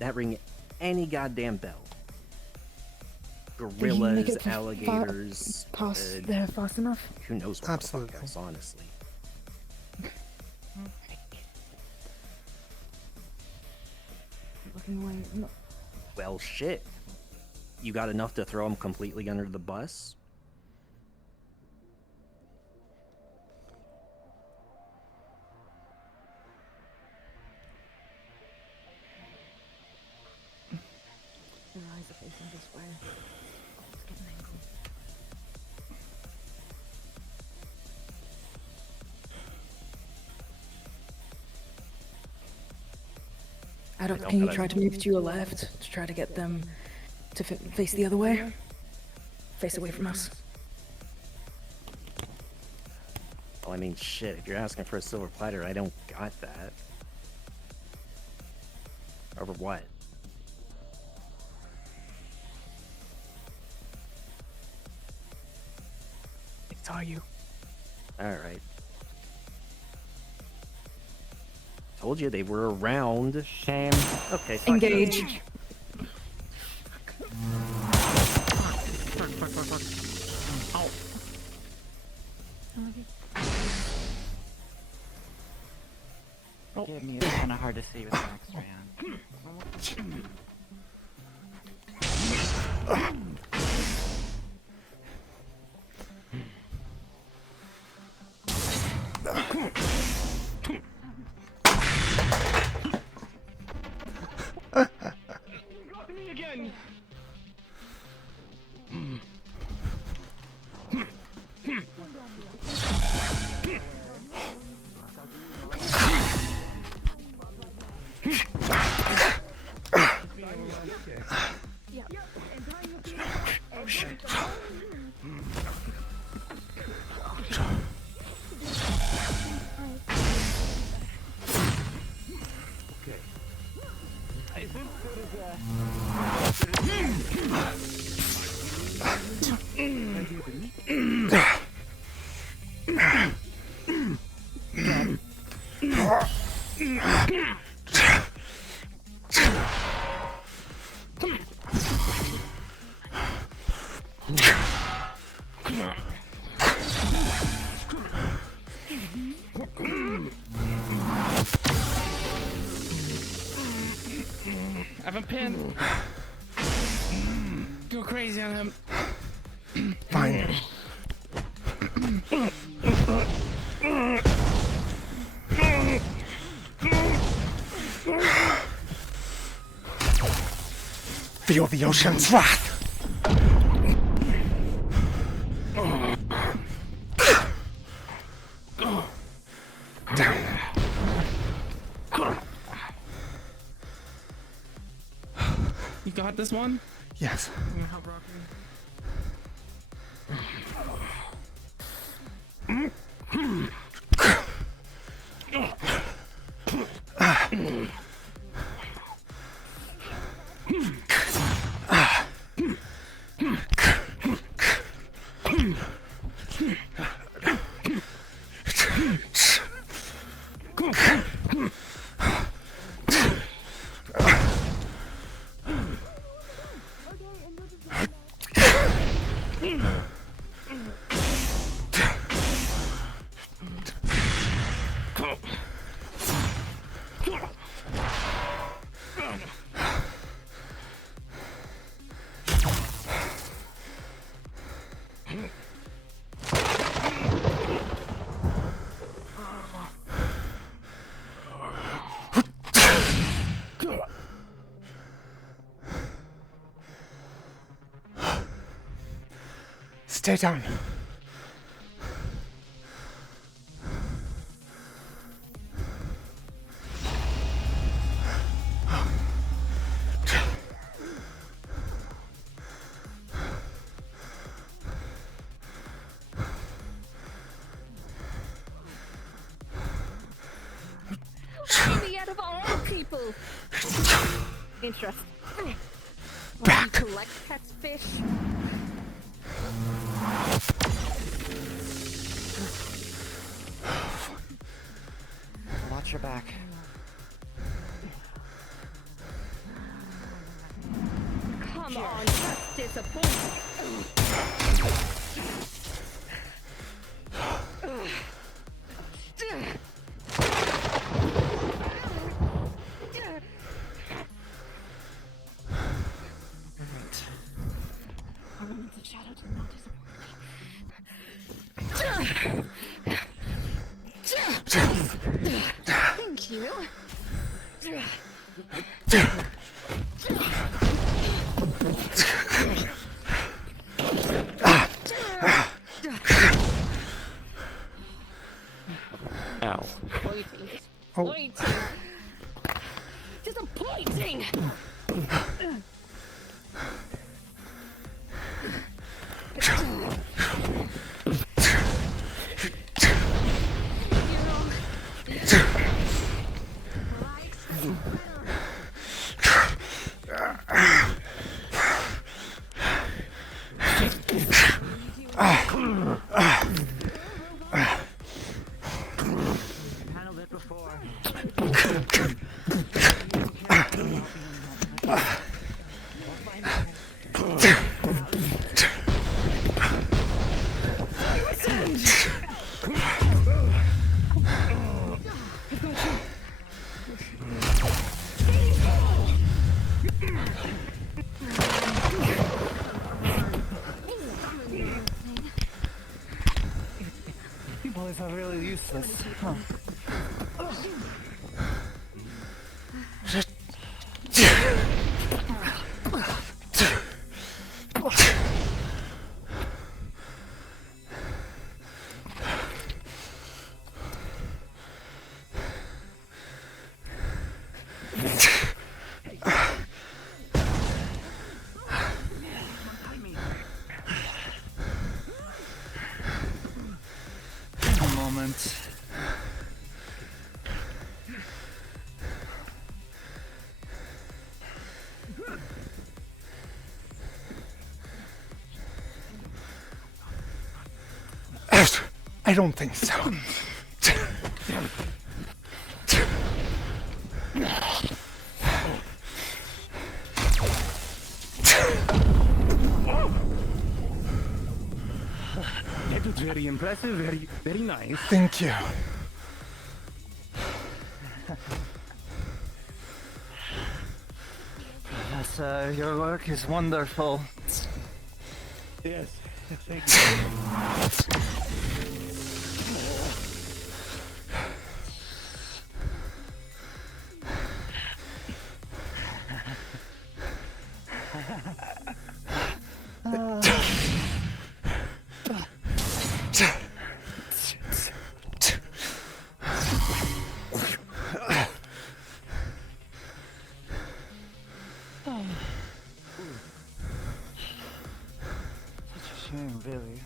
that ring any goddamn bell. Can you make Gorillas, it alligators. Past there fast enough? Who knows what Absolutely. the fuck else, honestly. Looking away. No. Well, shit. You got enough to throw them completely under the bus? Their eyes are facing this way. Let's get an angle. Can you try to move to your left to try to get them to face the other way? Face away from us. Well, I mean, shit, if you're asking for a silver platter, I don't got that. Over what? It's all you. Alright. Told you they were around. Shame. Okay, fuck Engage. you. Fuck. Ow. Forgive me, it's kind of hard to see with an X-ray on. Me again. Oh shit. I have a pin. Go crazy on him. Fine. Feel the ocean's wrath. Down. You got this one? Yes. I'm gonna help Rocky. Stay down. people. Interesting. Back. Collect pets fish. Watch your back. Come on, that's disappointing. The shadow did not Thank you. Ow. Pointing. Oh. Pointing. Disappointing. Handled it before. You boys are really useless. Huh? A moment. I don't think so. That was very impressive, very nice. Thank you. Professor, your work is wonderful. Yes, thank you. Such a shame, really.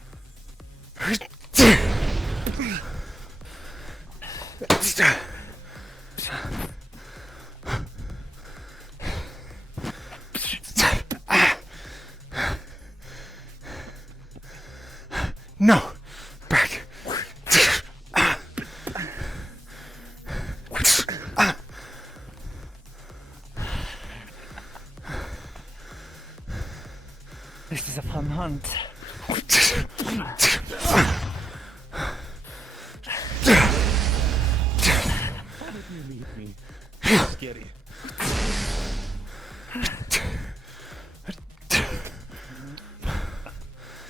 No. Back. This is a fun hunt. Why did you leave me? It's scary.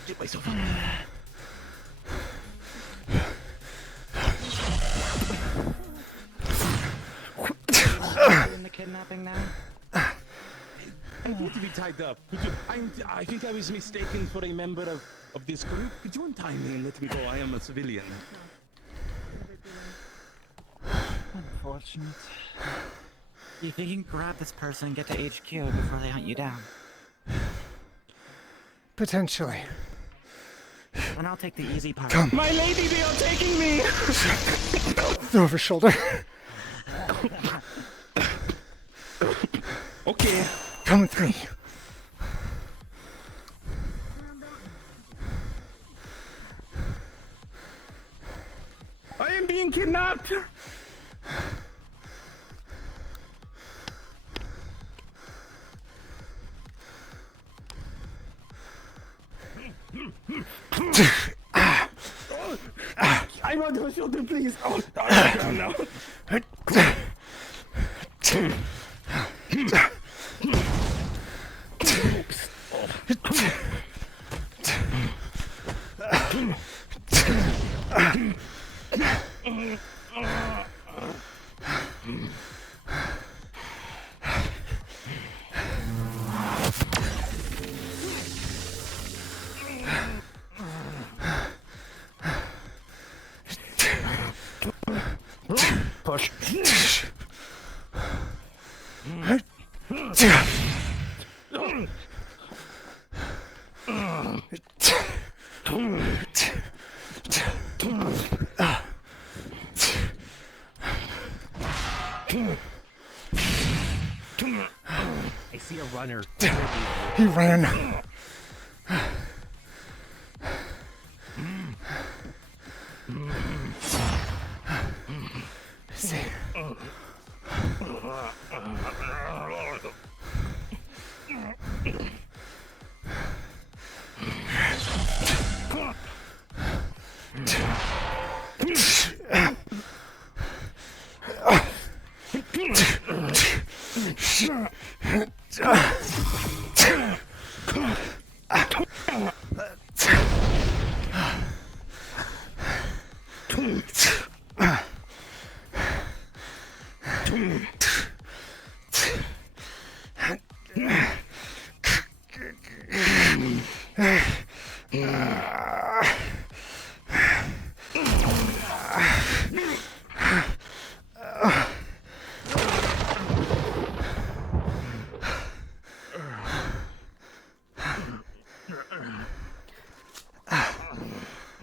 Get myself up. In the kidnapping now? I need to be tied up. I think I was mistaken for a member of this group. Could you untie me and let me go? I am a civilian. Unfortunate. You think you can grab this person and get to HQ before they hunt you down? Potentially. And I'll take the easy part. Come. My lady, they are taking me! Over shoulder. Okay. Come with me. I am being kidnapped. I want to shoot him, please. Oh, I'm down now. Push. I see a runner. He ran. See.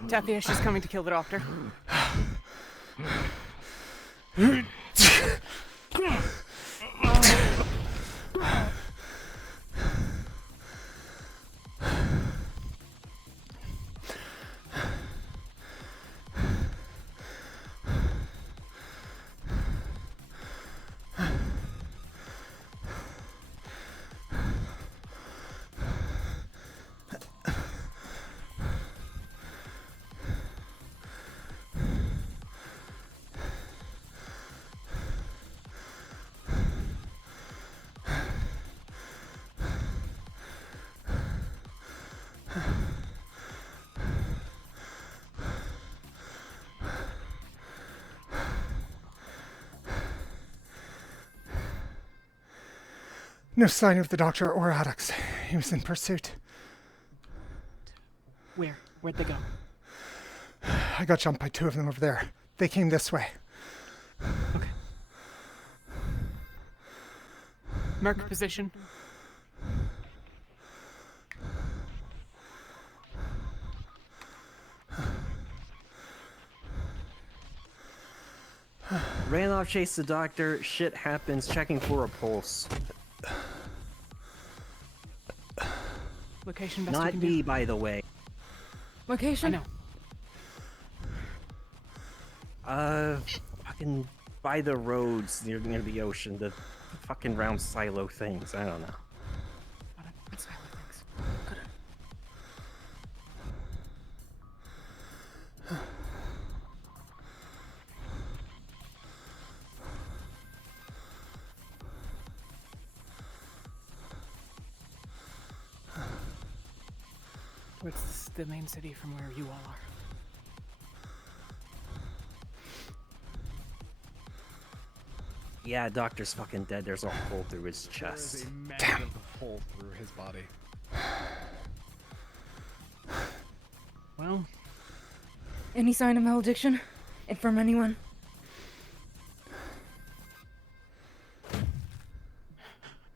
Tethia, she's coming to kill the doctor. No sign of the doctor or Addox. He was in pursuit. Where? Where'd they go? I got jumped by two of them over there. They came this way. Okay. Mark position. Ran off, chased the doctor. Shit happens. Checking for a pulse. Location best you Not can me, do. by the way. Location? I know. Fucking by the roads near the ocean. The fucking round silo things. I don't know. What silo things? What's the main city from where you all are? Yeah, doctor's fucking dead. There's a hole through his chest. There is a massive hole through his body. Well, Any sign of malediction? And from anyone?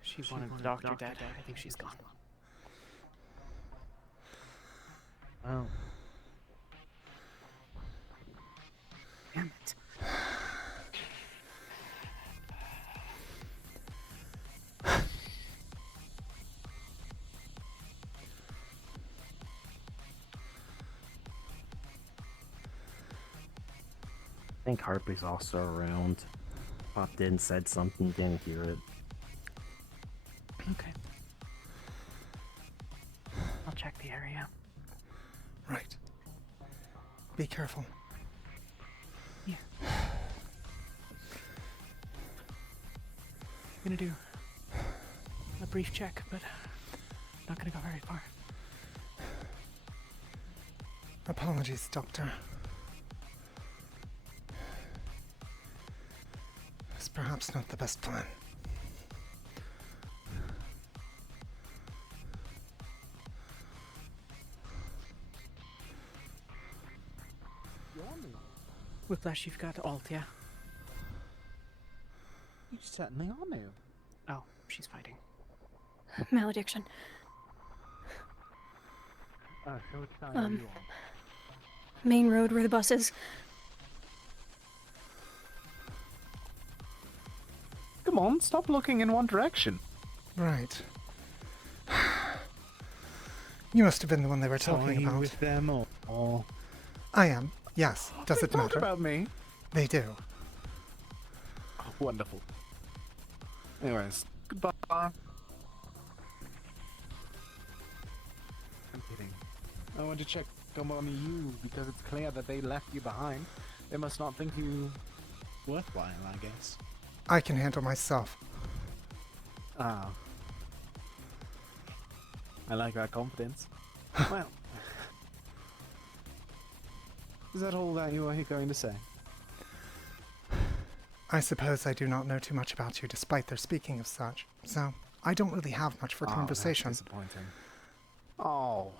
she wanted the doctor dead. I think she's gone. Well. Damn it. think Harpy's also around. Popped in, said something, didn't hear it. Okay. I'll check the area. Right. Be careful. Yeah. Gonna do a brief check, but not gonna go very far. Apologies, Doctor. It's perhaps not the best plan. Whiplash, you've got alt, yeah? You certainly are new. Oh, she's fighting. Malediction. So which side are you on? Main road where the bus is. Come on, stop looking in one direction. Right. You must have been the one they were talking Talking about. with them or... I am. Yes. Does it Talk matter? about me. They do. Oh, wonderful. Anyways, goodbye. I'm kidding. I want to check on you because it's clear that they left you behind. They must not think you worthwhile, I guess. I can handle myself. Ah. I like that confidence. Well. Is that all that you are going to say? I suppose I do not know too much about you despite their speaking of such, so I don't really have much for conversation. That's disappointing. Oh.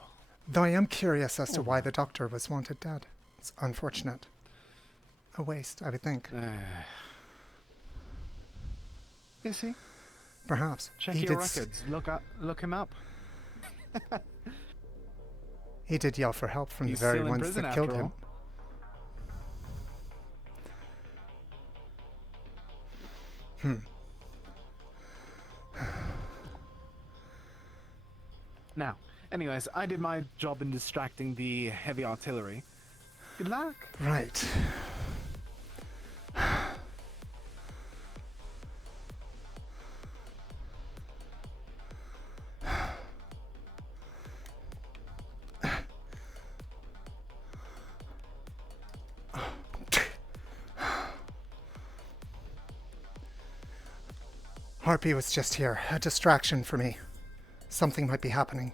Though I am curious as to why the doctor was wanted dead. It's unfortunate. A waste, I would think. Is he? Perhaps. Check He your did records. Look him up. He did yell for help from He's the very still in ones prison that killed after him. Now, anyways, I did my job in distracting the heavy artillery. Good luck. Right. Harpy was just here, a distraction for me. Something might be happening.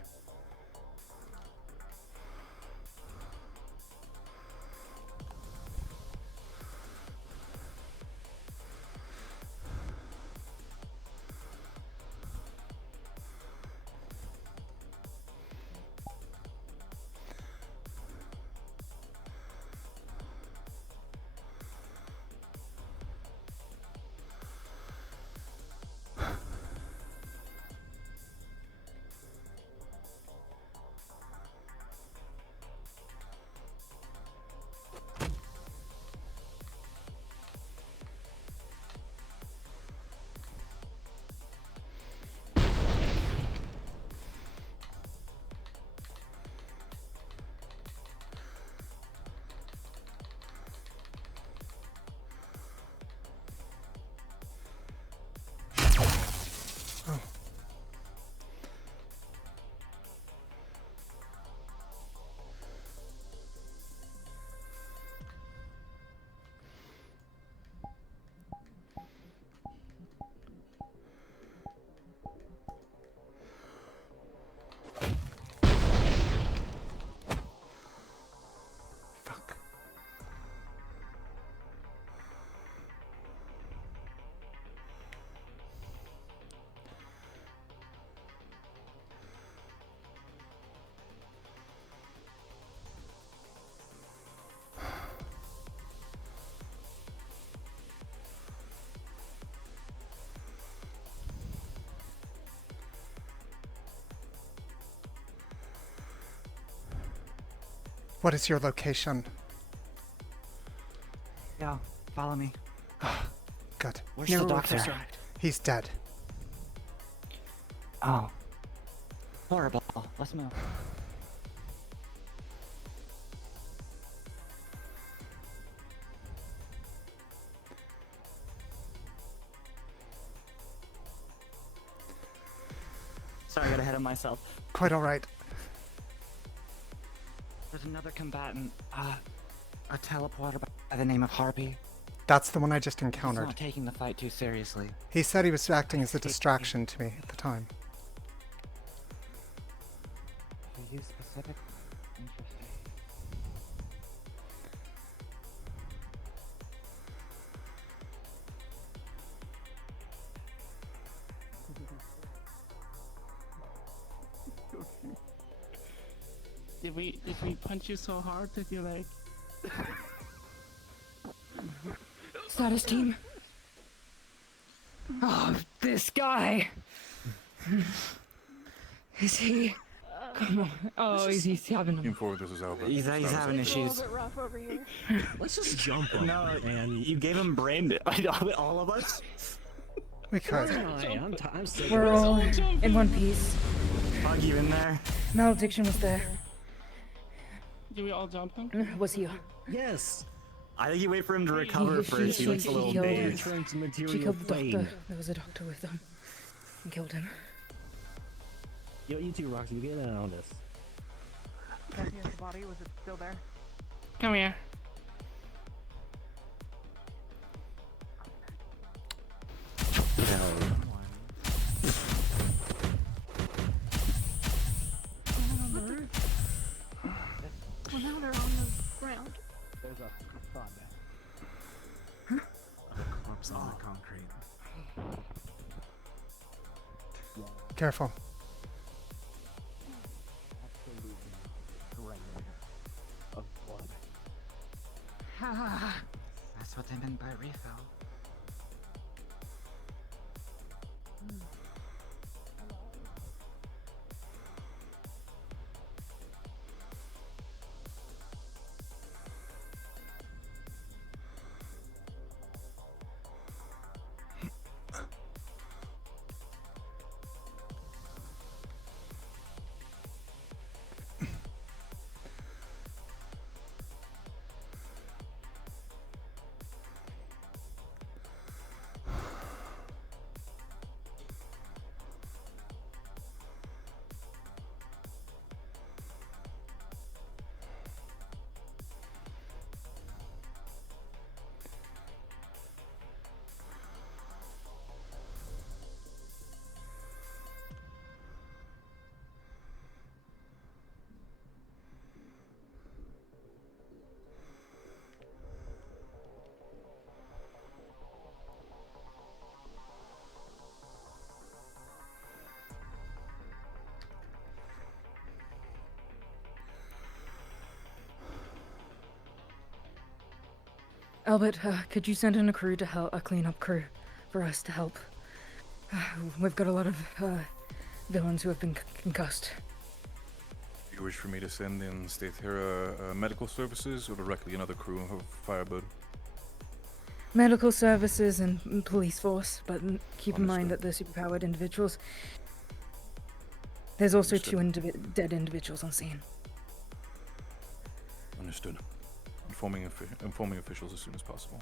What is your location? Yeah, follow me. Good. Where's the doctor? He's dead. Oh. Horrible. Let's move. got ahead of myself. Quite alright. There's another combatant, a teleporter by the name of Harpy. That's the one I just He's encountered. not taking the fight too seriously. He said he was acting as a distraction to me at the time. For you specific? Interesting. Did we punch you so hard that you're like? Status team. Oh, this guy. Is he? Come on. Oh, he's having Team forward, this is Albert. He's having issues. A little bit rough over here. Let's just jump him. No, man. You gave him brain. All of us. We could. I'm sick. We're all in one piece. Bug you in there? Malediction was there. Do we all jump him? Was he? Yes. I think you wait for him to recover first. He looks a little dazed. She killed the doctor. There was a doctor with them. And killed him. Yo, you two, Roxy, get in on this. Tethia's body, was it still there? Come here. Well, now they're on the ground. There's a thought there. A corpse on the concrete. Careful. Of blood. That's what they meant by refill. Albert, could you send in a crew to help, a cleanup crew, for us to help? We've got a lot of villains who have been concussed. You wish for me to send in Tethia medical services or directly another crew of Firebird? Medical services and police force, but keep in mind that they're superpowered individuals. There's also two dead individuals on scene. Understood. Informing officials as soon as possible.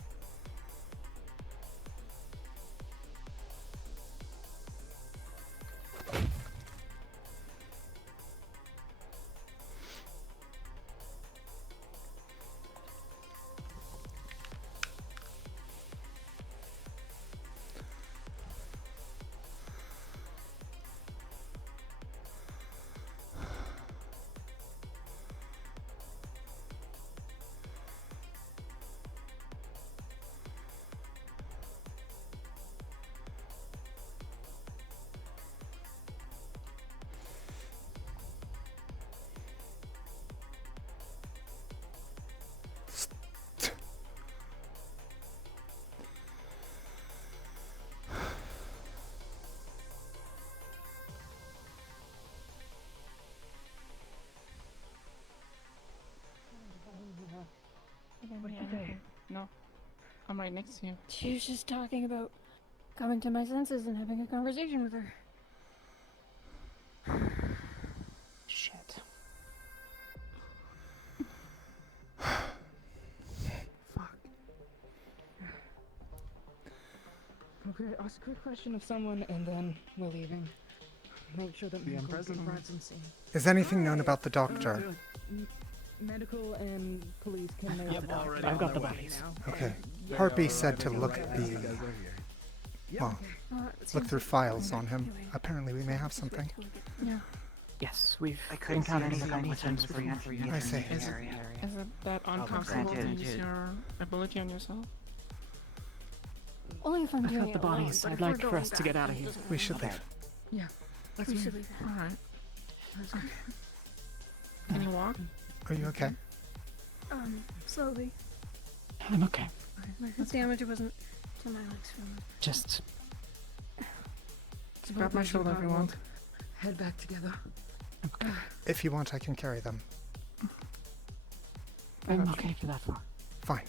No, I'm right next to you. She was just talking about coming to my senses and having a conversation with her. Shit. Fuck. Okay, ask a quick question of someone and then we're leaving. make sure that The medical present. provides some scene. Is anything known about the doctor? Medical and police can make Yep, already I've on got their the way. bodies. Okay. They Harpy are said to arriving look right at as the you guys are here. well, look through files on him. Apparently, we may have something. Yeah. Yes, we've I couldn't see encountered anything a couple on of times before you before. entered I see. Is it that uncomfortable to use your ability on yourself? Only if I'm I've doing got it the alone, bodies. but I'd if we're like for going us to back, get out of then it here. doesn't We really should matter. leave. Yeah, that's We fine. should leave. Alright. Can you walk? Are you okay? Slowly. I'm okay. My damage wasn't to my legs from Just Grab my shoulder if you want. Head back together. If you want, I can carry them. I'm okay for that far. Fine.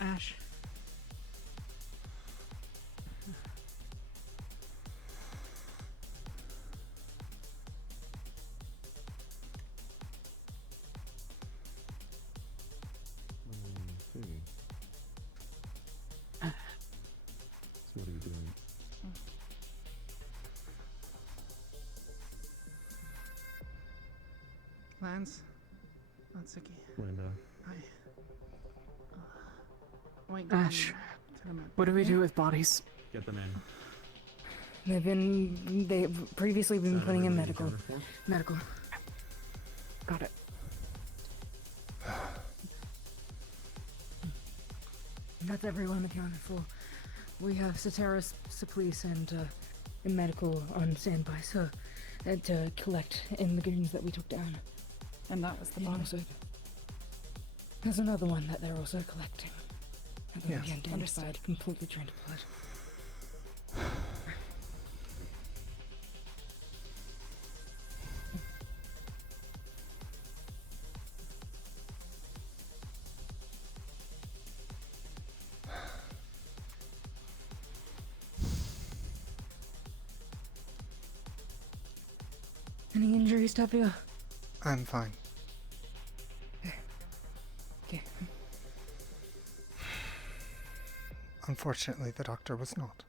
Ash. So what are you doing? Lance. Natsuki. Linda. Hi. Wait, Ash, what do we do with bodies? Get them in. They've previously been putting in medical. Medical. Got it. That's everyone accounted for. We have Soteris, police, and medical on standby, so to collect in the goons that we took down. And that was the And body. also, there's another one that they're also collecting. Yes. Again, identified, completely drained of blood. Any injuries, Tethia? I'm fine. Okay. Unfortunately, the doctor was not.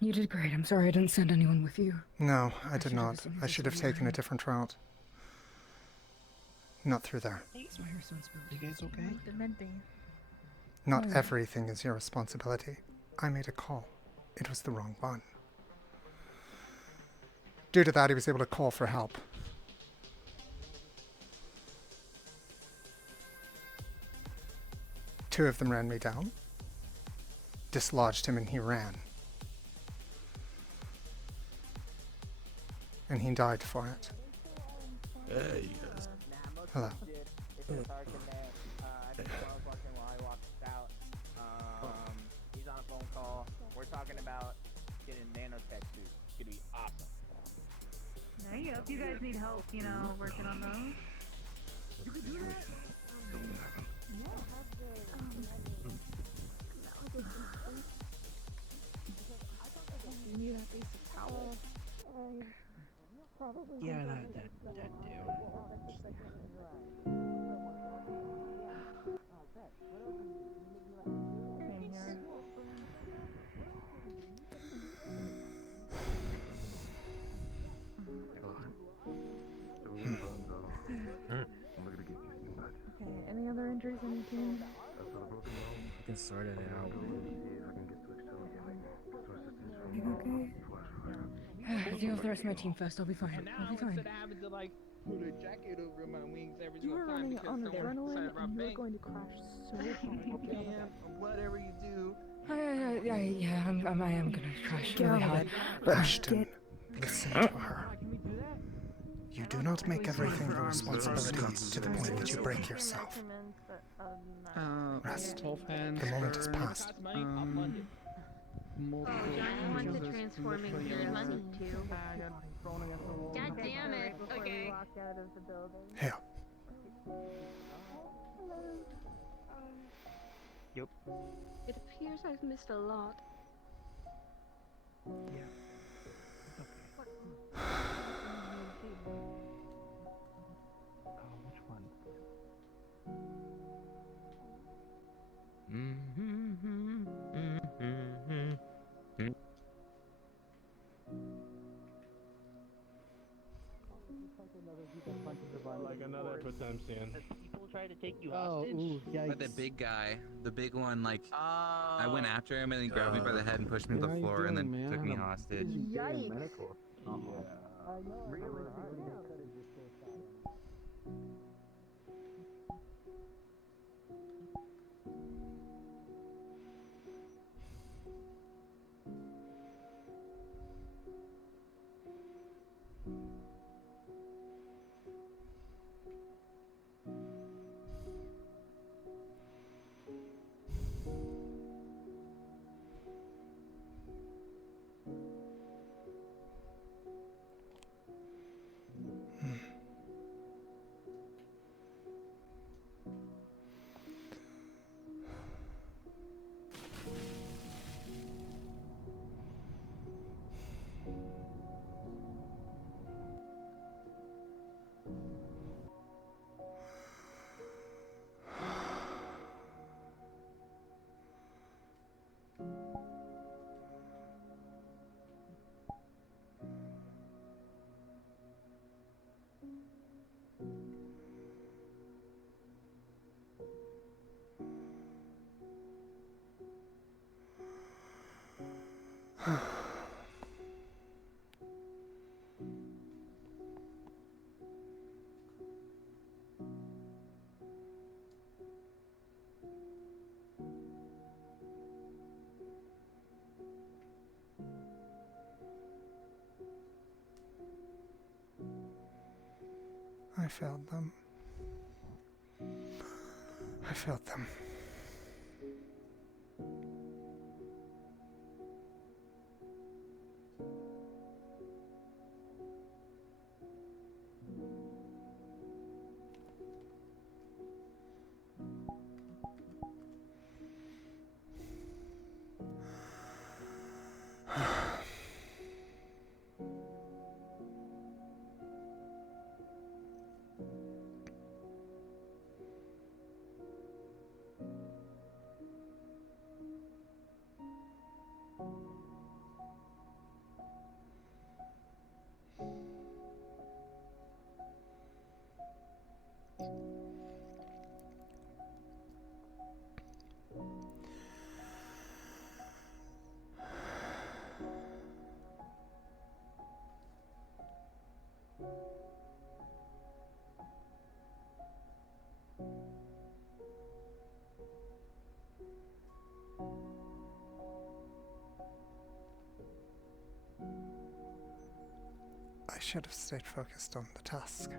You did great. I'm sorry I didn't send anyone with you. No, I did should have not. assumed I this should would have be taken a mine. different route. Not through there. It's my responsibility. You guys okay? The med bay. Not everything is your responsibility. I made a call. It was the wrong one. Due to that, he was able to call for help. Two of them ran me down, dislodged him, and he ran. And he died for it. Hey, guys. Hello. He's on a phone call. We're talking about getting nanotech suits. It's gonna be awesome. There you go. If you guys need help, working on those. You could do that. You need that basic towel. Probably. Yeah, that Same here. I'm gonna get you. Okay, any other injuries on your team? After the broken bone, can sort it out. Okay. Deal with the rest of my team first. I'll be fine. And now I'll be fine. instead of having to like put a jacket over my wings every You single were time running because on someone adrenaline decided to rob and you're bank. going to crash so hard. Get on the bed. Whatever you do. Yeah, I am gonna crash Get really on the hard. bed. But Ashton, listen to her. You do not make everything your responsibility to the point that you break yourself. Rest. Both hands. The moment has passed. Multiple Johnny wants to just transform into literally money too. God damn it. Before Okay. you walk out of the building. Here. Yep. It appears I've missed a lot. Which one? Like another Potemsian. People try to take you Oh, hostage. ooh, But the big guy, the big one, like I went after him and he grabbed me by the head and pushed me to the floor and then took me hostage. Yikes. I failed them. I failed them. I should have stayed focused on the task.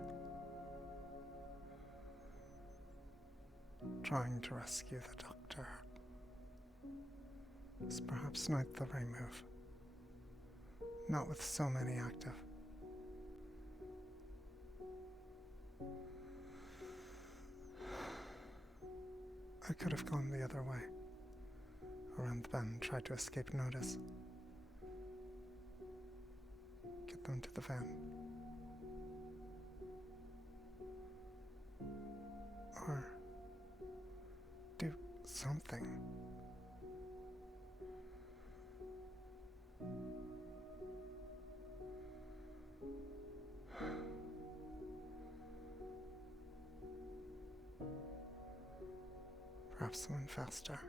Trying to rescue the doctor is perhaps not the right move. Not with so many active. I could have gone the other way, around the bend, tried to escape notice. Get them to the van. Or do something. Perhaps someone faster.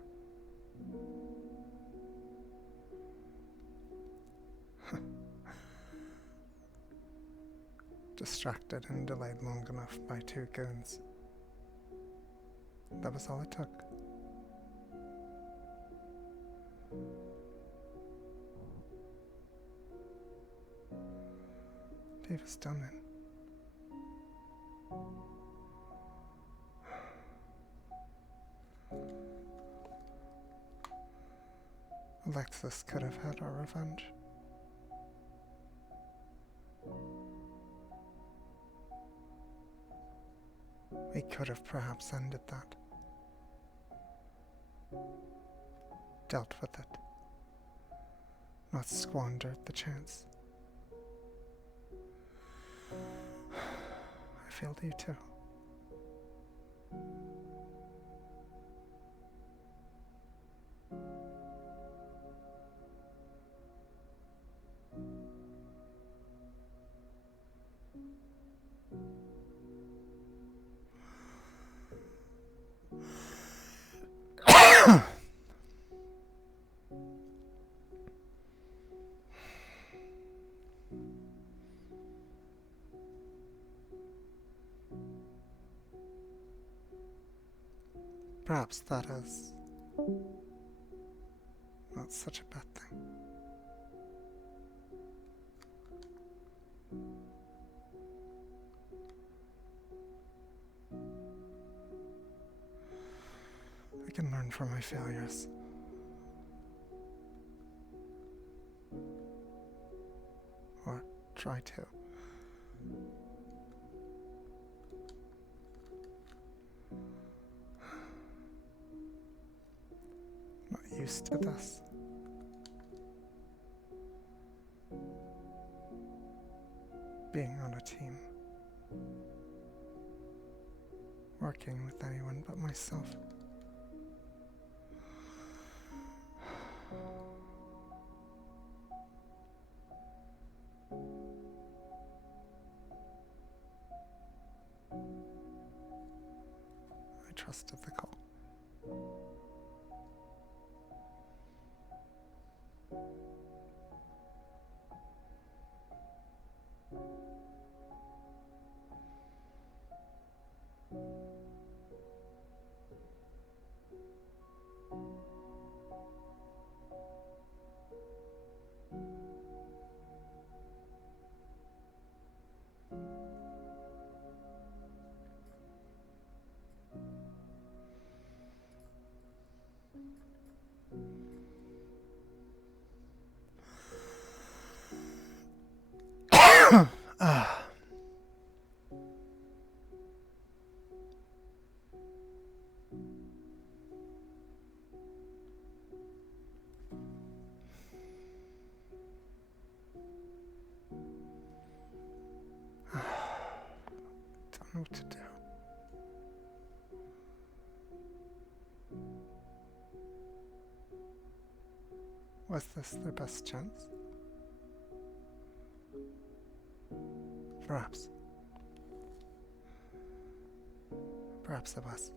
distracted and delayed long enough by two goons. That was all it took. Davis done it. Alexis could have had our revenge. We could have perhaps ended that. Dealt with it. Not squandered the chance. I failed you too. Perhaps that is not such a bad thing. I can learn from my failures. Or try to. Not used to this. Being on a team. Working with anyone but myself. I trusted the call. Don't know what to do. Was this their best chance? Perhaps. Perhaps it was.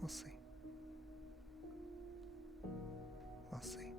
We'll see. We'll see.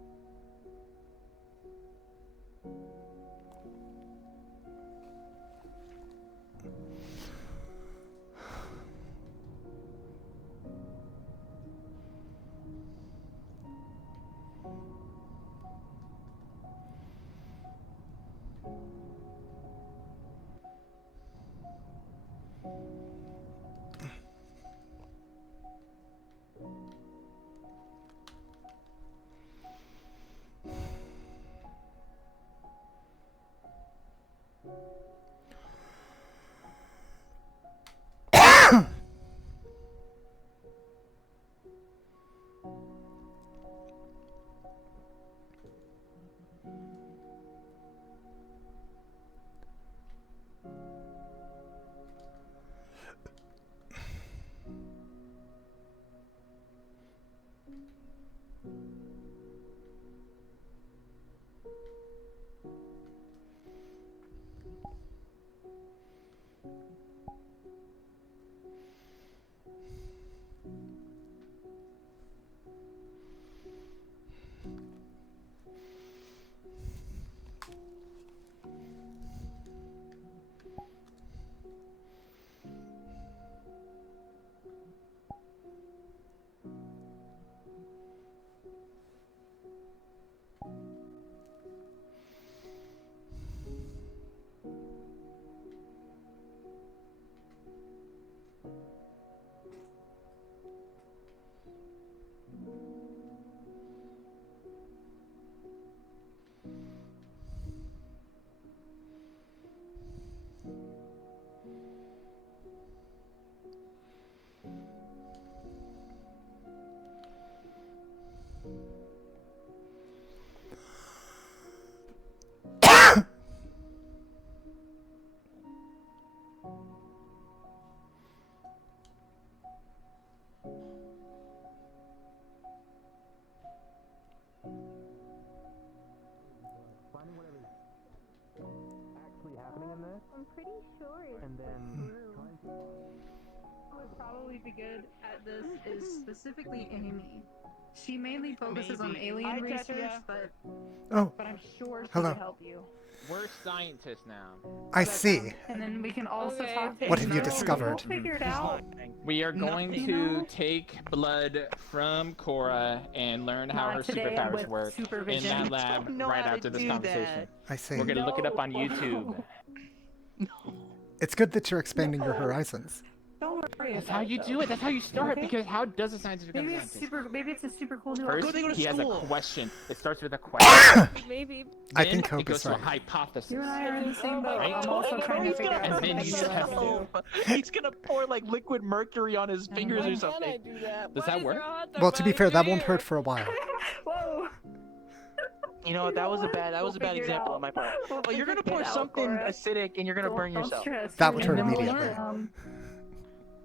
in this. I'm pretty sure it's And then Who would probably be good at this is specifically Amy. She mainly focuses on Maybe. alien Hi, research, Tethia. Oh. but I'm sure she Hello. could help you. We're scientists now. I see. And then we can also talk to What have you Amy. discovered? We'll figure it out. We are going Nothing. to take blood from Cora and learn how Not her today, superpowers with work in supervision. that You lab don't know right how to after this do conversation. I see. We're gonna look it up on YouTube. It's good that you're expanding your horizons. Don't worry. That's how you do it. That's how you start. Because how does a scientist become a Maybe it's scientist? Maybe it's a super cool new. First, opportunity. he has a question. It starts with a question. Maybe. I Then think it Hope goes is to a right. hypothesis. You and I are in the same boat. Right? I'm also trying to figure out And how then to you do that test too. it. He's gonna pour like liquid mercury on his fingers or something. Does that work? Well, to be fair, that won't hurt for a while. Whoa. You know what? That was a bad figure it example out. on my part. We'll Oh, you're gonna figure pour it out, something Cora. acidic and you're gonna burn Don't yourself. stress. That would And hurt then we'll immediately. learn.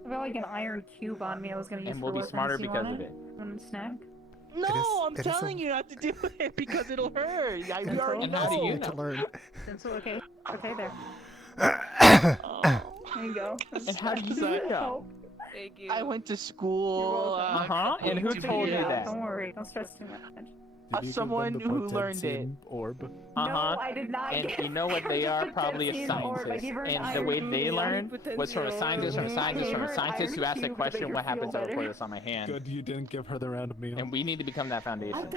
I got like an iron cube on me I was gonna use And for we'll be weapons. smarter You because want of it. Want a snack? No, I'm it is telling you not to do it because it'll hurt. We already And how do you Need to know? learn. Pencil, okay. Okay, there. There you go. And how do you know? Thank you. I went to school. And who told you that? Don't worry. Don't stress too much. Someone who learned it. Orb. No, I did not. And get you know what they are? Probably a Potency orb. I scientist. gave her an And the iron way cube. they learned was from a scientist, from a scientist, from a scientist who asked the Iron question, cube to what make her happens feel if I pour better. this on my hand? Good you didn't give her the round meal. And we need to become that foundation.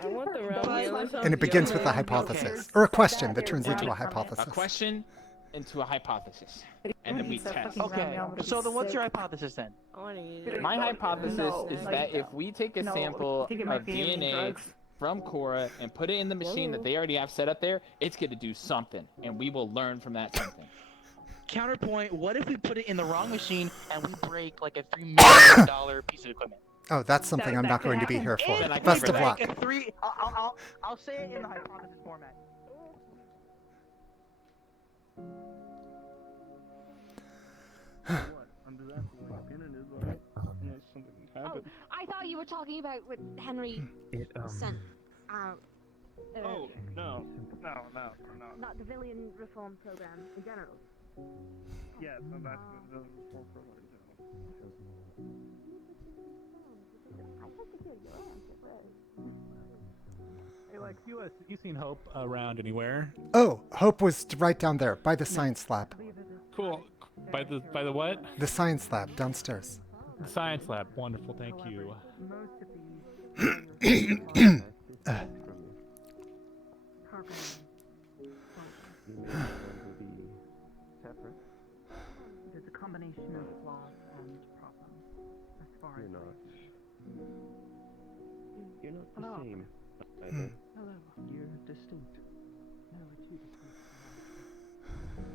I want the round meal. And it begins with a hypothesis. Or a question that turns into a A hypothesis. question into a hypothesis. And then we test. Okay, so then what's your hypothesis then? I want to eat it. My hypothesis is that if we take a sample I think it might of be alien DNA drugs. from Cora and put it in the machine that they already have set up there, it's going to do something. And we will learn from that something. Counterpoint, what if we put it in the wrong machine and we break like a $3 million piece of equipment? Oh, that's something I'm not going to be here for. Then I can Best of break luck. I'll say it in the hypothesis format. Oh, I thought you were talking about what Henry sent out. Oh, no. Not the Villian reform program in general. Yes, I'm back to the full program. I'd like to hear your answer first. Hey, Lex, you seen Hope around anywhere? Oh, Hope was right down there by the science lab. Cool. By the what? The science lab downstairs. The science lab. Wonderful, thank you. There's a combination of flaws and problems, as far as You're not the Hello. same. Hello. You're distinct. No, it's you.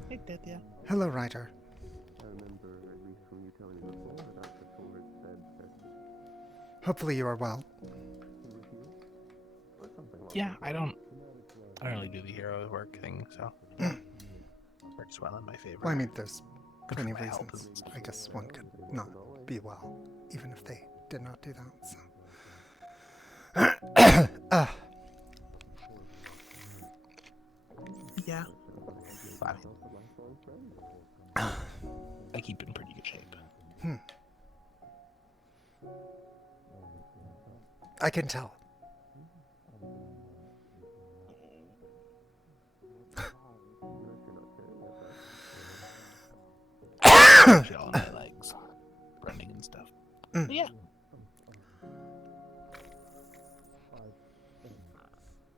Hey, Tethia. Hello, Ryder. I remember, at least from you telling me before, that Dr. Fuller said that Hopefully you are well. he was here. Or something like Yeah, that. I don't really do the hero work thing, so works well in my favor. Well, I mean, there's Good plenty for of my health. reasons. I guess one could not be well, even if they did not do that. So. Yeah. I keep in pretty good shape. I can tell. Gel on my legs, running and stuff. Yeah.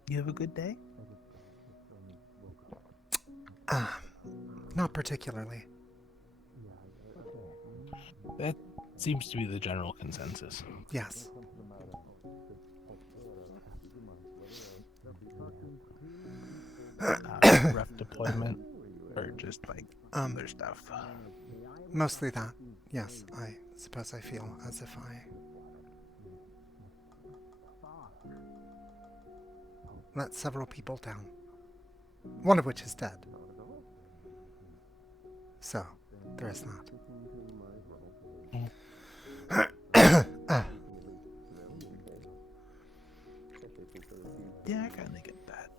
You have a good day? Not particularly. That seems to be the general consensus. Yes. Rough deployment, or just like other stuff. Mostly that. Yes, I suppose I feel as if I let several people down. One of which is dead. So, there is that. Yeah, I kind of get that.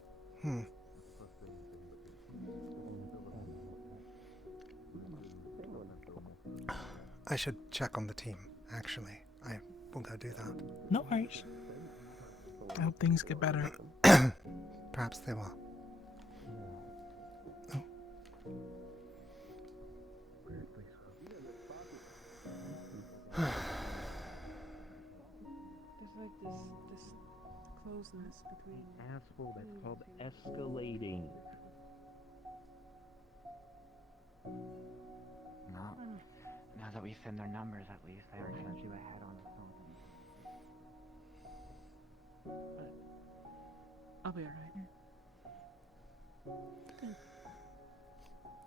I should check on the team, actually. I will go do that. No worries. I hope things get better. Perhaps they will. Oh. There's like this closeness between Asshole, that's called escalating. No. Now that we've seen their numbers, at least I already sent you ahead on something. I'll be alright. Good.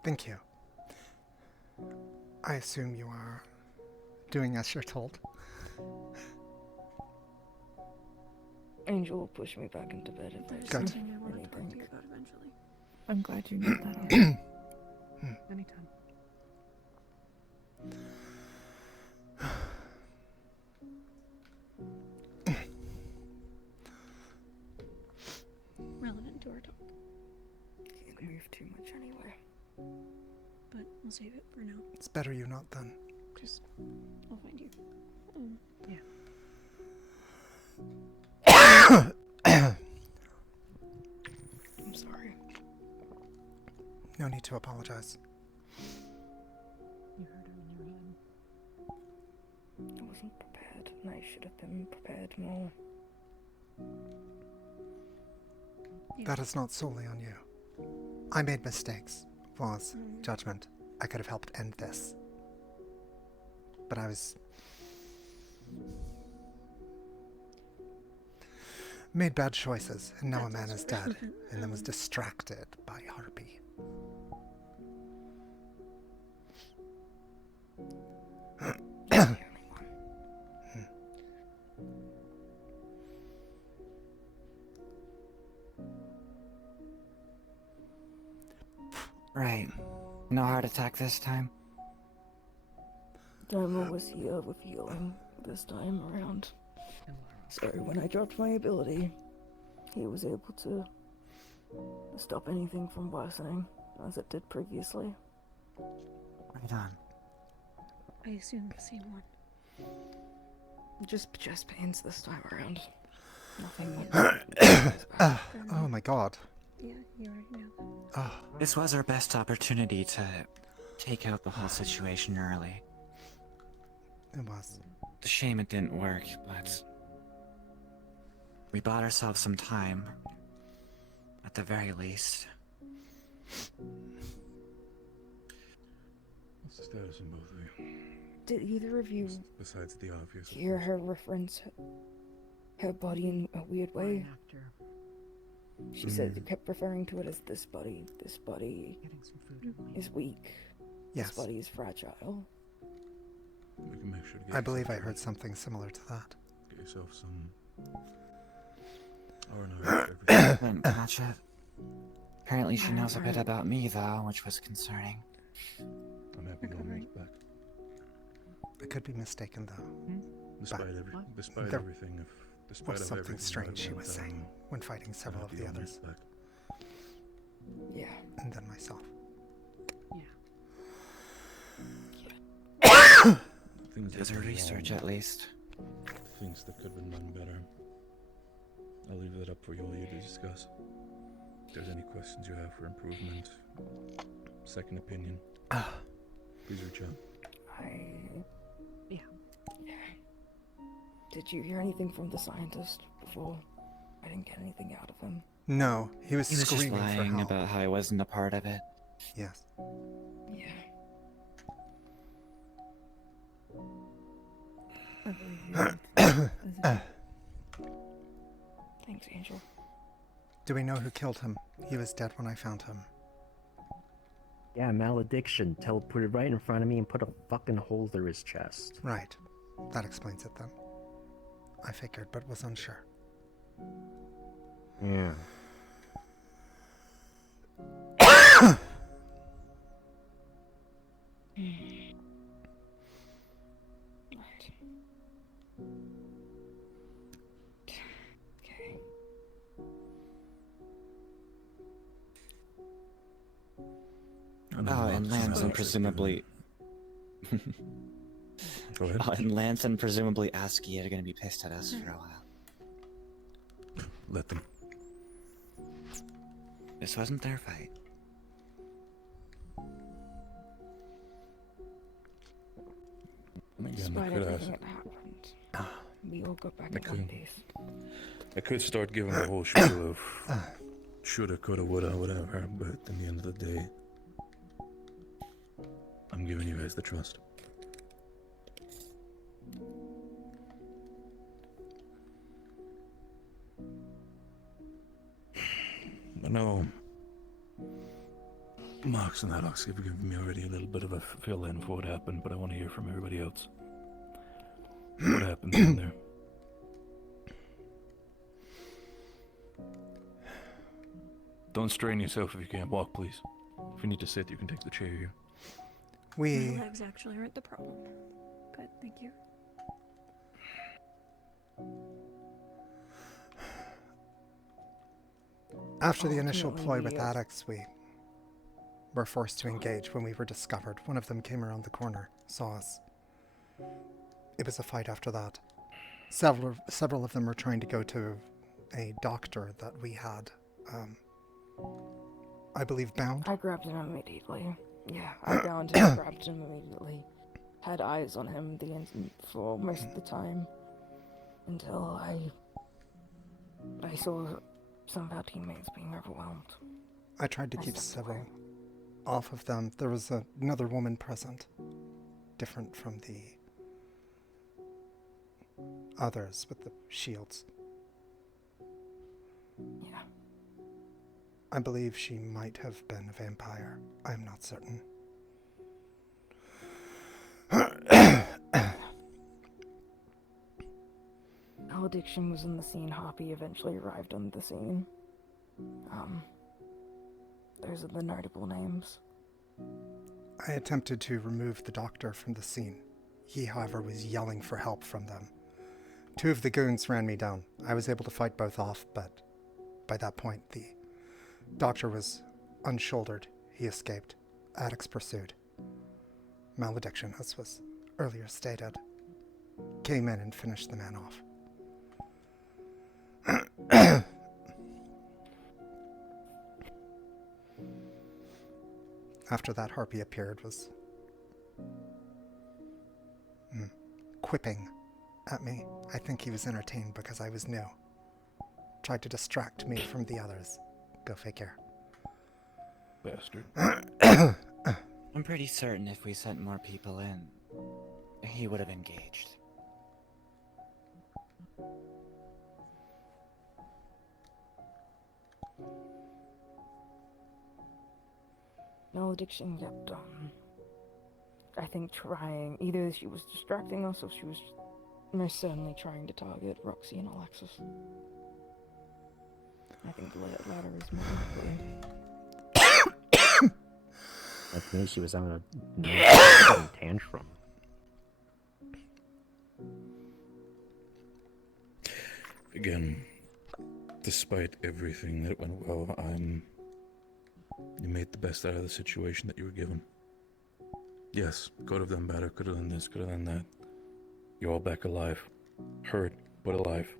Thank you. I assume you are doing as you're told. Angel will push me back into bed if there's Good. something I want to talk to you about eventually. I'm glad you knew that. Anytime. Relevant to our talk. Can't move too much anyway. But we'll save it for now. It's better you not then. Just, I'll find you. Yeah. I'm sorry. No need to apologize. You heard her in your head. I wasn't prepared, and I should have been prepared more. That is not solely on you. I made mistakes, flaws, judgment. I could have helped end this. But I was... made bad choices, and now a man is dead, and then was distracted by Harpy. Right. No heart attack this time? Dharma was here with healing this time around. So when I dropped my ability, he was able to stop anything from worsening, as it did previously. Right on. I assume the same one. Just chest pains this time around. Nothing. Oh my god. Yeah, you already know that. This was our best opportunity to take out the whole situation early. It was. It's a shame it didn't work, but we bought ourselves some time, at the very least. What's the status on both of you? Did either of you Besides the obvious. hear her reference her body in a weird way? She said it kept referring to it as this body. This body is weak. Yes. This body is fragile. We can make sure to get I believe I heard something similar to that. Get yourself some R&R. Didn't catch it. Apparently she knows a bit about me, though, which was concerning. I'm happy you're almost back. I could be mistaken, though. Despite there everything, was something strange she was saying when fighting several of the others. Yeah. And then myself. Does her research, at least. Things that could have been done better. I'll leave that up for you all to discuss. If there's any questions you have for improvement, second opinion, please reach out. Yeah. Did you hear anything from the scientist before? I didn't get anything out of him. No, he was He was just screaming for lying help. about how I wasn't a part of it. Yes. Yeah. Thanks, Angel. Do we know who killed him? He was dead when I found him. Yeah, malediction. Put it right in front of me and put a fucking hole through his chest. Right. That explains it then. I figured, but was unsure. Yeah. Okay. Oh, and Lambson presumably... Go ahead. And Lance and presumably Aski are going to be pissed at us for a while. Let them. This wasn't their fight. Again, I Despite could everything ask. that happened, we all got back in one piece. I could start giving the whole spiel of shoulda, coulda, woulda, whatever, but in the end of the day, I'm giving you guys the trust. I know Mox and Hadox have given me already a little bit of a fill-in for what happened, but I want to hear from everybody else. What happened in there? Don't strain yourself if you can't walk, please. If you need to sit, you can take the chair here. My legs actually aren't the problem. Good, thank you. After the initial Ultimately, ploy with addicts, we were forced to engage when we were discovered. One of them came around the corner, saw us. It was a fight after that. Several of them were trying to go to a doctor that we had, I believe, bound. I grabbed him immediately. Yeah, I bound him, grabbed him immediately. Had eyes on him for most of the time. Until I saw some of our teammates being overwhelmed. I tried to keep several off of them. There was another woman present, different from the others with the shields. Yeah. I believe she might have been a vampire. I'm not certain. Malediction was in the scene. Hoppy eventually arrived on the scene. Those are the notable names. I attempted to remove the doctor from the scene. He, however, was yelling for help from them. 2 of the goons ran me down. I was able to fight both off, but by that point, the doctor was unshouldered. He escaped. Addicts pursued. Malediction, as was earlier stated, came in and finished the man off. After that, Harpy appeared, was quipping at me. I think he was entertained because I was new. Tried to distract me from the others. Go figure. Bastard. I'm pretty certain if we sent more people in, he would have engaged. Malediction kept I think trying. Either she was distracting us or she was most certainly trying to target Roxy and Alexis. I think the latter is more likely. That means she was on a tantrum. Again, despite everything that went well, you made the best out of the situation that you were given. Yes, could have done better, could have done this, could have done that. You're all back alive. Hurt, but alive.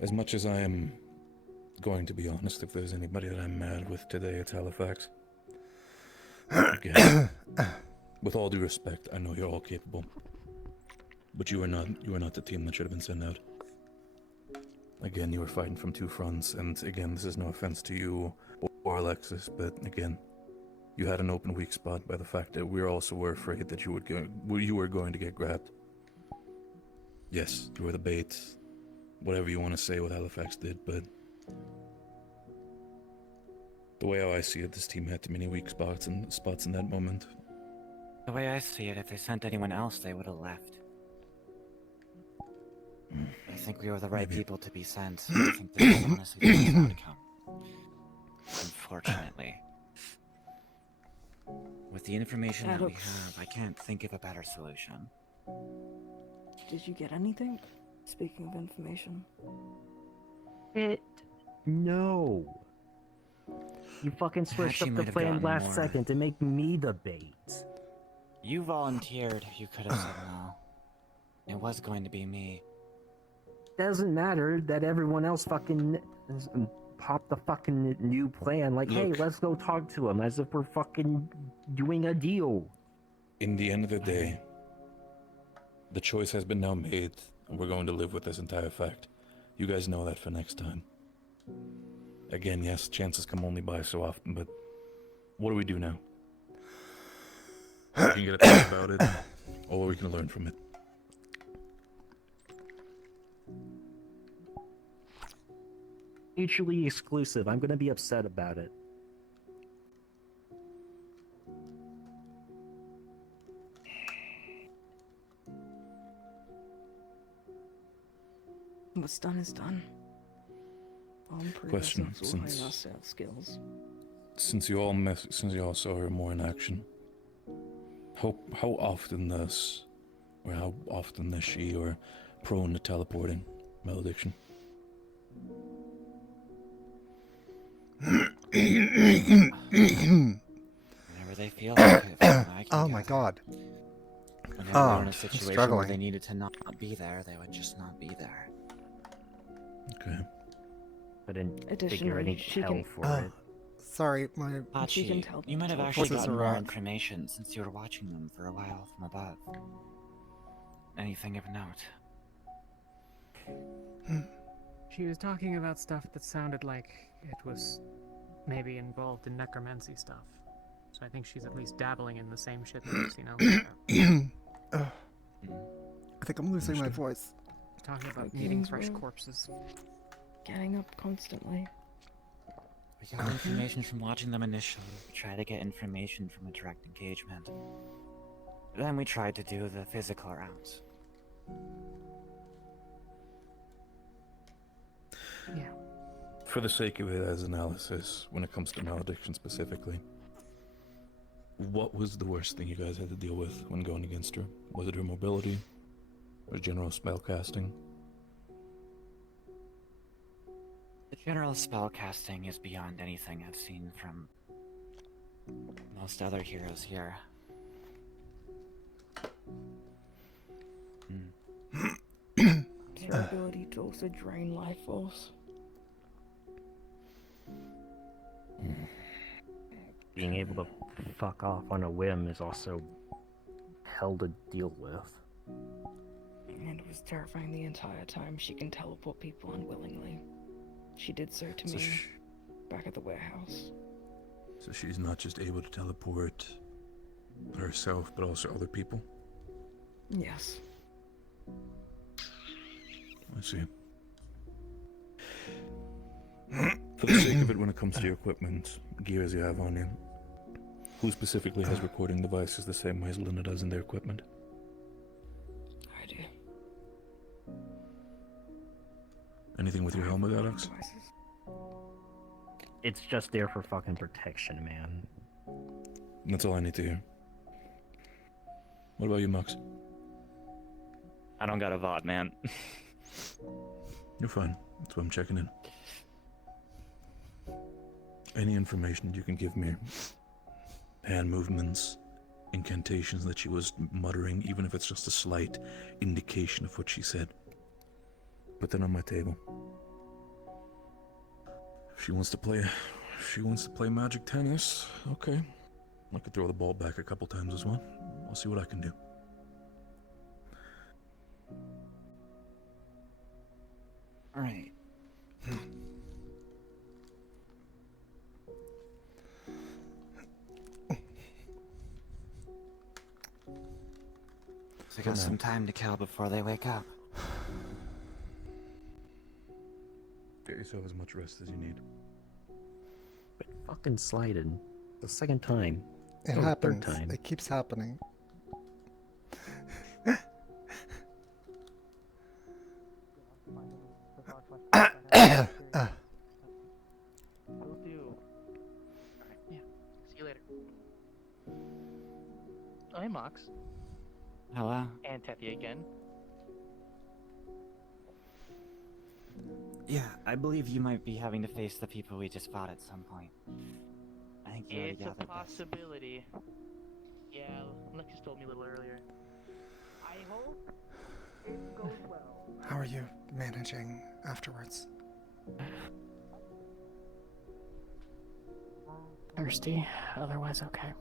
As much as I am going to be honest, if there's anybody that I'm mad with today, it's Halifax. Again, with all due respect, I know you're all capable. But you are not the team that should have been sent out. Again, you were fighting from 2 fronts, and again, this is no offense to you or Alexis, but again, you had an open weak spot by the fact that we also were afraid that you were going to get grabbed. Yes, you were the bait, whatever you want to say what Halifax did, but the way how I see it, this team had too many weak spots in that moment. The way I see it, if they sent anyone else, they would have left. I think we were the right people to be sent. I think this is honestly the best outcome. Unfortunately. With the information that we have, I can't think of a better solution. Did you get anything? Speaking of information. No. You fucking switched up the plan last second to make me the bait. You volunteered. You could have said no. It was going to be me. Doesn't matter that everyone else fucking popped the fucking new plan. Like, hey, Look. let's go talk to him as if we're fucking doing a deal. In the end of the day, the choice has been now made, and we're going to live with this entire fact. You guys know that for next time. Again, yes, chances come only by so often, but what do we do now? We can get upset about it, or we can learn from it. Mutually exclusive. I'm gonna be upset about it. What's done is done. Prove Question, ourselves or hone our sales skills. Since you all saw her more in action, how often does she or prone to teleporting malediction? Whenever they feel like it, from what I can Oh my gather. god. Whenever Oh, they were in a I'm situation where struggling. they needed to not be there, they would just not be there. Okay. I didn't figure Additionally, any she hell can- for Oh, it. sorry, my... She can Hachi, tell- you might have tell actually Forces gotten a more rock. information since you were watching them for a while from above. Anything of note? She was talking about stuff that sounded like it was maybe involved in necromancy stuff. So I think she's at least dabbling in the same shit that we've seen elsewhere. I think I'm losing my voice. Talking about Like needing things fresh were corpses. Getting up constantly. We got information from watching them initially. We tried to get information from a direct engagement. Then we tried to do the physical rounds. Yeah. For the sake of it as analysis, when it comes to malediction specifically, what was the worst thing you guys had to deal with when going against her? Was it her mobility? Or general spell casting? The general spell casting is beyond anything I've seen from most other heroes here. Her ability to also drain life force. Being able to fuck off on a whim is also hell to deal with. And it was terrifying the entire time. She can teleport people unwillingly. She did so to So me back at the warehouse. So she's not just able to teleport herself, but also other people? Yes. I see. For the sake of it, when it comes to your equipment, gears you have on you, who specifically has recording devices the same way as Luna does in their equipment? I do. Anything with your helmet, Alex? It's just there for fucking protection, man. That's all I need to hear. What about you, Max? I don't got a VOD, man. You're fine. That's why I'm checking in. Any information you can give me? Hand movements, incantations that she was muttering, even if it's just a slight indication of what she said. Put that on my table. If she wants to play magic tennis, okay. I could throw the ball back a couple times as well. I'll see what I can do. Alright. So I got some time to kill before they wake up. Get yourself as much rest as you need. But fucking sliding. The second time. It Oh, happens. Third time. It keeps happening. Will do. Yeah. See you later. Oh, hey, Mox. Hello? And Tethia again. Yeah, I believe you might be having to face the people we just fought at some point. I think you already It's a gathered this. possibility. Yeah, Alexis told me a little earlier. I hope it goes well. How are you managing afterwards? Thirsty, otherwise okay.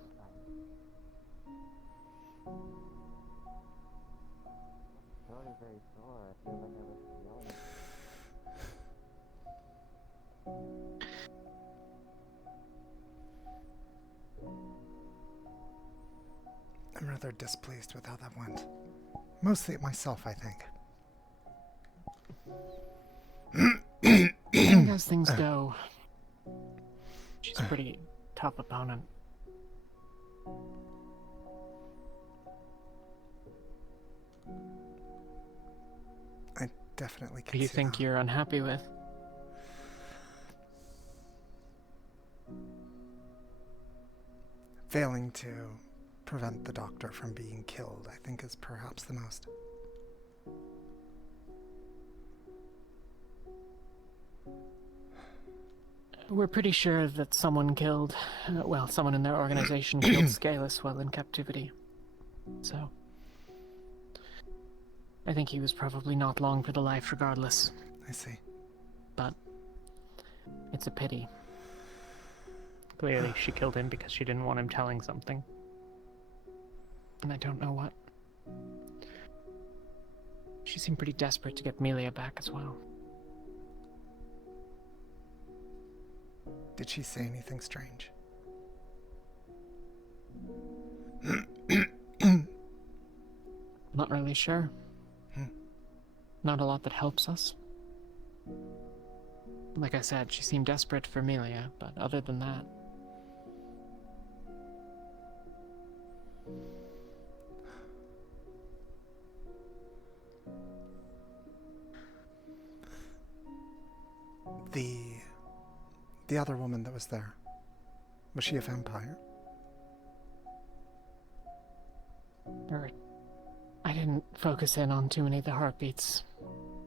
Very sore. I feel like I was yelling. I'm rather displeased with how that went. Mostly at myself, I think. I think as things go, she's a pretty tough opponent. I definitely can Who do you see think that. you're unhappy with? Failing to prevent the doctor from being killed, I think, is perhaps the most. We're pretty sure that someone killed, well, someone in their organization killed Scalus while in captivity. So, I think he was probably not long for the life regardless. I see. But, it's a pity. Clearly, she killed him because she didn't want him telling something. And I don't know what. She seemed pretty desperate to get Melia back as well. Did she say anything strange? Not really sure. Not a lot that helps us. Like I said, she seemed desperate for Melia, but other than that... The other woman that was there, was she a vampire? I didn't focus in on too many of the heartbeats,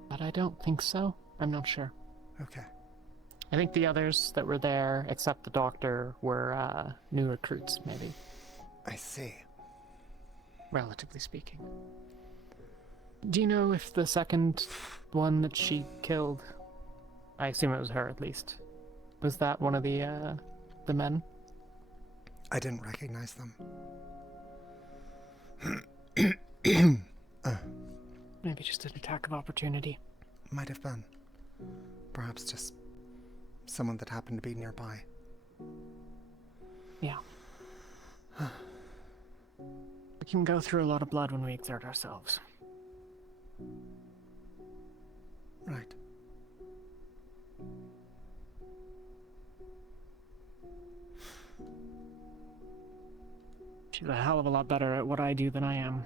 but I don't think so. I'm not sure. Okay. I think the others that were there, except the doctor, were new recruits, maybe. I see. Relatively speaking. Do you know if the second one that she killed, I assume it was her at least, was that one of the men? I didn't recognize them. Maybe just an attack of opportunity. Might have been. Perhaps just someone that happened to be nearby. Yeah. We can go through a lot of blood when we exert ourselves. Right. She's a hell of a lot better at what I do than I am.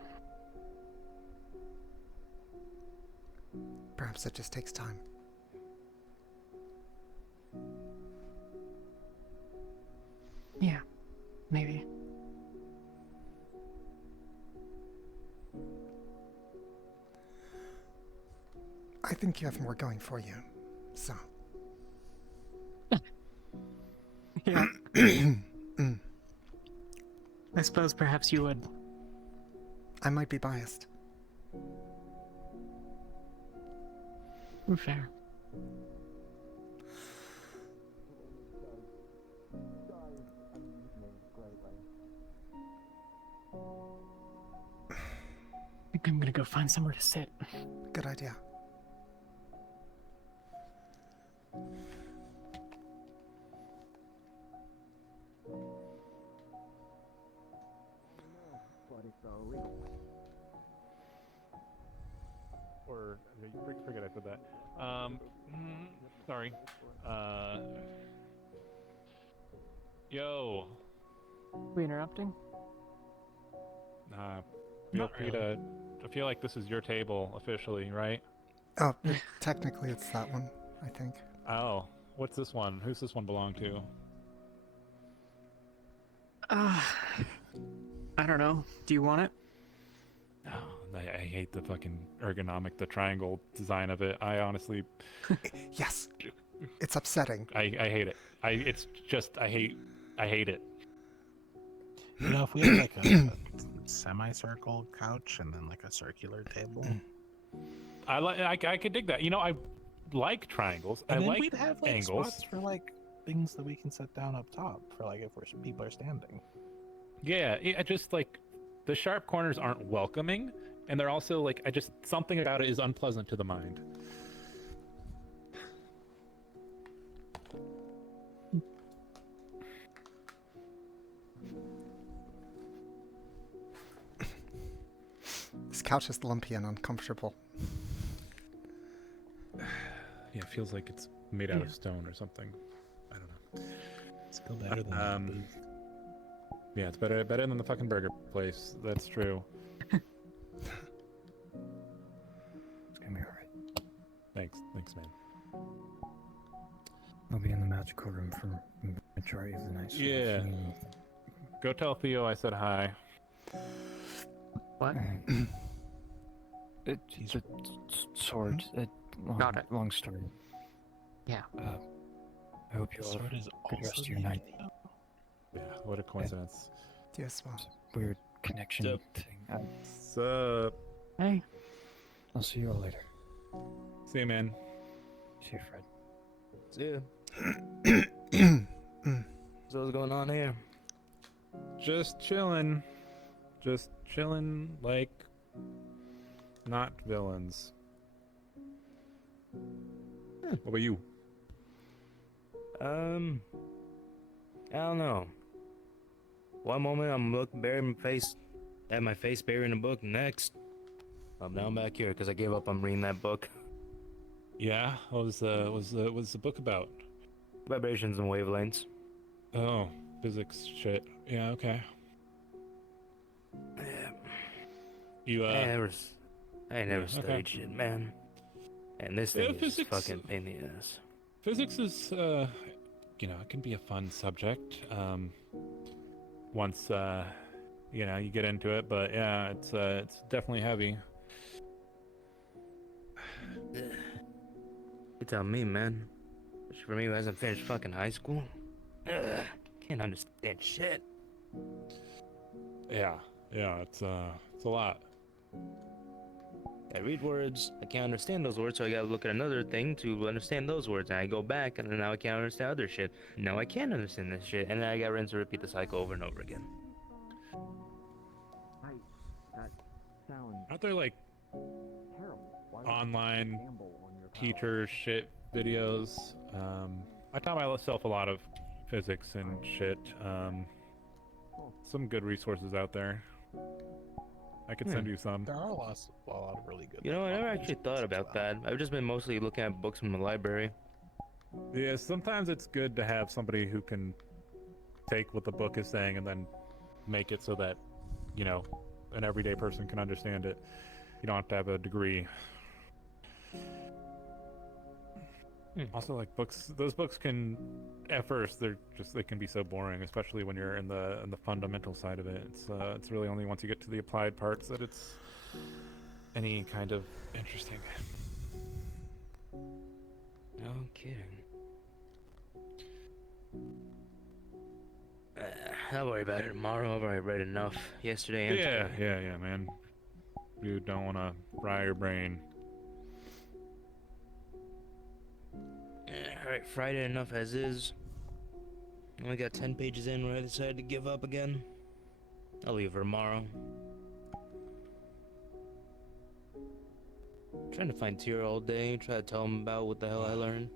Perhaps it just takes time. Yeah, maybe. I think you have more going for you, so. Yeah. I suppose perhaps you would. I might be biased. Fair. I think I'm gonna go find somewhere to sit. Good idea. Or forget I said that. Sorry. Yo. We interrupting? Feel Not free to. I feel like this is your table officially, right? Oh, technically it's that one, I think. Oh, what's this one? Who's this one belong to? I don't know. Do you want it? Oh, I hate the fucking ergonomic, the triangle design of it. I honestly. Yes. It's upsetting. I hate it. It's just I hate it. You know, if we had like a semicircle couch and then like a circular table, I could dig that. You know, I like triangles. and I then like we'd have like angles. spots for like things that we can set down up top for like if people are standing. Yeah, I just like the sharp corners aren't welcoming, and they're also like something about it is unpleasant to the mind. This couch is lumpy and uncomfortable. Yeah, it feels like it's made out of stone or something. I don't know. Still better than yeah, it's better than the fucking burger place. That's true. It's gonna be alright. Thanks, man. I'll be in the magical room for the majority of the night. So Yeah. Go tell Theo I said hi. What? It's a sword. Got it. Long story. Yeah. I hope you all have a good rest of your night. Yeah, what a coincidence. Yes, well. Weird connection Sup? thing. Sup? Hey. I'll see you all later. See you, man. See you, Fred. See ya. So what's going on here? Just chilling. Just chilling like not villains. What about you? I don't know. One moment I'm looking buried in my face, have my face buried in a book. Next, I'm down back here because I gave up on reading that book. Yeah, what was the book about? Vibrations and wavelengths. Oh, physics shit. Yeah, okay. You I never okay. studied shit, man. And this Yeah, thing is physics- fucking pain in the ass. Physics is, it can be a fun subject. Once, you get into it, but yeah, it's definitely heavy. You tell me, man. Especially for me who hasn't finished fucking high school. Can't understand shit. Yeah, it's a lot. I read words, I can't understand those words, so I gotta look at another thing to understand those words. And I go back, and then now I can't understand other shit. Now I can't understand this shit, and then I gotta rinse and repeat the cycle over and over again. That sounds Aren't there like terrible. Why would online you gamble on your power? teacher shit videos? I taught myself a lot of physics and shit. Some good resources out there. I could send you some. There are a lot of really good. You know, I never actually thought about that. I've just been mostly looking at books from the library. Yeah, sometimes it's good to have somebody who can take what the book is saying and then make it so that, an everyday person can understand it. You don't have to have a degree. Also, like those books can, at first, they can be so boring, especially when you're in the fundamental side of it. It's really only once you get to the applied parts that it's any kind of interesting. No kidding. I'll worry about it tomorrow. I've already read enough yesterday and today. Yeah, man. You don't want to fry your brain. Alright, Friday enough as is. Only got 10 pages in when I decided to give up again. I'll leave for tomorrow. Trying to find Tira all day, try to tell him about what the hell I learned.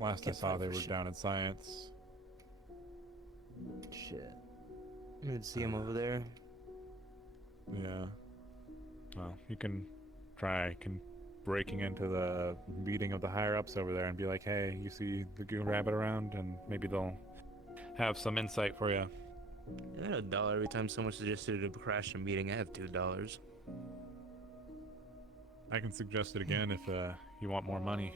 Last I saw, they were down in science. Shit. I didn't see him over there. Yeah. Well, you can try breaking into the meeting of the higher ups over there and be like, hey, you see the goo rabbit around? And maybe they'll have some insight for you. I got $1 every time someone suggested to crash a meeting. I have $2. I can suggest it again if you want more money.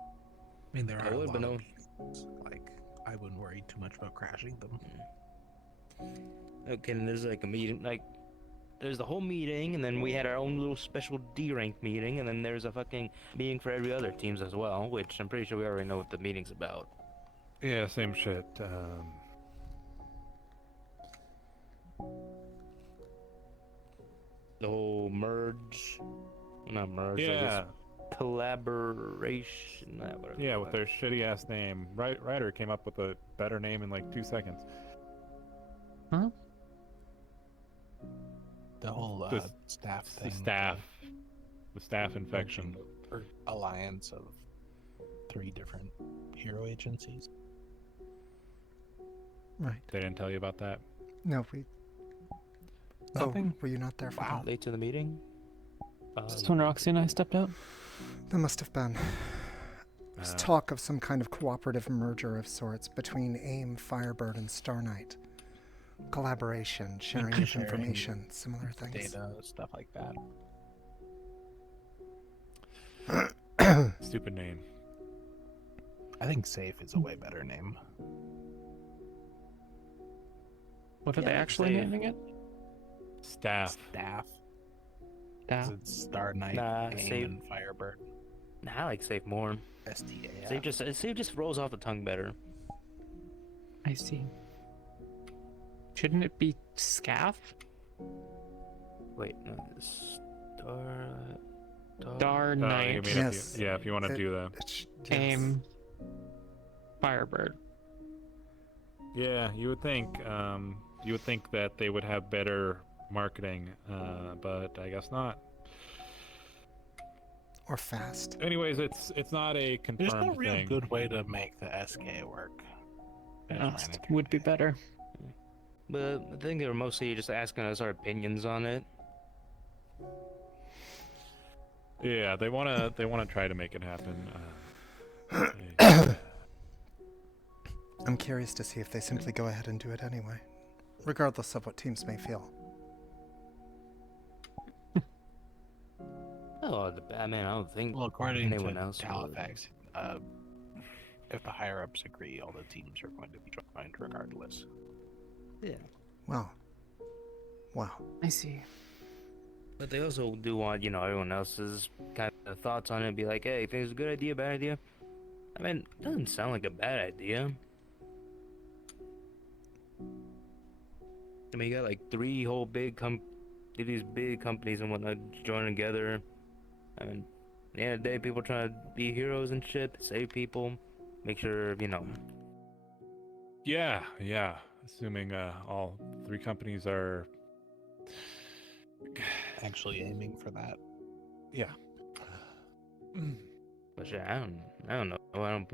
I mean, there are I would, a but lot no. of meetings. Like, I wouldn't worry too much about crashing them. Okay, and there's like a meeting, like, there's the whole meeting, and then we had our own little special D-rank meeting, and then there's a fucking meeting for every other teams as well, which I'm pretty sure we already know what the meeting's about. Yeah, same shit. The whole merge, not merge, I Yeah. guess collaboration. Whatever. Yeah, with their shitty ass name. Ryder came up with a better name in like 2 seconds. Huh? The whole The staff thing. The staff infection. Or alliance of 3 different hero agencies. Right. They didn't tell you about that? No, we. Nothing? Oh, were you not there for that? Late to the meeting. Just when Roxy and I stepped out. There must have been. There's talk of some kind of cooperative merger of sorts between AIM, Firebird, and Star Knight. Collaboration, sharing of information, similar things. Data, stuff like that. Stupid name. I think Safe is a way better name. What are they actually naming it? Staff. Staff. Staff. It's Star Knight, AIM, Safe. and Firebird. Nah, I like Safe more. STA. Safe just rolls off the tongue better. I see. Shouldn't it be Scaff? Wait, no, Star Knight. You mean Yes. if you want to do that. AIM. Firebird. Yeah, you would think that they would have better marketing, but I guess not. Or fast. Anyways, it's not a confirmed There's no real thing. good way to make the SK work. Fast would be better. But I think they were mostly just asking us our opinions on it. Yeah, they wanna try to make it happen. I'm curious to see if they simply go ahead and do it anyway, regardless of what teams may feel. Oh, I mean, I don't think. Well, according anyone to else would. Halifax, if the higher ups agree, all the teams are going to be joined regardless. Yeah. Wow. I see. But they also do want, everyone else's kind of thoughts on it. Be like, hey, think it's a good idea, bad idea? I mean, it doesn't sound like a bad idea. I mean, you got like 3 whole these big companies and whatnot joining together. I mean, at the end of the day, people trying to be heroes and shit, save people, make sure, Yeah. Assuming all 3 companies are actually aiming for that. Yeah. But shit, I don't know. I don't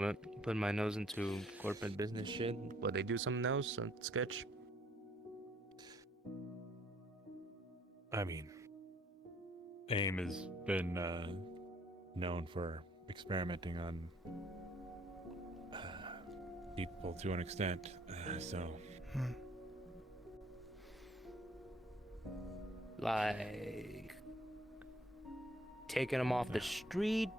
put my nose into corporate business shit. But they do something else, sketch. I mean, AIM has been known for experimenting on people to an extent, so. Like taking them off the street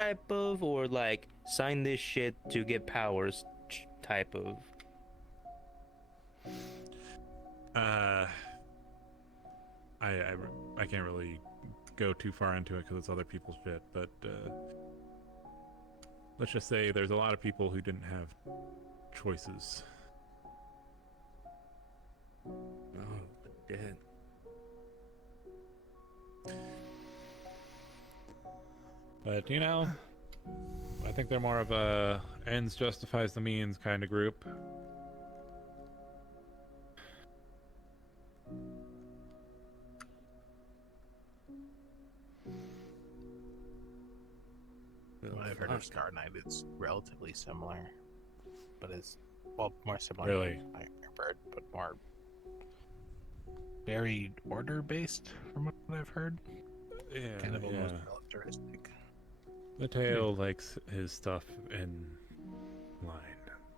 type of, or like sign this shit to get powers type of. I can't really go too far into it because it's other people's shit, but let's just say there's a lot of people who didn't have choices. Oh, dead. But I think they're more of a ends justifies the means kind of group. What I've heard of Star Knight, it's relatively similar, but it's more similar Really? to Firebird, but more very order-based from what I've heard. Yeah, kind of almost militaristic. Mateo likes his stuff in line.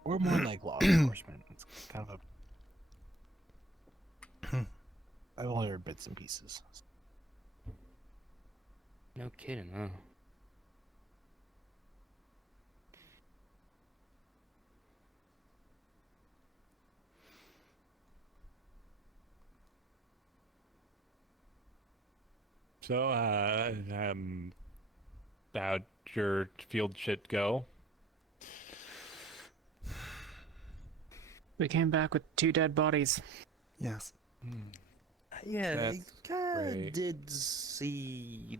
Or more like law enforcement. It's kind of a... I've only heard bits and pieces. No kidding, huh? So, how'd your field shit go? We came back with 2 dead bodies. Yes. Yeah, That's I kind great. of did see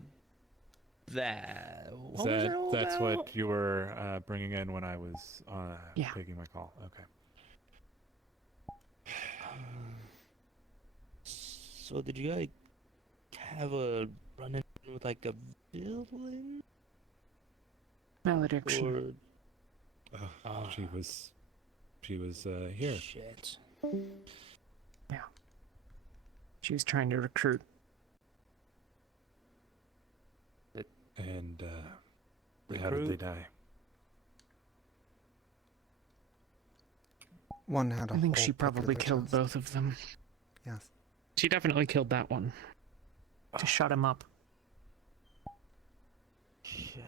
that. Is What was that all that's about? what you were bringing in when I was Yeah. taking my call. Okay. So did you like have a run-in with like a villain? Malediction. Or She was here. shit. Yeah. She was trying to recruit. And how did they die? One had a I think hole she put through probably their killed chest. both of them. Yes. She definitely killed that one. To shut him up. Shit.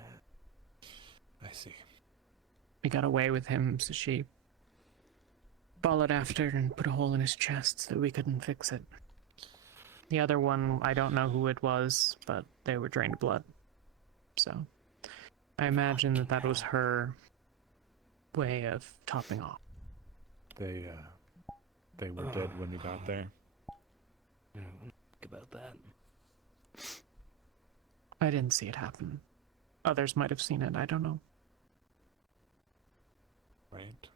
I see. We got away with him, so she followed after and put a hole in his chest so we couldn't fix it. The other one, I don't know who it was, but they were drained blood. So, I imagine that was her way of topping off. They were dead when you got there. Think about that. I didn't see it happen. Others might have seen it, I don't know. Right.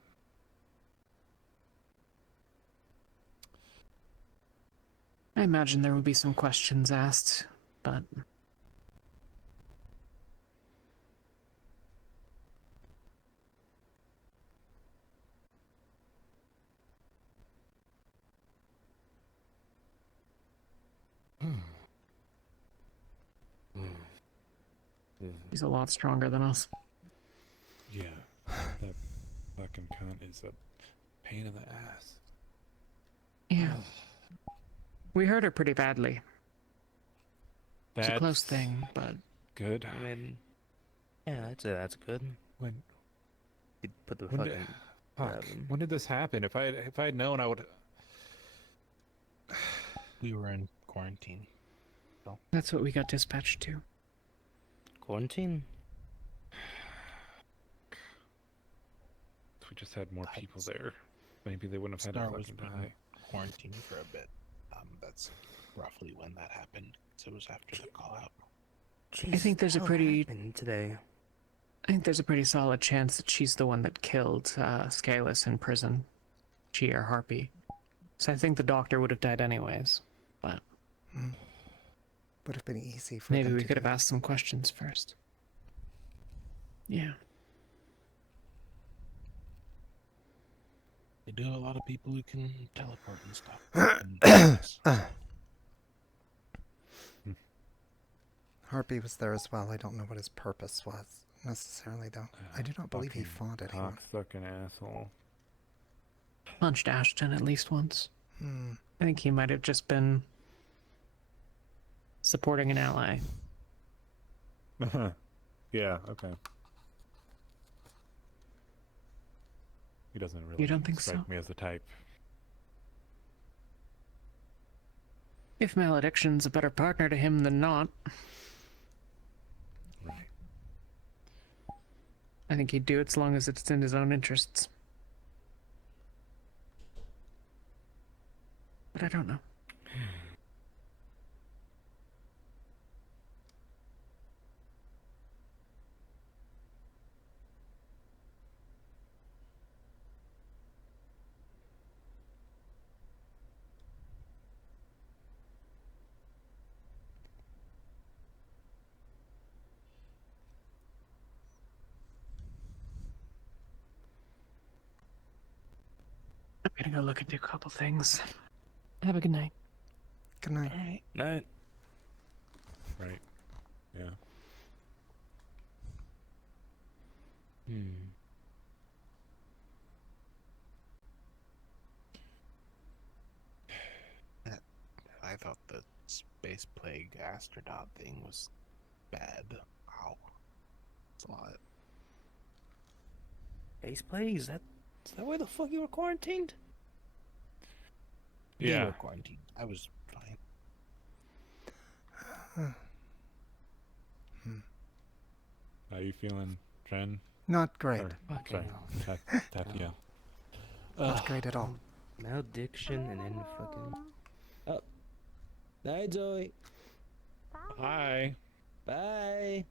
I imagine there will be some questions asked, but... He's a lot stronger than us. Yeah. That fucking cunt is a pain in the ass. Yeah. We hurt her pretty badly. It's a close That's thing, but... good. I mean, yeah, I'd say that's good. When you put the when fucking. did, fuck, when did this happen? If I'd known, I would. We were in quarantine. So. That's what we got dispatched to. Quarantine? If we just had more people there, maybe they wouldn't have had Star to was fucking put die. in quarantine for a bit. That's roughly when that happened. So it was after the call out. I think there's a pretty... today. I think there's a pretty solid chance that she's the one that killed Scalus in prison. She or Harpy. So I think the doctor would have died anyways, but... Would have been easy for maybe them we to could do. have asked some questions first. Yeah. They do have a lot of people who can teleport and stuff. Harpy was there as well. I don't know what his purpose was necessarily, though. I do not believe he fought anyone. Fucking asshole. Punched Ashton at least once. Hmm. I think he might have just been supporting an ally. Yeah, okay. He doesn't really You don't think strike so? me as the type. If Malediction's a better partner to him than not. Right. I think he'd do it as long as it's in his own interests. But I don't know. I'm gonna go look into a couple things. Have a good night. Good night. Alright. Night. Right. Yeah. I thought the space plague astronaut thing was bad. Wow. That's a lot. Space plague? Is that where the fuck you were quarantined? You Yeah. were quarantined. I was fine. How you feeling, Jen? Not great. Or, Fucking sorry, Tethia. Not great at all. Malediction and then fucking. Night, Zoe. Hi. Bye.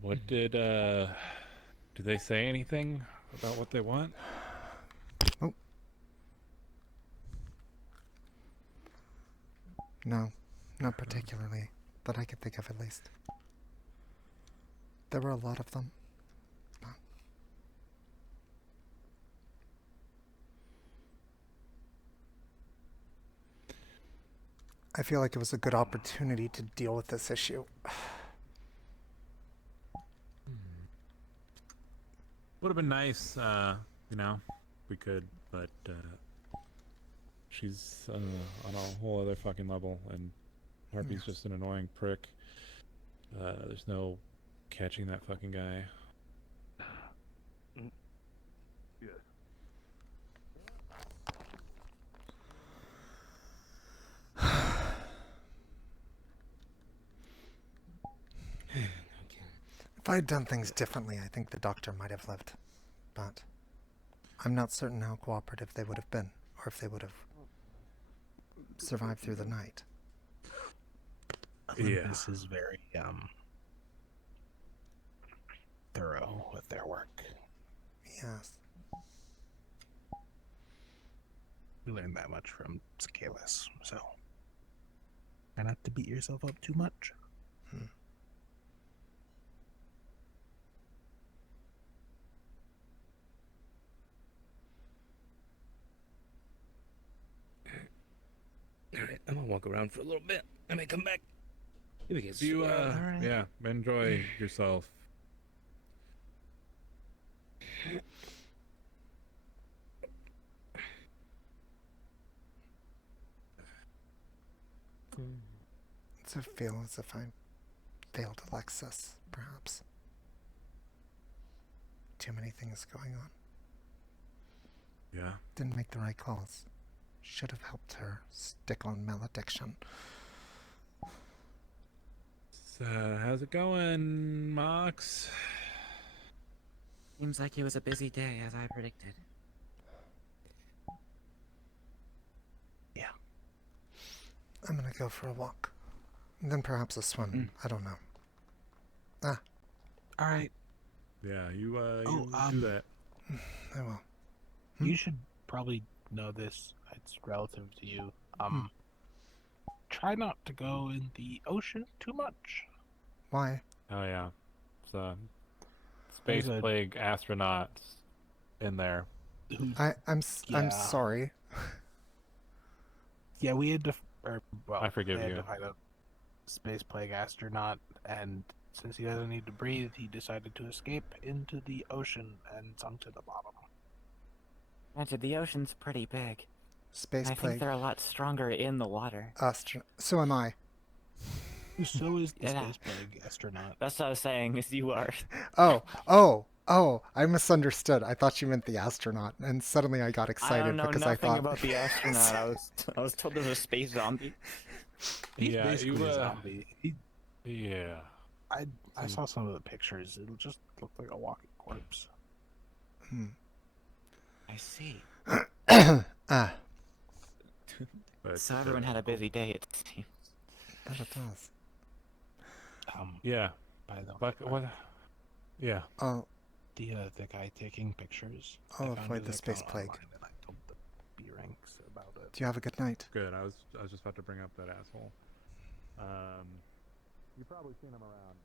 What did they say anything about what they want? No, not particularly, that I could think of at least. There were a lot of them. I feel like it was a good opportunity to deal with this issue. Would have been nice, you know, if we could, but she's on a whole other fucking level, and Harpy's just an annoying prick. There's no catching that fucking guy. Yeah. If I had done things differently, I think the doctor might have lived. But I'm not certain how cooperative they would have been, or if they would have survived through the night. Olympus is very thorough with their work. Yes. We learned that much from Scalis, so try not to beat yourself up too much. Alright, I'm gonna walk around for a little bit. I may come back. Here we go. You, yeah, enjoy yourself. Does it feel as if I failed Alexis, perhaps? Too many things going on. Yeah. Didn't make the right calls. Should have helped her stick on malediction. So, how's it going, Mox? Seems like it was a busy day, as I predicted. Yeah. I'm gonna go for a walk. And then perhaps a swim. I don't know. Ah. Alright. Yeah, you Oh, do that. I will. You should probably know this. It's relative to you. Try not to go in the ocean too much. Why? Oh yeah, it's space There's a- plague astronauts in there. I'm Yeah. sorry. Yeah, we had to. I forgive they had you. to find a space plague astronaut, and since he doesn't need to breathe, he decided to escape into the ocean and sunk to the bottom. Granted, the ocean's pretty big. Space I plague. think they're a lot stronger in the water. So am I. So is the Yeah. space plague astronaut. That's what I was saying, is you are. Oh, I misunderstood. I thought you meant the astronaut, and suddenly I got I excited don't know because nothing I thought about the astronaut. I was told there's a space zombie. He's Yeah, basically you, a zombie. Yeah. I saw some of the pictures. It just looked like a walking corpse. I see. Ah. But, So everyone had a busy day, it seems. But it does. Yeah. By the But what? Yeah. Oh. The guy taking pictures. Oh, I found avoid his the space account plague. online, and I told the B ranks about it. Do you have a good night? Good. I was just about to bring up that asshole. You probably seen him around.